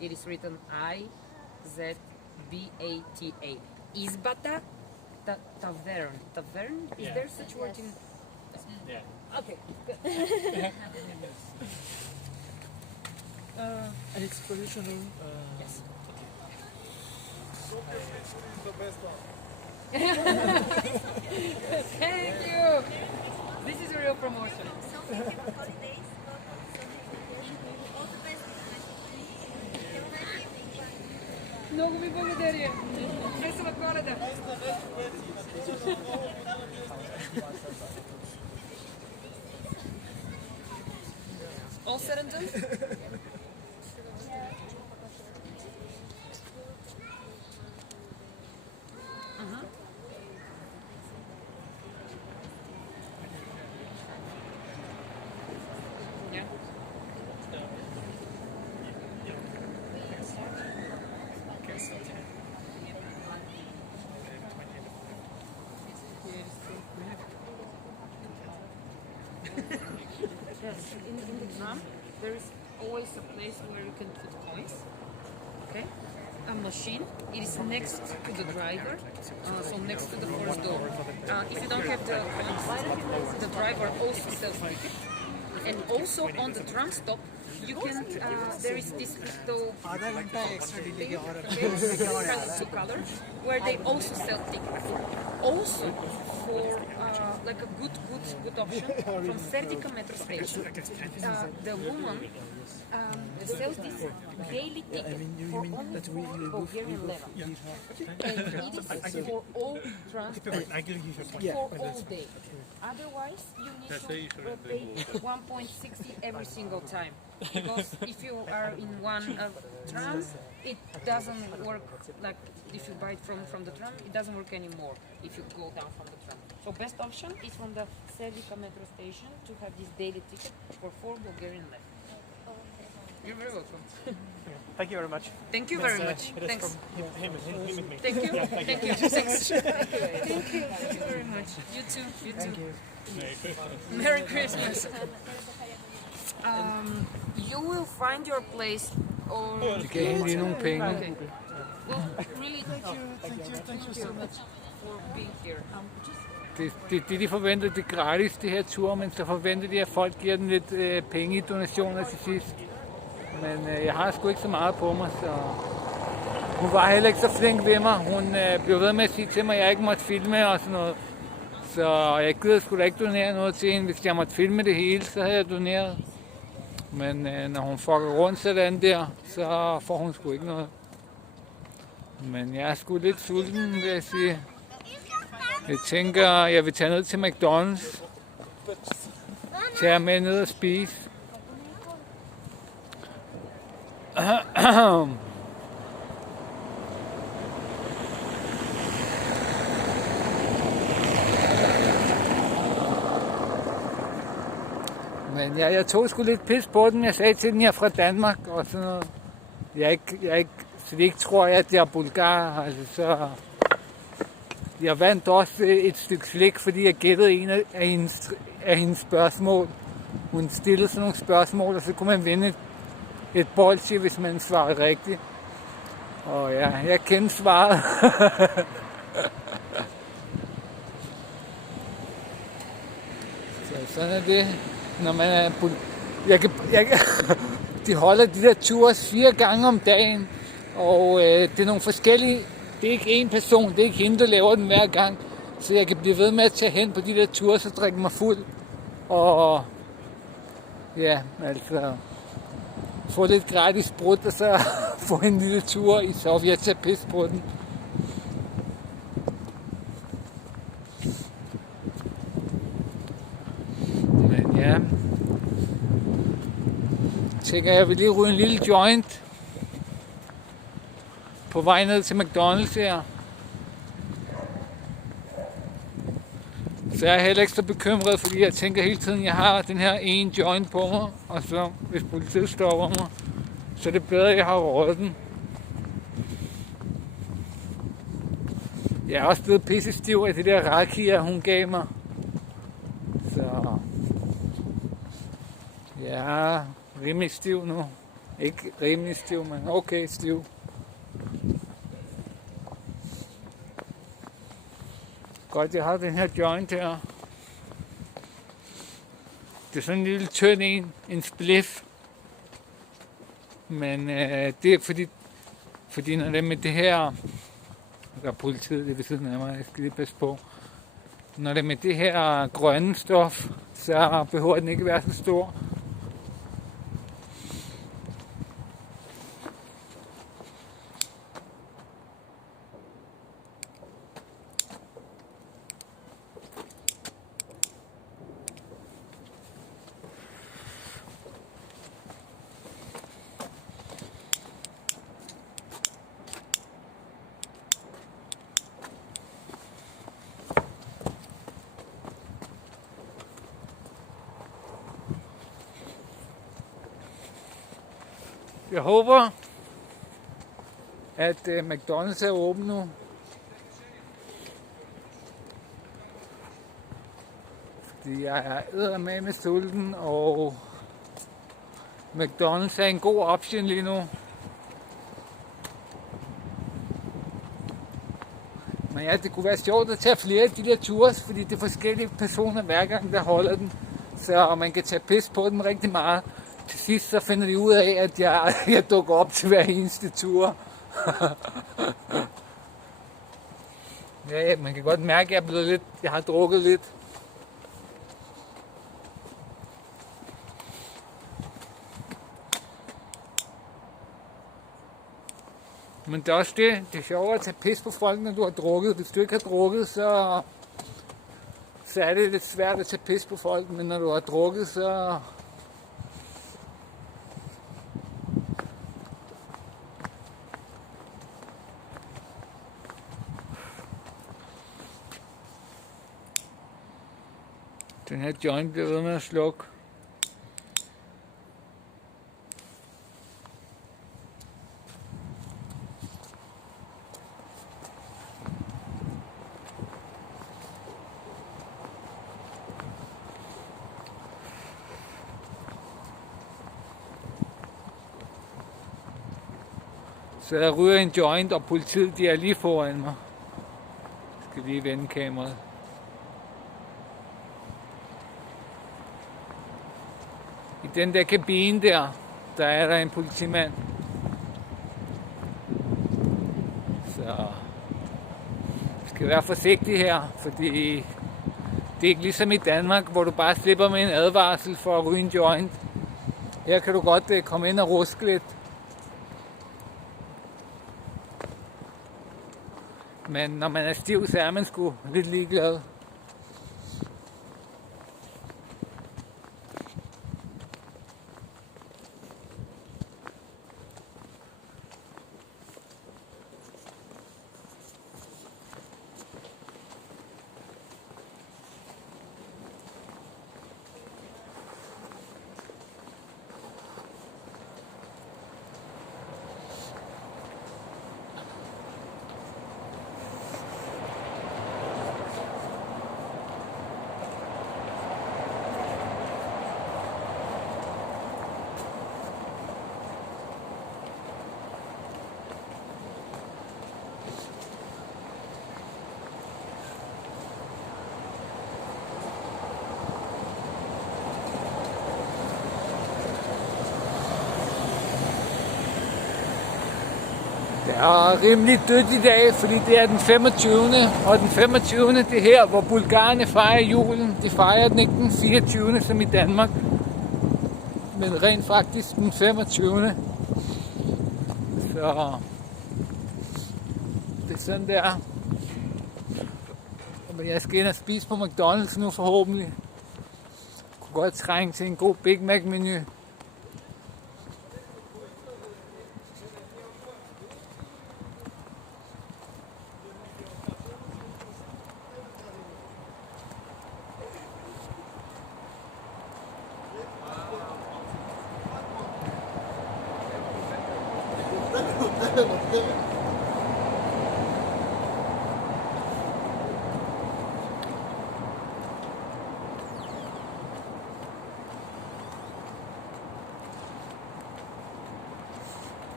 It is written I-Z-B-A-T-A. Izbata Tavern. Tavern? Is there such word in? Yeah. Okay. Good. And it's traditional. Yes. Thank you. This is a real promotion. Sofia, happy holidays. All the best. Have a nice evening. Много ви благодаря. Весела Коледа. All said and done? Yeah. Yes, in the drum there is always a place where you can put coins. Okay? A machine. It is next to the driver, so next to the first door. If you don't have the coins, the driver also sells tickets. And also on the drum stop, you can. There is this crypto thing, okay, two colors, where they also sell tickets. Also for like a good option from Serdica metro station. The woman sells this daily ticket for only 4 Bulgarian leva. And it is for all transport for all day. Otherwise, you need to pay 1.60 every single time. Because if you are in one tram, it doesn't work like if you buy it from the tram, it doesn't work anymore if you go down from the tram. So best option is from the Serdica metro station to have this daily ticket for 4 Bulgarian leva. You're very welcome. Thank you very much. Thank you very much. It is Thanks. from him and me. Thank you. Yeah, thank Thank you. you. Thanks. Thank you. Thank you very much. You too. You too. Merry Christmas. You will find your place or De gav hende lige nogle penge. Okay. Well, really thank you so much for being here. Det de forventer, det er gratis, det her tur, men så forventer de, at folk giver dem lidt penge i donationer til sidst. Men jeg har sgu ikke så meget på mig, så hun var heller ikke så flink ved mig. Hun blev ved med at sige til mig, at jeg ikke måtte filme og sådan noget. Så jeg gider sgu da ikke donere noget til hende. Hvis jeg måtte filme det hele, så havde jeg doneret. Men når hun fucker rundt sådan der, så får hun sgu ikke noget. Men jeg er sgu lidt sulten, vil jeg sige. Jeg tænker, jeg vil tage ned til McDonald's. Tage med ned og spise. Men jeg tog sgu lidt pis på den. Jeg sagde til den, jeg er fra Danmark og sådan noget. Så de ikke tror, at jeg er bulgar. Altså, så jeg vandt også et stykke slik, fordi jeg gættede en af hendes spørgsmål. Hun stillede sådan nogle spørgsmål, og så kunne man vinde et bolsje, hvis man svarede rigtigt. Og ja, jeg kendte svaret. Så sådan er det. Når man er de holder de der tours 4 gange om dagen, og det er nogle forskellige. Det er ikke én person, det er ikke hende, der laver den hver gang. Så jeg kan blive ved med at tage hen på de der tours og drikke mig fuld. Og ja, altså få lidt gratis brud, og så få en lille tur i Sofia og tage pis på den. Men ja, tænker jeg vil lige ryge en lille joint på vej ned til McDonald's her. Så jeg er heller ikke så bekymret, fordi jeg tænker hele tiden, at jeg har den her ene joint på mig, og så hvis politiet stopper mig, så er det bedre, at jeg har røget den. Jeg er også blevet pissestiv af det der rakia, hun gav mig. Så jeg er rimelig stiv nu. Ikke rimelig stiv, men okay stiv. Godt, jeg har den her joint her. Det er sådan en lille tynd en spliff. Men det er fordi når det er med det her, der er politiet det ved siden af mig, jeg skal lige passe på. Når det er med det her grønne stof, så behøver den ikke være så stor. Jeg håber, at McDonald's er åben nu. Fordi jeg er eddermame sulten, og McDonald's er en god option lige nu. Men ja, det kunne være sjovt at tage flere af de der tours, fordi det er forskellige personer hver gang, der holder den. Så man kan tage pis på dem rigtig meget. Til sidst så finder de ud af, at jeg dukker op til hver eneste tur. Ja, man kan godt mærke, at jeg har drukket lidt. Men det er også det er sjovere at tage pis på folk, når du har drukket. Hvis du ikke har drukket, så er det lidt svært at tage pis på folk, men når du har drukket, så... Den her joint bliver ved med at slukke. Så der ryger en joint, og politiet de er lige foran mig. Jeg skal lige vende kameraet. I den der kabine der er der en politimand. Så vi skal være forsigtige her, fordi det er ikke ligesom i Danmark, hvor du bare slipper med en advarsel for at ryge en joint. Her kan du godt komme ind og ruske lidt. Men når man er stiv, så er man sgu lidt ligeglad. Det er rimelig dødt i dag, fordi det er den 25. Og den 25. det er her, hvor bulgarerne fejrer julen. De fejrer den ikke den 24. som i Danmark, men rent faktisk den 25. Så det er sådan, det er. Men jeg skal ind og spise på McDonald's nu forhåbentlig. Jeg kunne godt trænge til en god Big Mac-menu.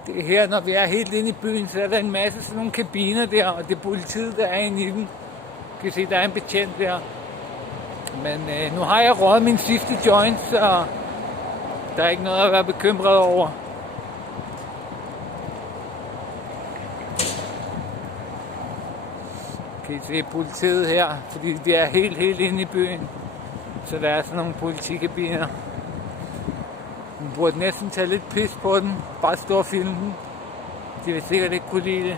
Det er her, når vi er helt inde i byen, så er der en masse sådan nogle kabiner der, og det er politiet, der er inde i dem. Du kan se, der er en betjent der. Men nu har jeg røget min sidste joint, så der er ikke noget at være bekymret over. Kan I se politiet her, fordi det er helt inde i byen. Så der er sådan nogle politikabiner. Man burde næsten tage lidt pis på den, bare stå og filme den. De vil sikkert ikke kunne lide det.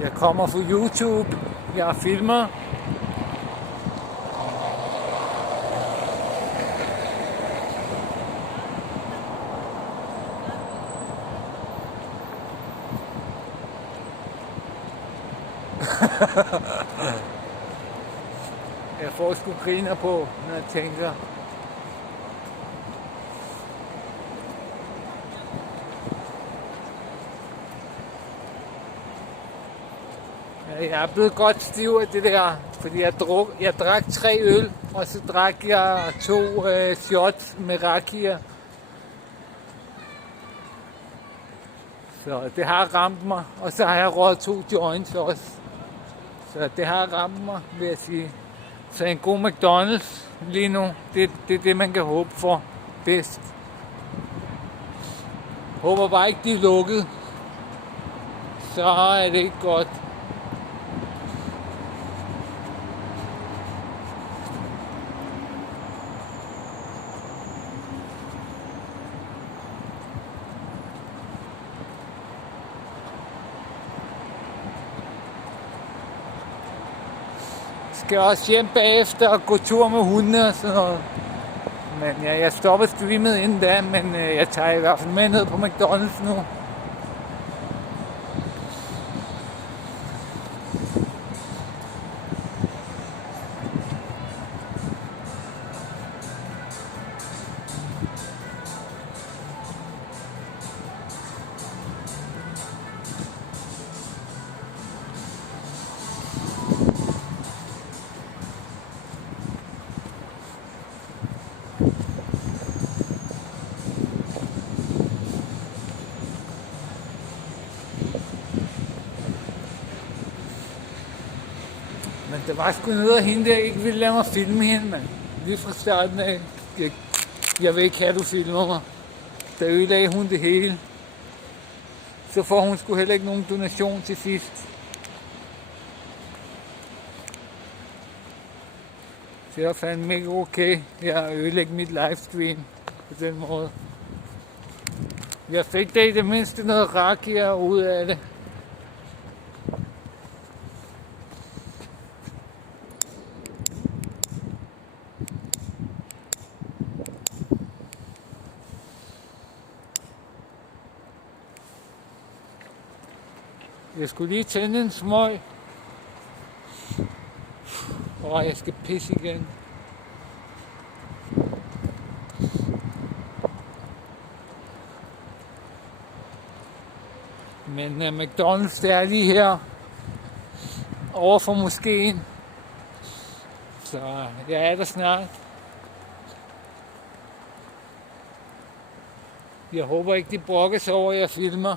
Jeg kommer fra YouTube, jeg filmer. Jeg får sgu griner på, når jeg tænker. Jeg er blevet godt stiv af det der, fordi jeg drak 3 øl, og så drak jeg 2 shots med rakier. Så det har ramt mig, og så har jeg røget 2 joints også. Så det har ramt mig, vil jeg sige. Så en god McDonald's lige nu, det er det, man kan håbe for bedst. Håber bare ikke, de er lukket. Så er det ikke godt. skal også hjem bagefter og gå tur med hundene og sådan noget. Men ja, jeg stopper streamet inden da, men jeg tager i hvert fald med ned på McDonald's nu. Men der var sgu noget af hende, der ikke ville lade mig filme hende, mand. Lige fra starten af. Jeg vil ikke have, du filmer mig. Der ødelagde hun det hele. Så får hun sgu heller ikke nogen donation til sidst. Så det var fandme ikke okay, jeg ødelægge mit livestream på den måde. Jeg fik da i det mindste noget rakier ud af det. Jeg skulle lige tænde en smøg. Jeg skal pisse igen. Men McDonald's, det er lige her over for moskeen. Så jeg er der snart. Jeg håber ikke, de brokker sig over, at jeg filmer.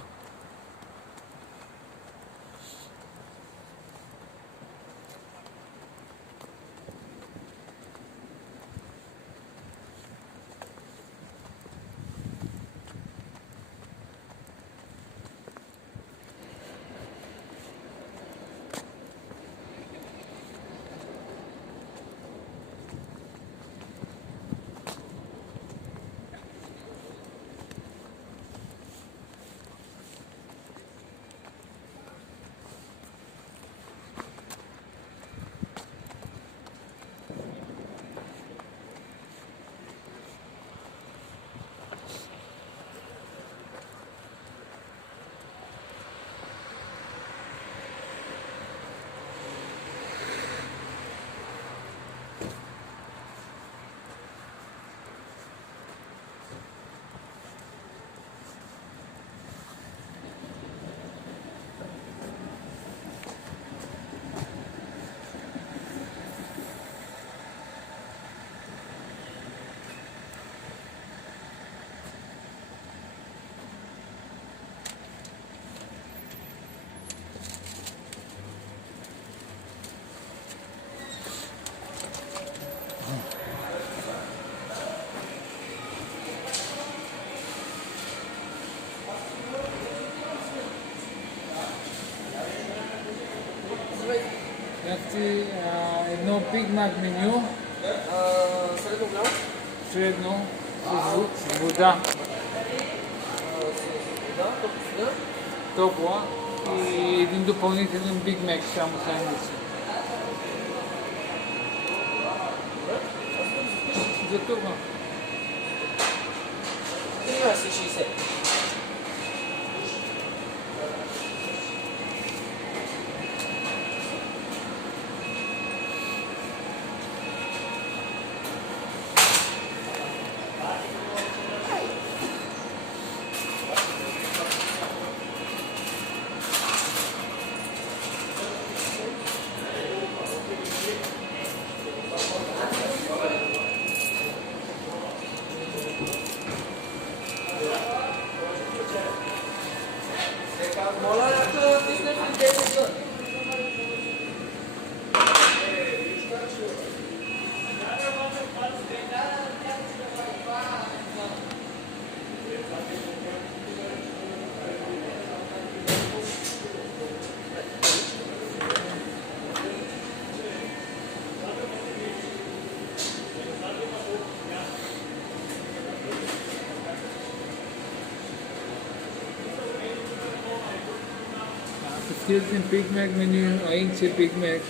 No Big Mac menu. Salade au blanc. Salade non. C'est Bouddha. Добро. И един допълнителен Big Mac само сандвич. За това. Има си 60. Bestilt en Big Mac menu og en til Big Mac.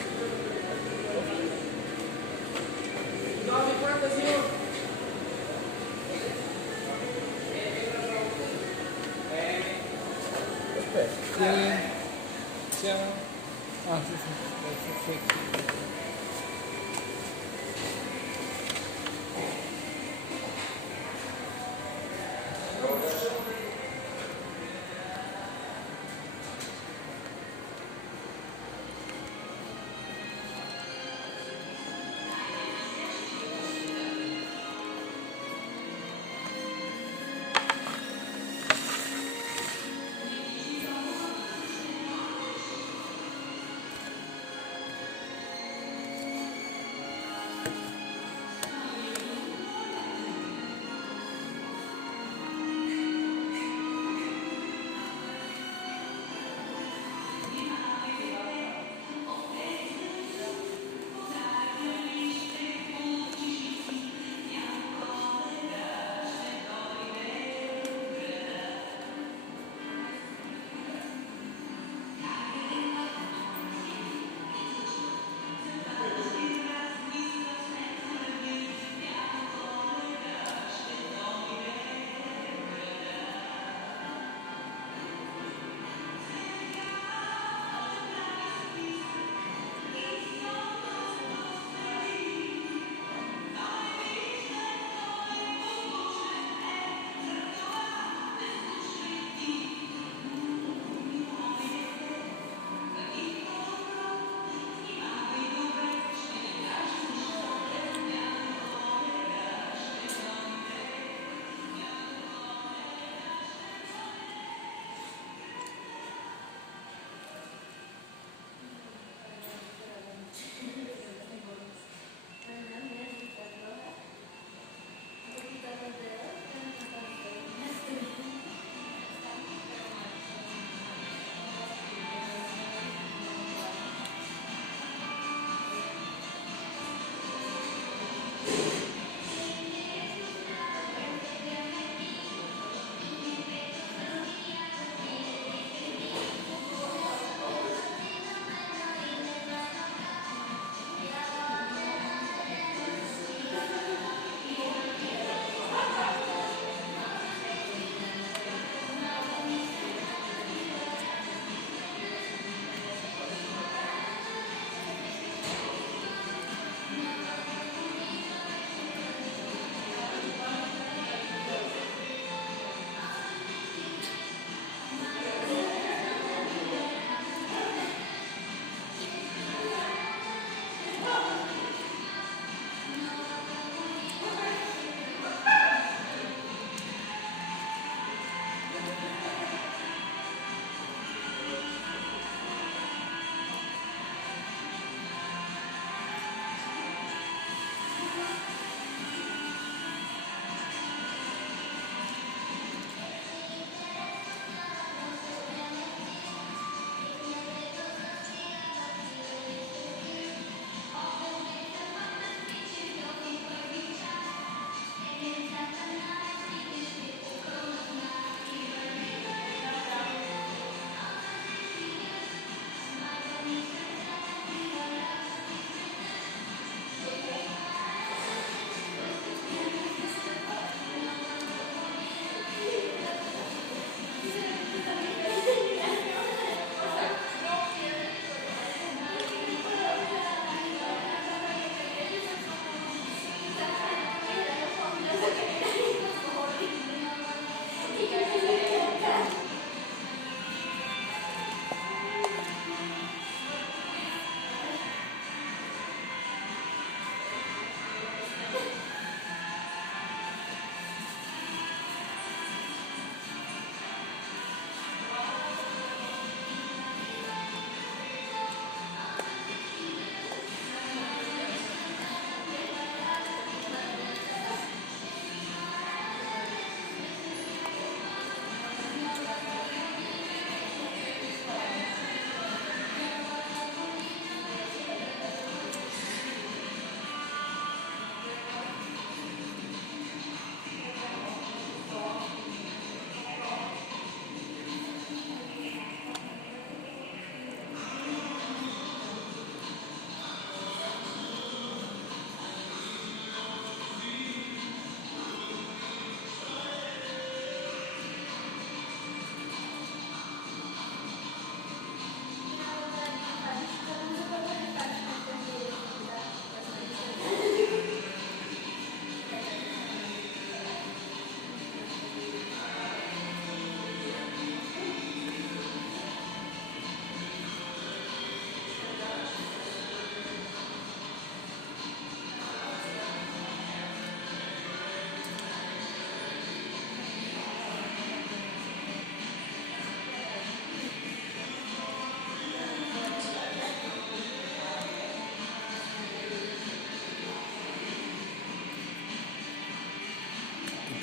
Clean. Ciao. Ah, das ist schick.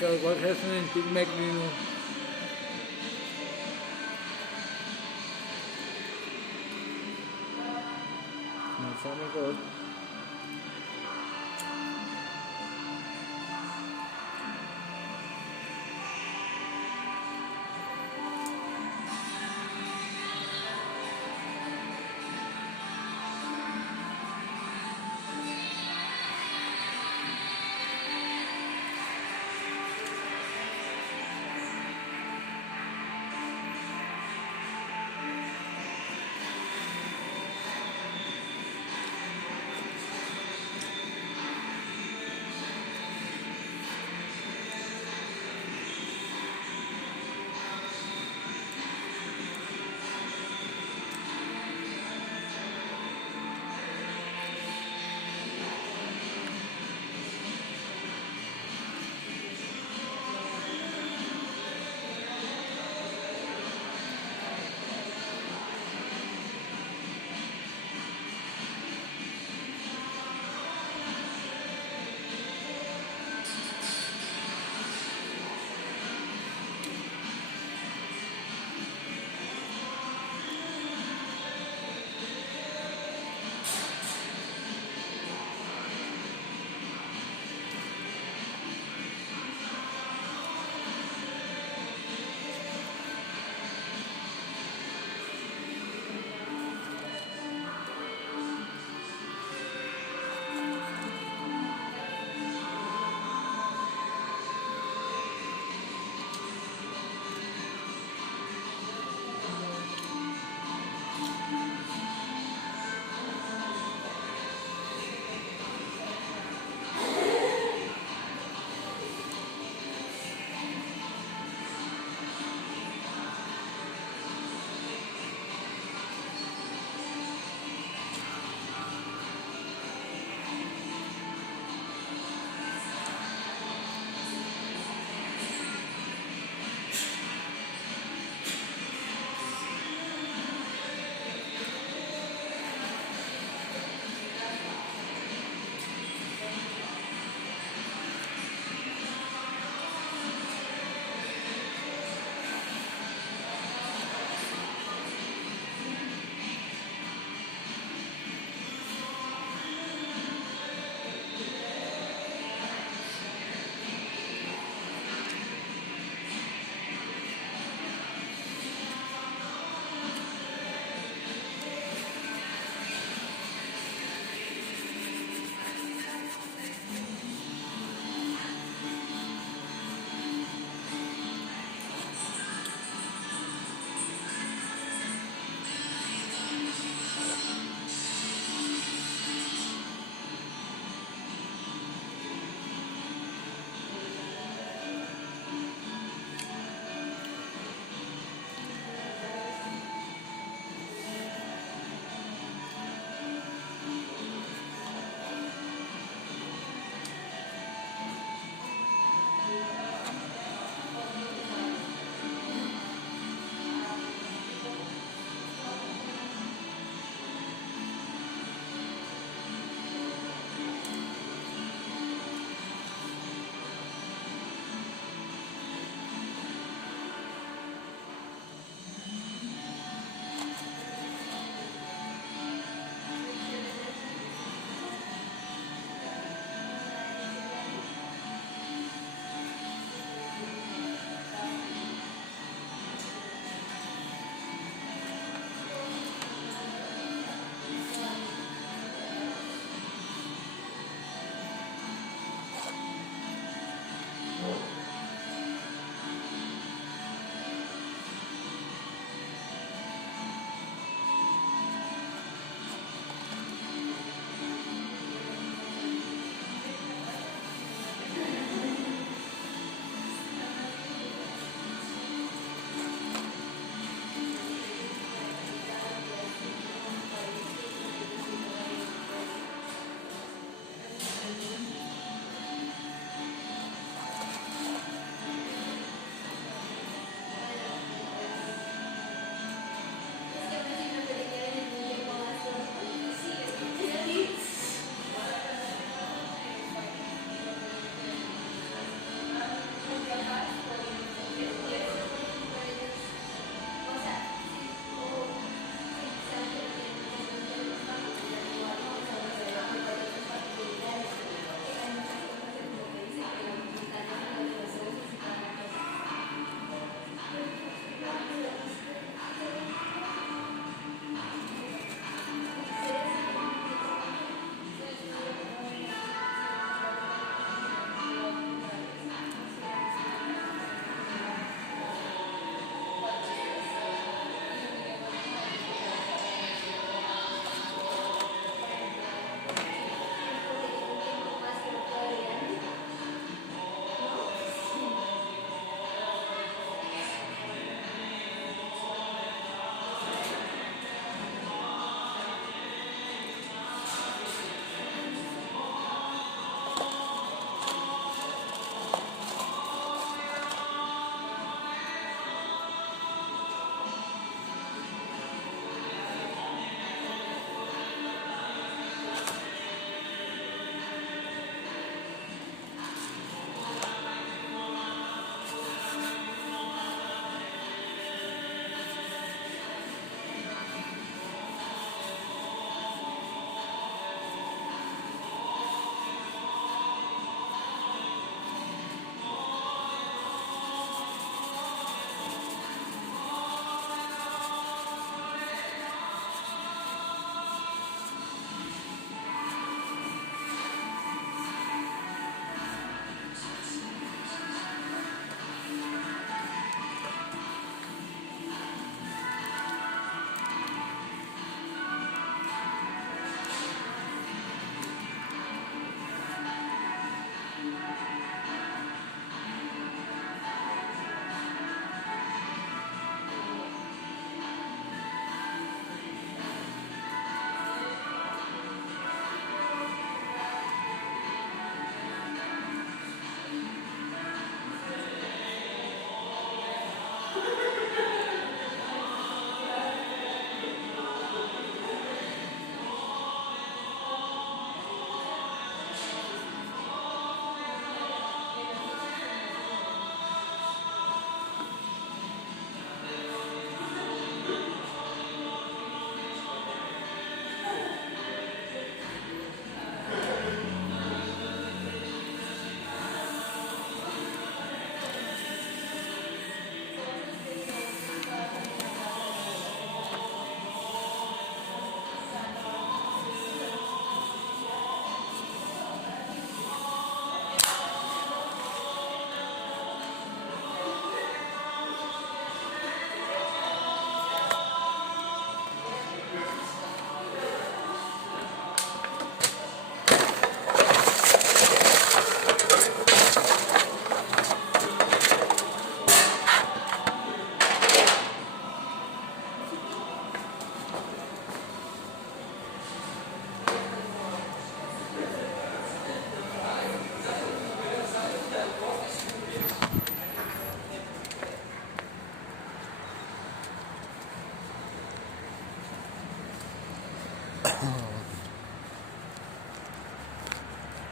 gad godt have sådan en Big Mac lige nu. Nå, fandme godt.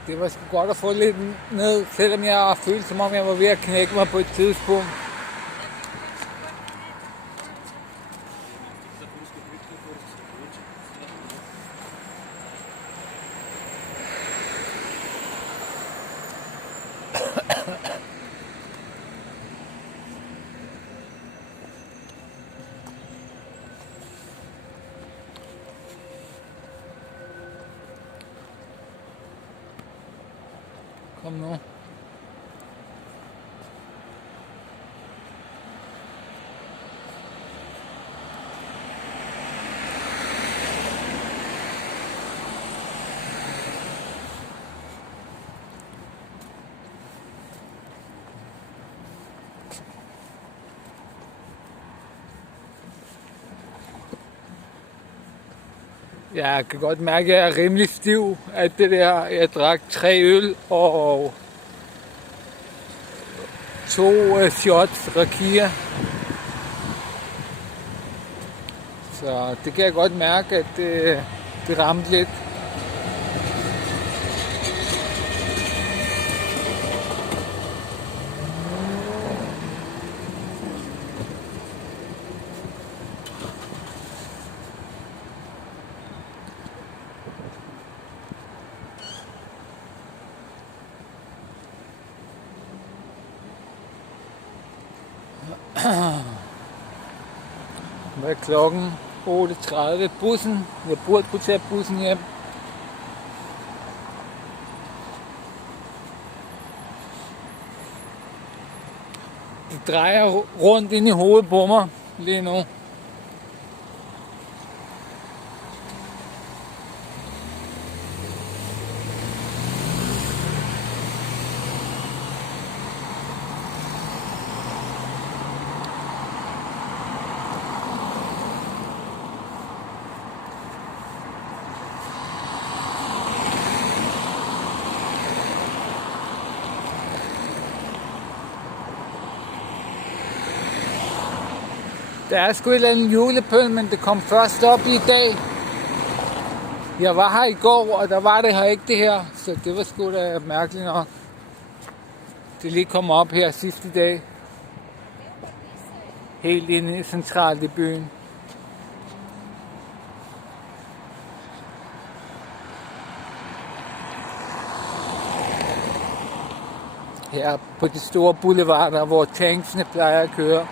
det var sgu godt at få lidt ned, selvom jeg følte, som om jeg var ved at knække mig på et tidspunkt. Kom nu. Jeg kan godt mærke, at jeg er rimelig stiv af det der. Jeg drak 3 øl og 2 shots rakia. Så det kan jeg godt mærke, at det ramte lidt. Hvad er klokken? 8:30. Bussen. Jeg burde kunne tage bussen hjem. Det drejer rundt ind i hovedet på mig lige nu. Der er sgu et eller andet julepøl, men det kom først op i dag. Jeg var her i går, og der var det her ikke det her, så det var sgu da mærkeligt nok. Det lige kom op her sidste dag. Helt inde i centralt i byen. Her på de store boulevarder, hvor tanksene plejer at køre.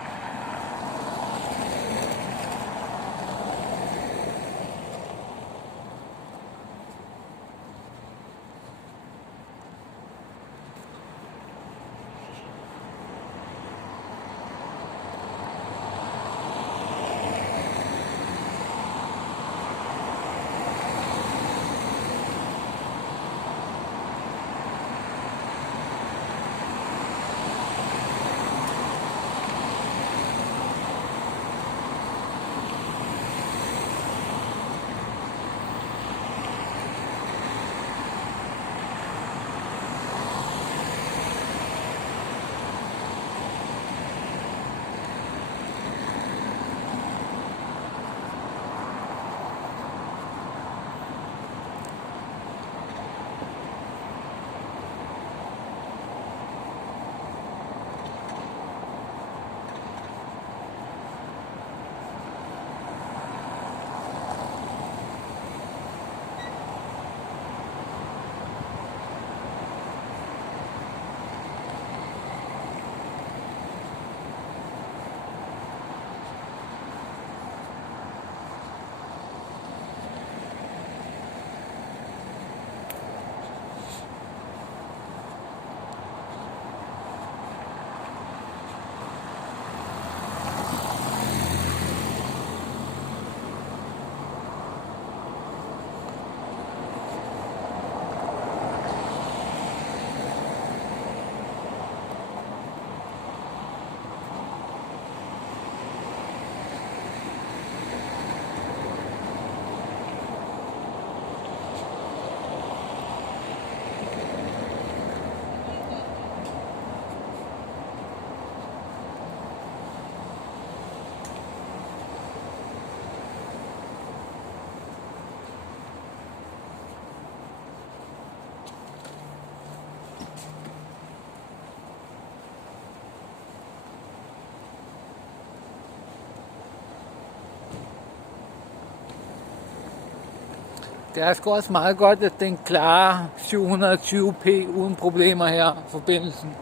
Det er sgu også meget godt, at den klarer 720p uden problemer her, forbindelsen.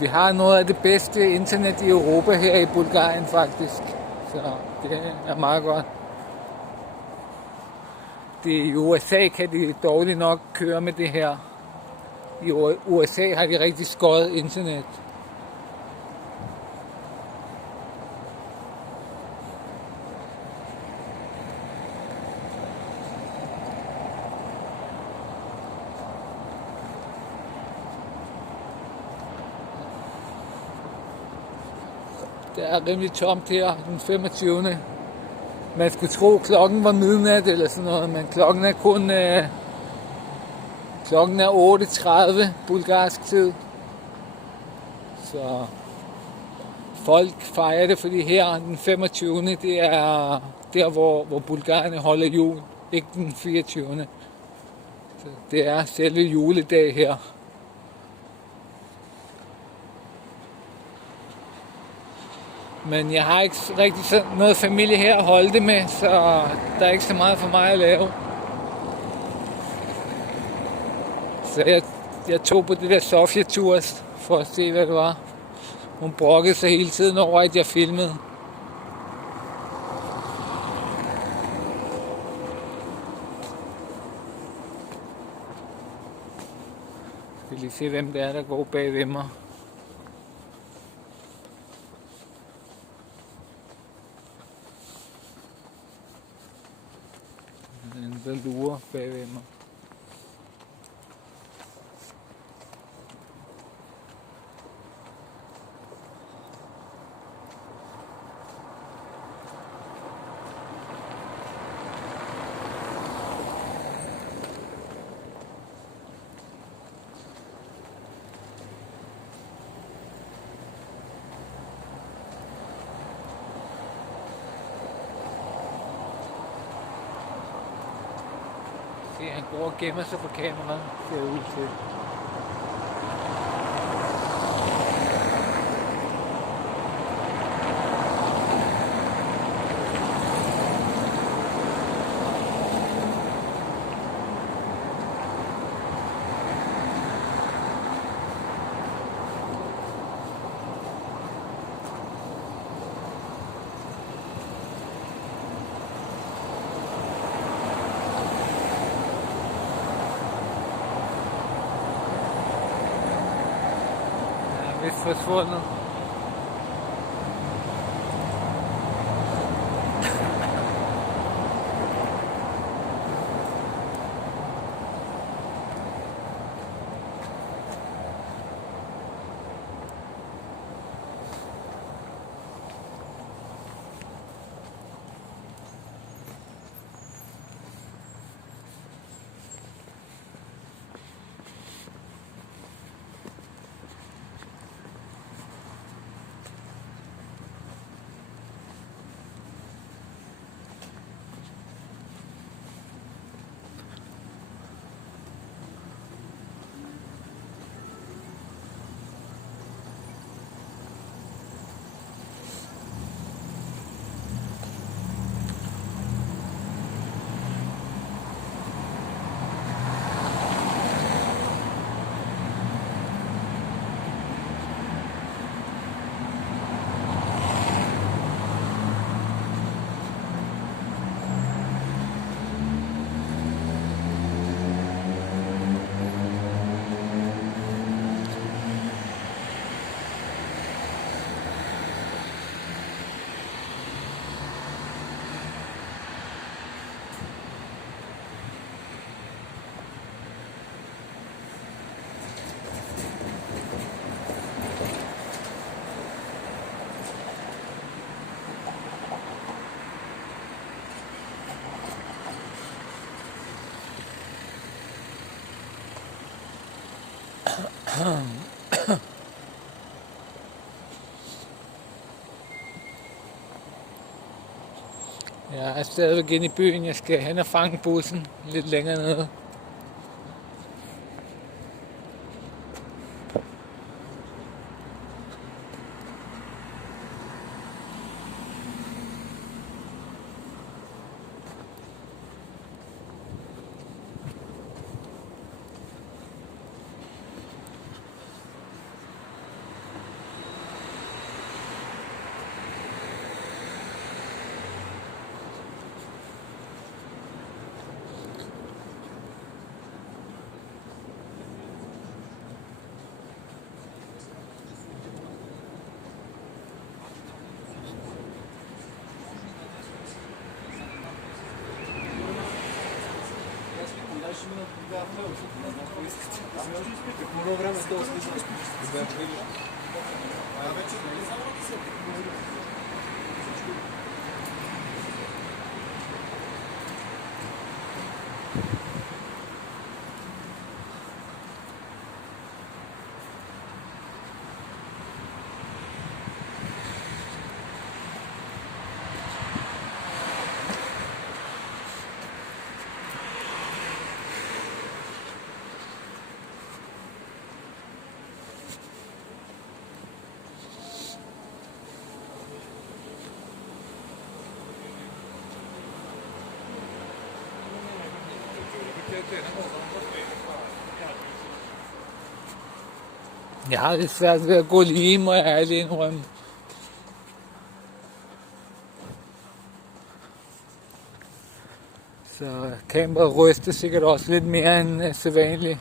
Vi har noget af det bedste internet i Europa her i Bulgarien faktisk, så det er meget godt. I USA kan de dårligt nok køre med det her. I USA har de rigtig skåret internet. Det er rimelig tomt her den 25. Man skulle tro, klokken var midnat eller sådan noget, men klokken er kun klokken er 8:30 bulgarsk tid. Så folk fejrer det, fordi her den 25. det er der, hvor bulgarerne holder jul, ikke den 24. Så det er selve juledag her. Men jeg har ikke rigtig noget familie her at holde det med, så der er ikke så meget for mig at lave. Så jeg tog på det der Sofia-tur for at se, hvad det var. Hun brokkede sig hele tiden over, at jeg filmede. Jeg vil lige se, hvem det er, der går bag ved mig. Der lurer bagved mig. Han går og gemmer sig på kameraet, ser det ud til. Vist forsvundet. Jeg er stadigvæk inde i byen. Jeg skal hen og fange bussen lidt længere nede. Jeg har lidt svært ved at gå lige, må jeg ærligt indrømme. Så kameraet ryster sikkert også lidt mere end sædvanligt.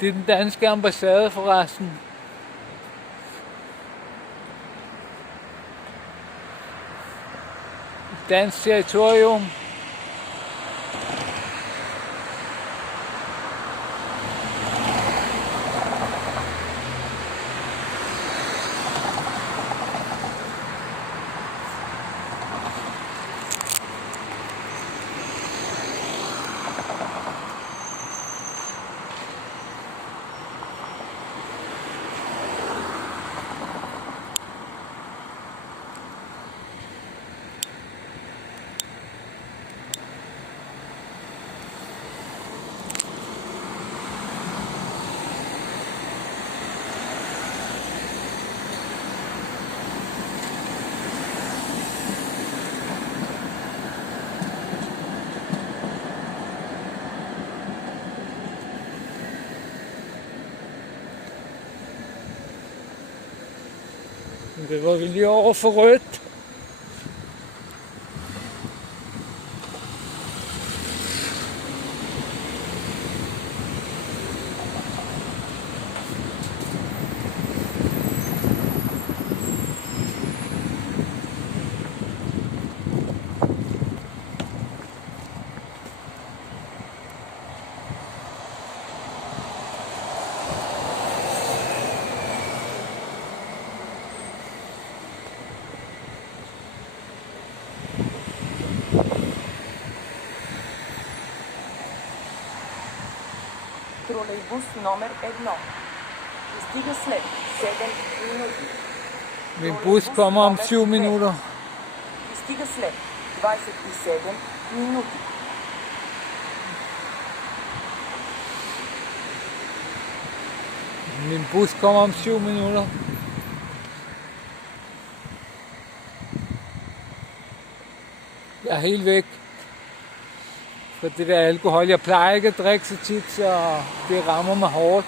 Det er den danske ambassade forresten. Dansk territorium. Det var vi lige over for rødt. Тролейбус номер 1. Стига след 7 минути. Min bus kommer om 20 minutter. Стига след 27 минути. Min bus kommer om 7 minutter. Jeg er helt væk fra det der alkohol. Jeg plejer ikke at drikke så tit, så det rammer mig hårdt.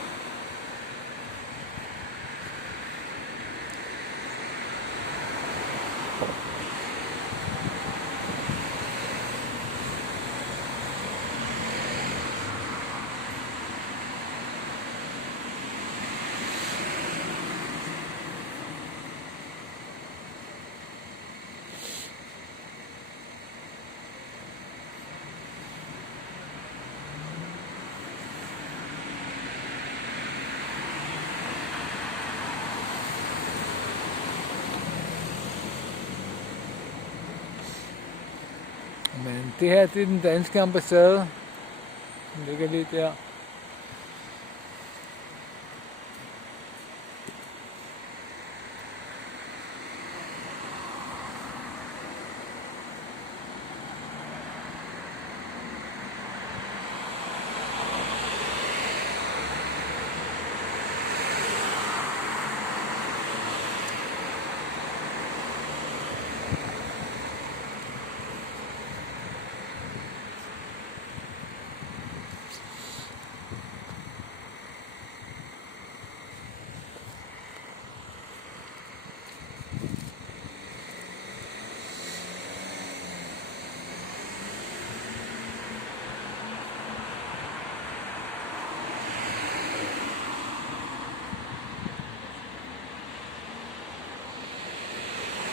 Men det her, det er den danske ambassade. Den ligger lige der.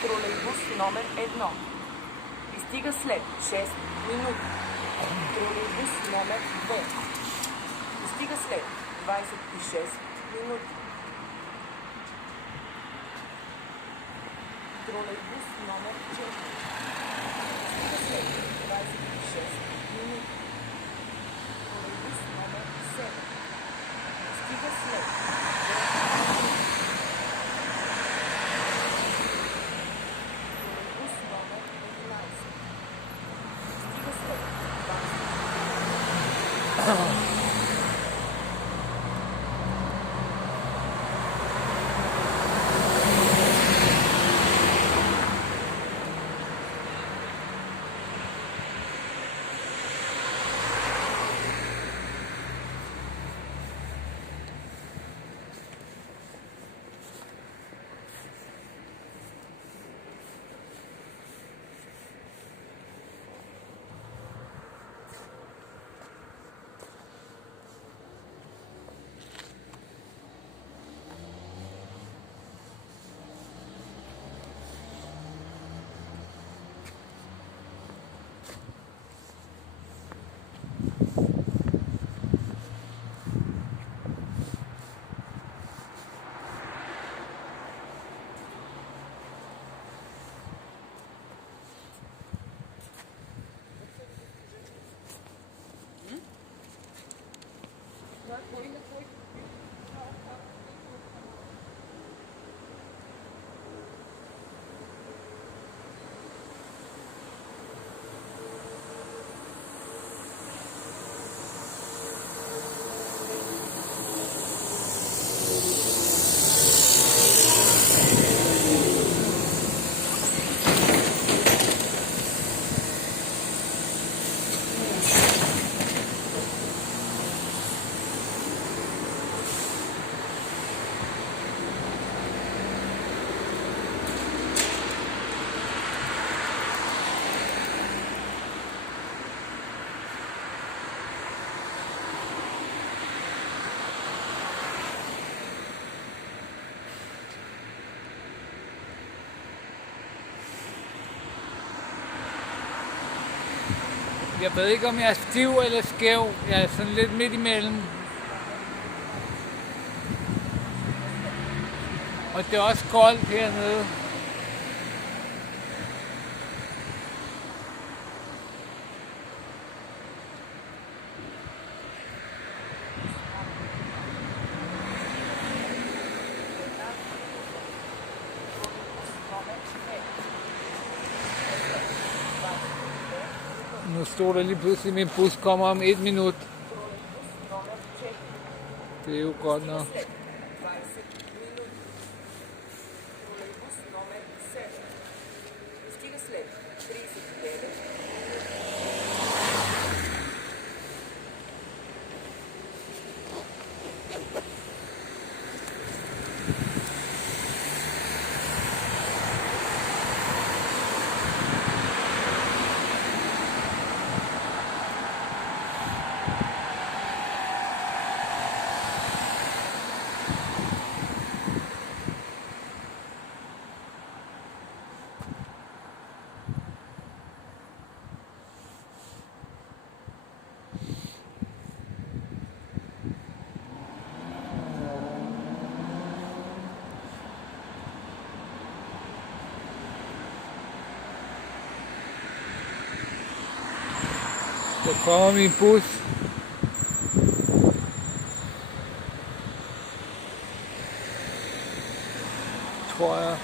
Тролейбус номер 1. Пристига след 6 минути. Тролейбус номер 2. Пристига след 26 минути. Тролейбус номер 4. Пристига след 26 минути. Тролейбус номер 7. Пристига след Jeg ved ikke, om jeg er stiv eller skæv. Jeg er sådan lidt midt imellem. Og det er også koldt hernede. Nu stod der lige pludselig, at min bus kommer om 1 minut. Det er jo godt nok. Der kommer min bus. Tror jeg.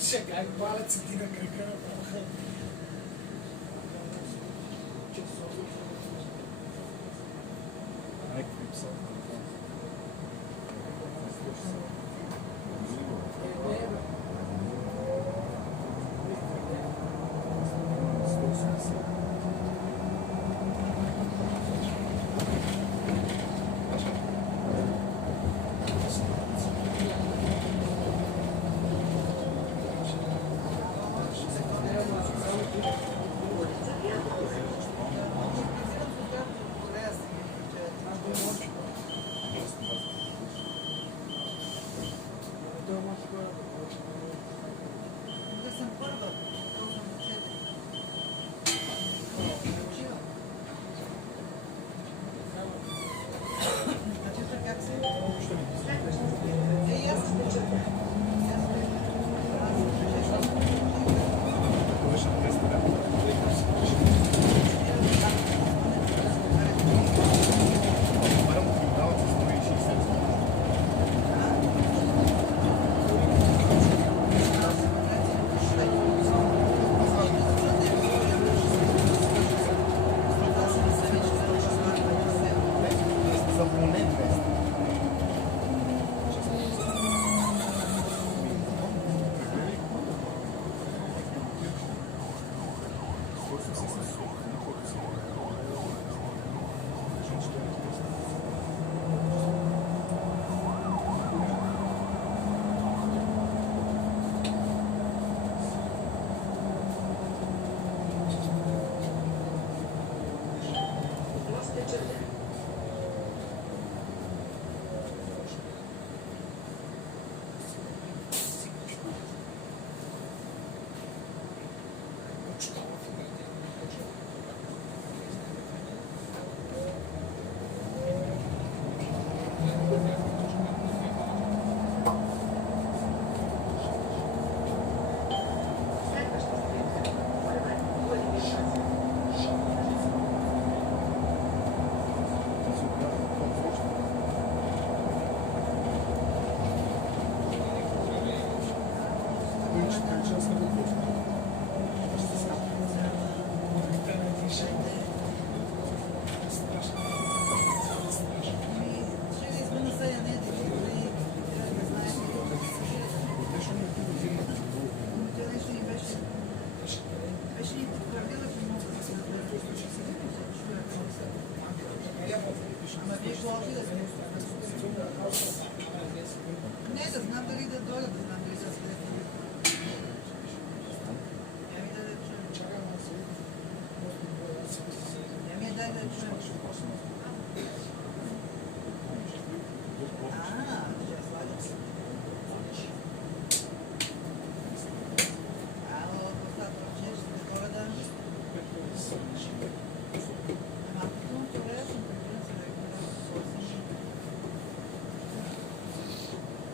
Chegar em balance aqui na cancana. Не, да знам дали да дойда, да знам дали да след. Ами да чуем. Ами дай да чуем. Ще слагам. Ало, постато чеш, ще дойда. Ама, добре, съм прекъсна се да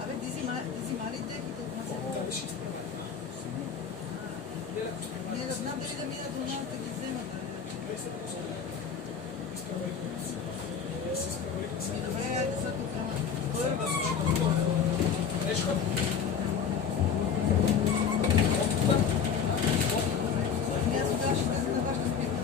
Абе, дизи мали дехите от нас. Не да знам дали да минат до нас да ги вземат. Добре, айде са тук. Първа. Аз тогава ще влезе на вашата спирка.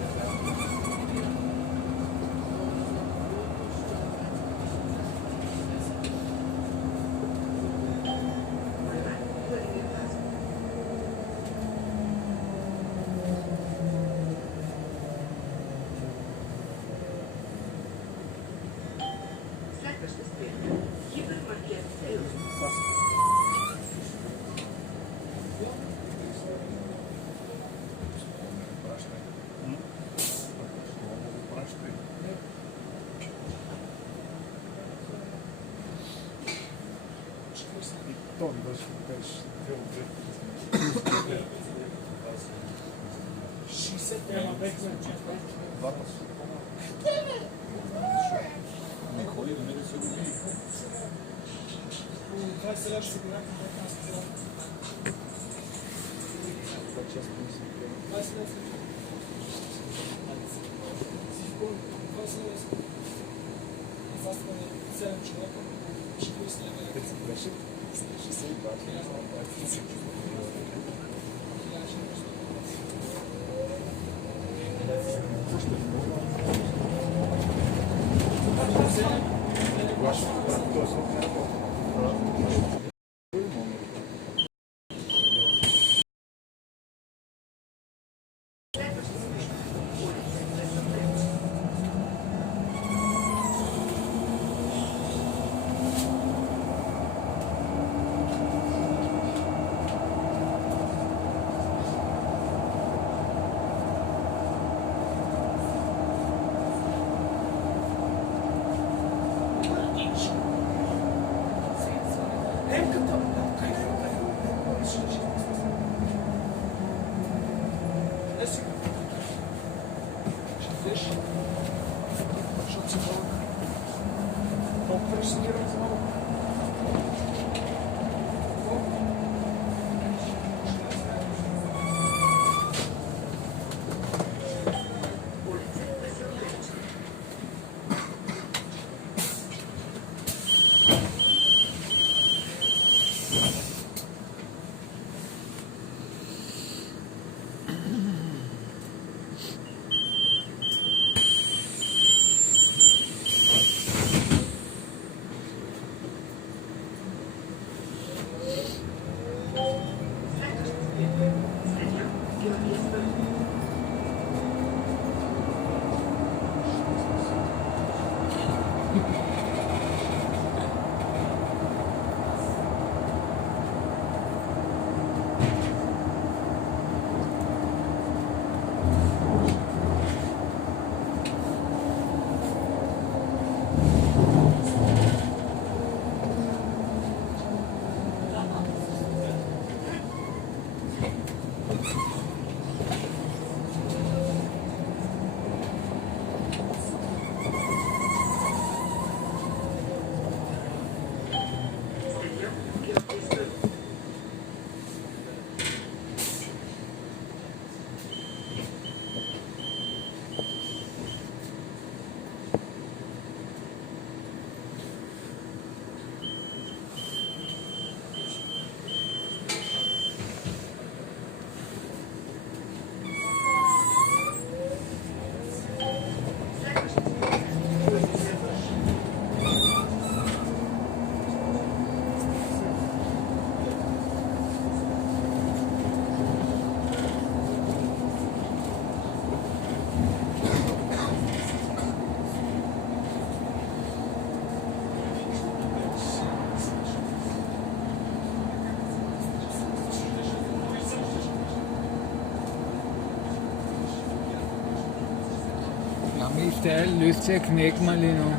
Mest af alt lyst til at knække mig lige nu.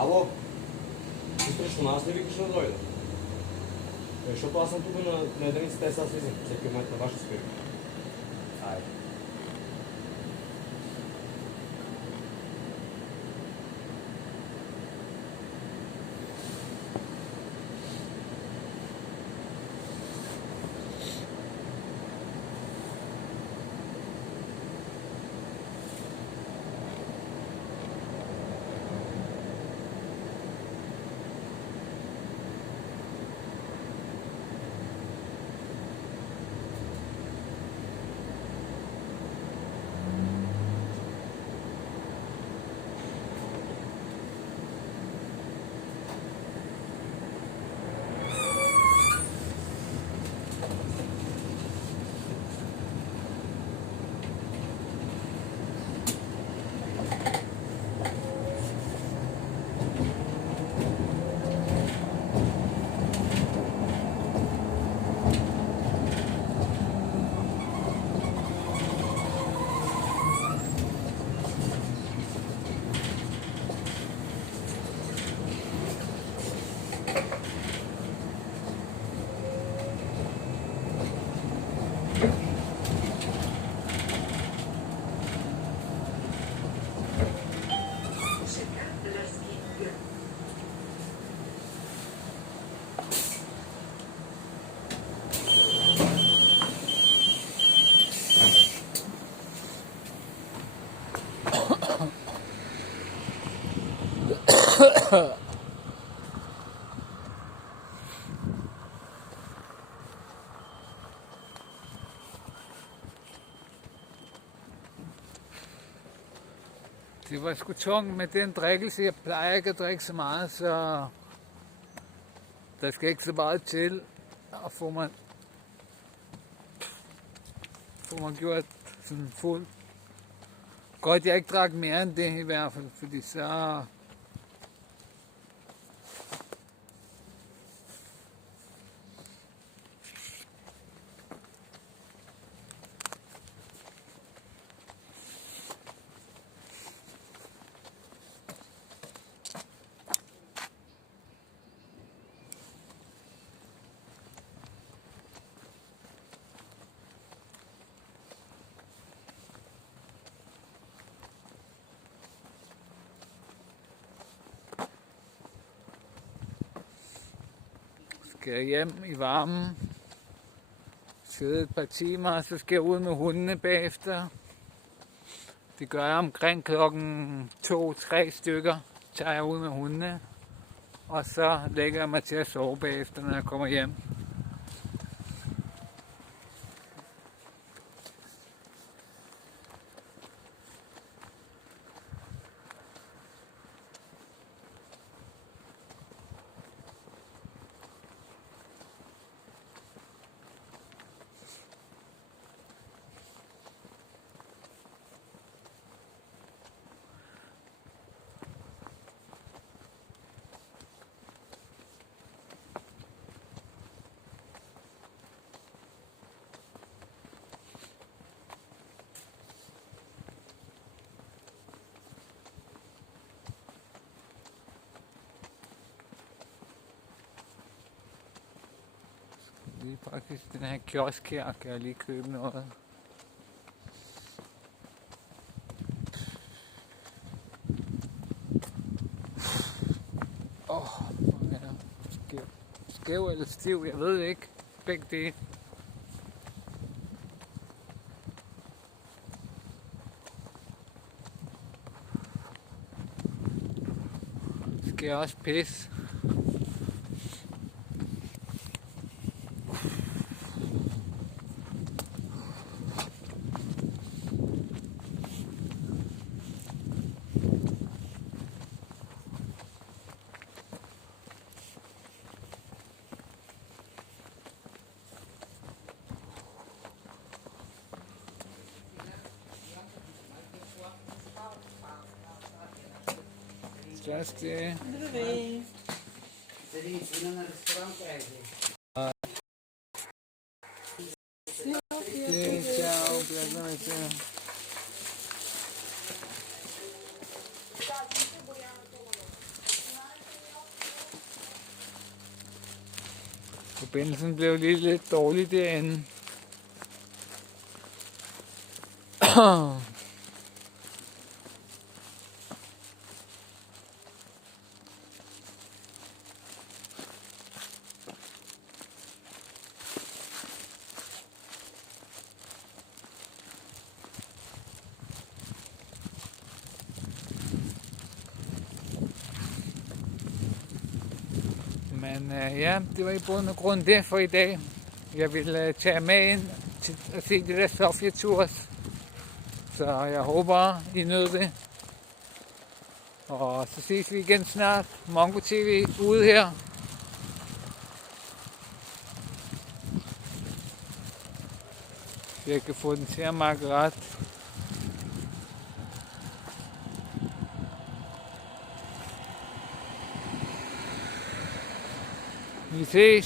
Ало? Страшно, аз не викаш да дойде. Защото аз съм тук на единицата, сега слизам всеки момент на ваша спирка. Айде. Det var sgu tungt med den drikkelse. Jeg plejer ikke at drikke så meget, så der skal ikke så meget til at få mig gjort sådan fuld. Godt, jeg ikke drak mere end det i hvert fald, fordi så skal jeg hjem i varmen, sidde et par timer, og så skal jeg ud med hundene bagefter. Det gør jeg omkring klokken 2-3 stykker, tager jeg ud med hundene, og så lægger jeg mig til at sove bagefter, når jeg kommer hjem. Lige faktisk den her kiosk her, kan jeg lige købe noget. Ja. Skæv eller stiv, jeg ved ikke. Begge det. Skal jeg også pisse? Здрасте. Здравей. Чао, приятно. Forbindelsen blev lige lidt dårlig derinde. Men ja, det var i bund og grund det for i dag. Jeg ville tage med ind til at se det der Sofia Tours. Så jeg håber, I nød det. Og så ses vi igen snart. Mongo TV ude her. Jeg kan få den til at markere ret. Vi ses.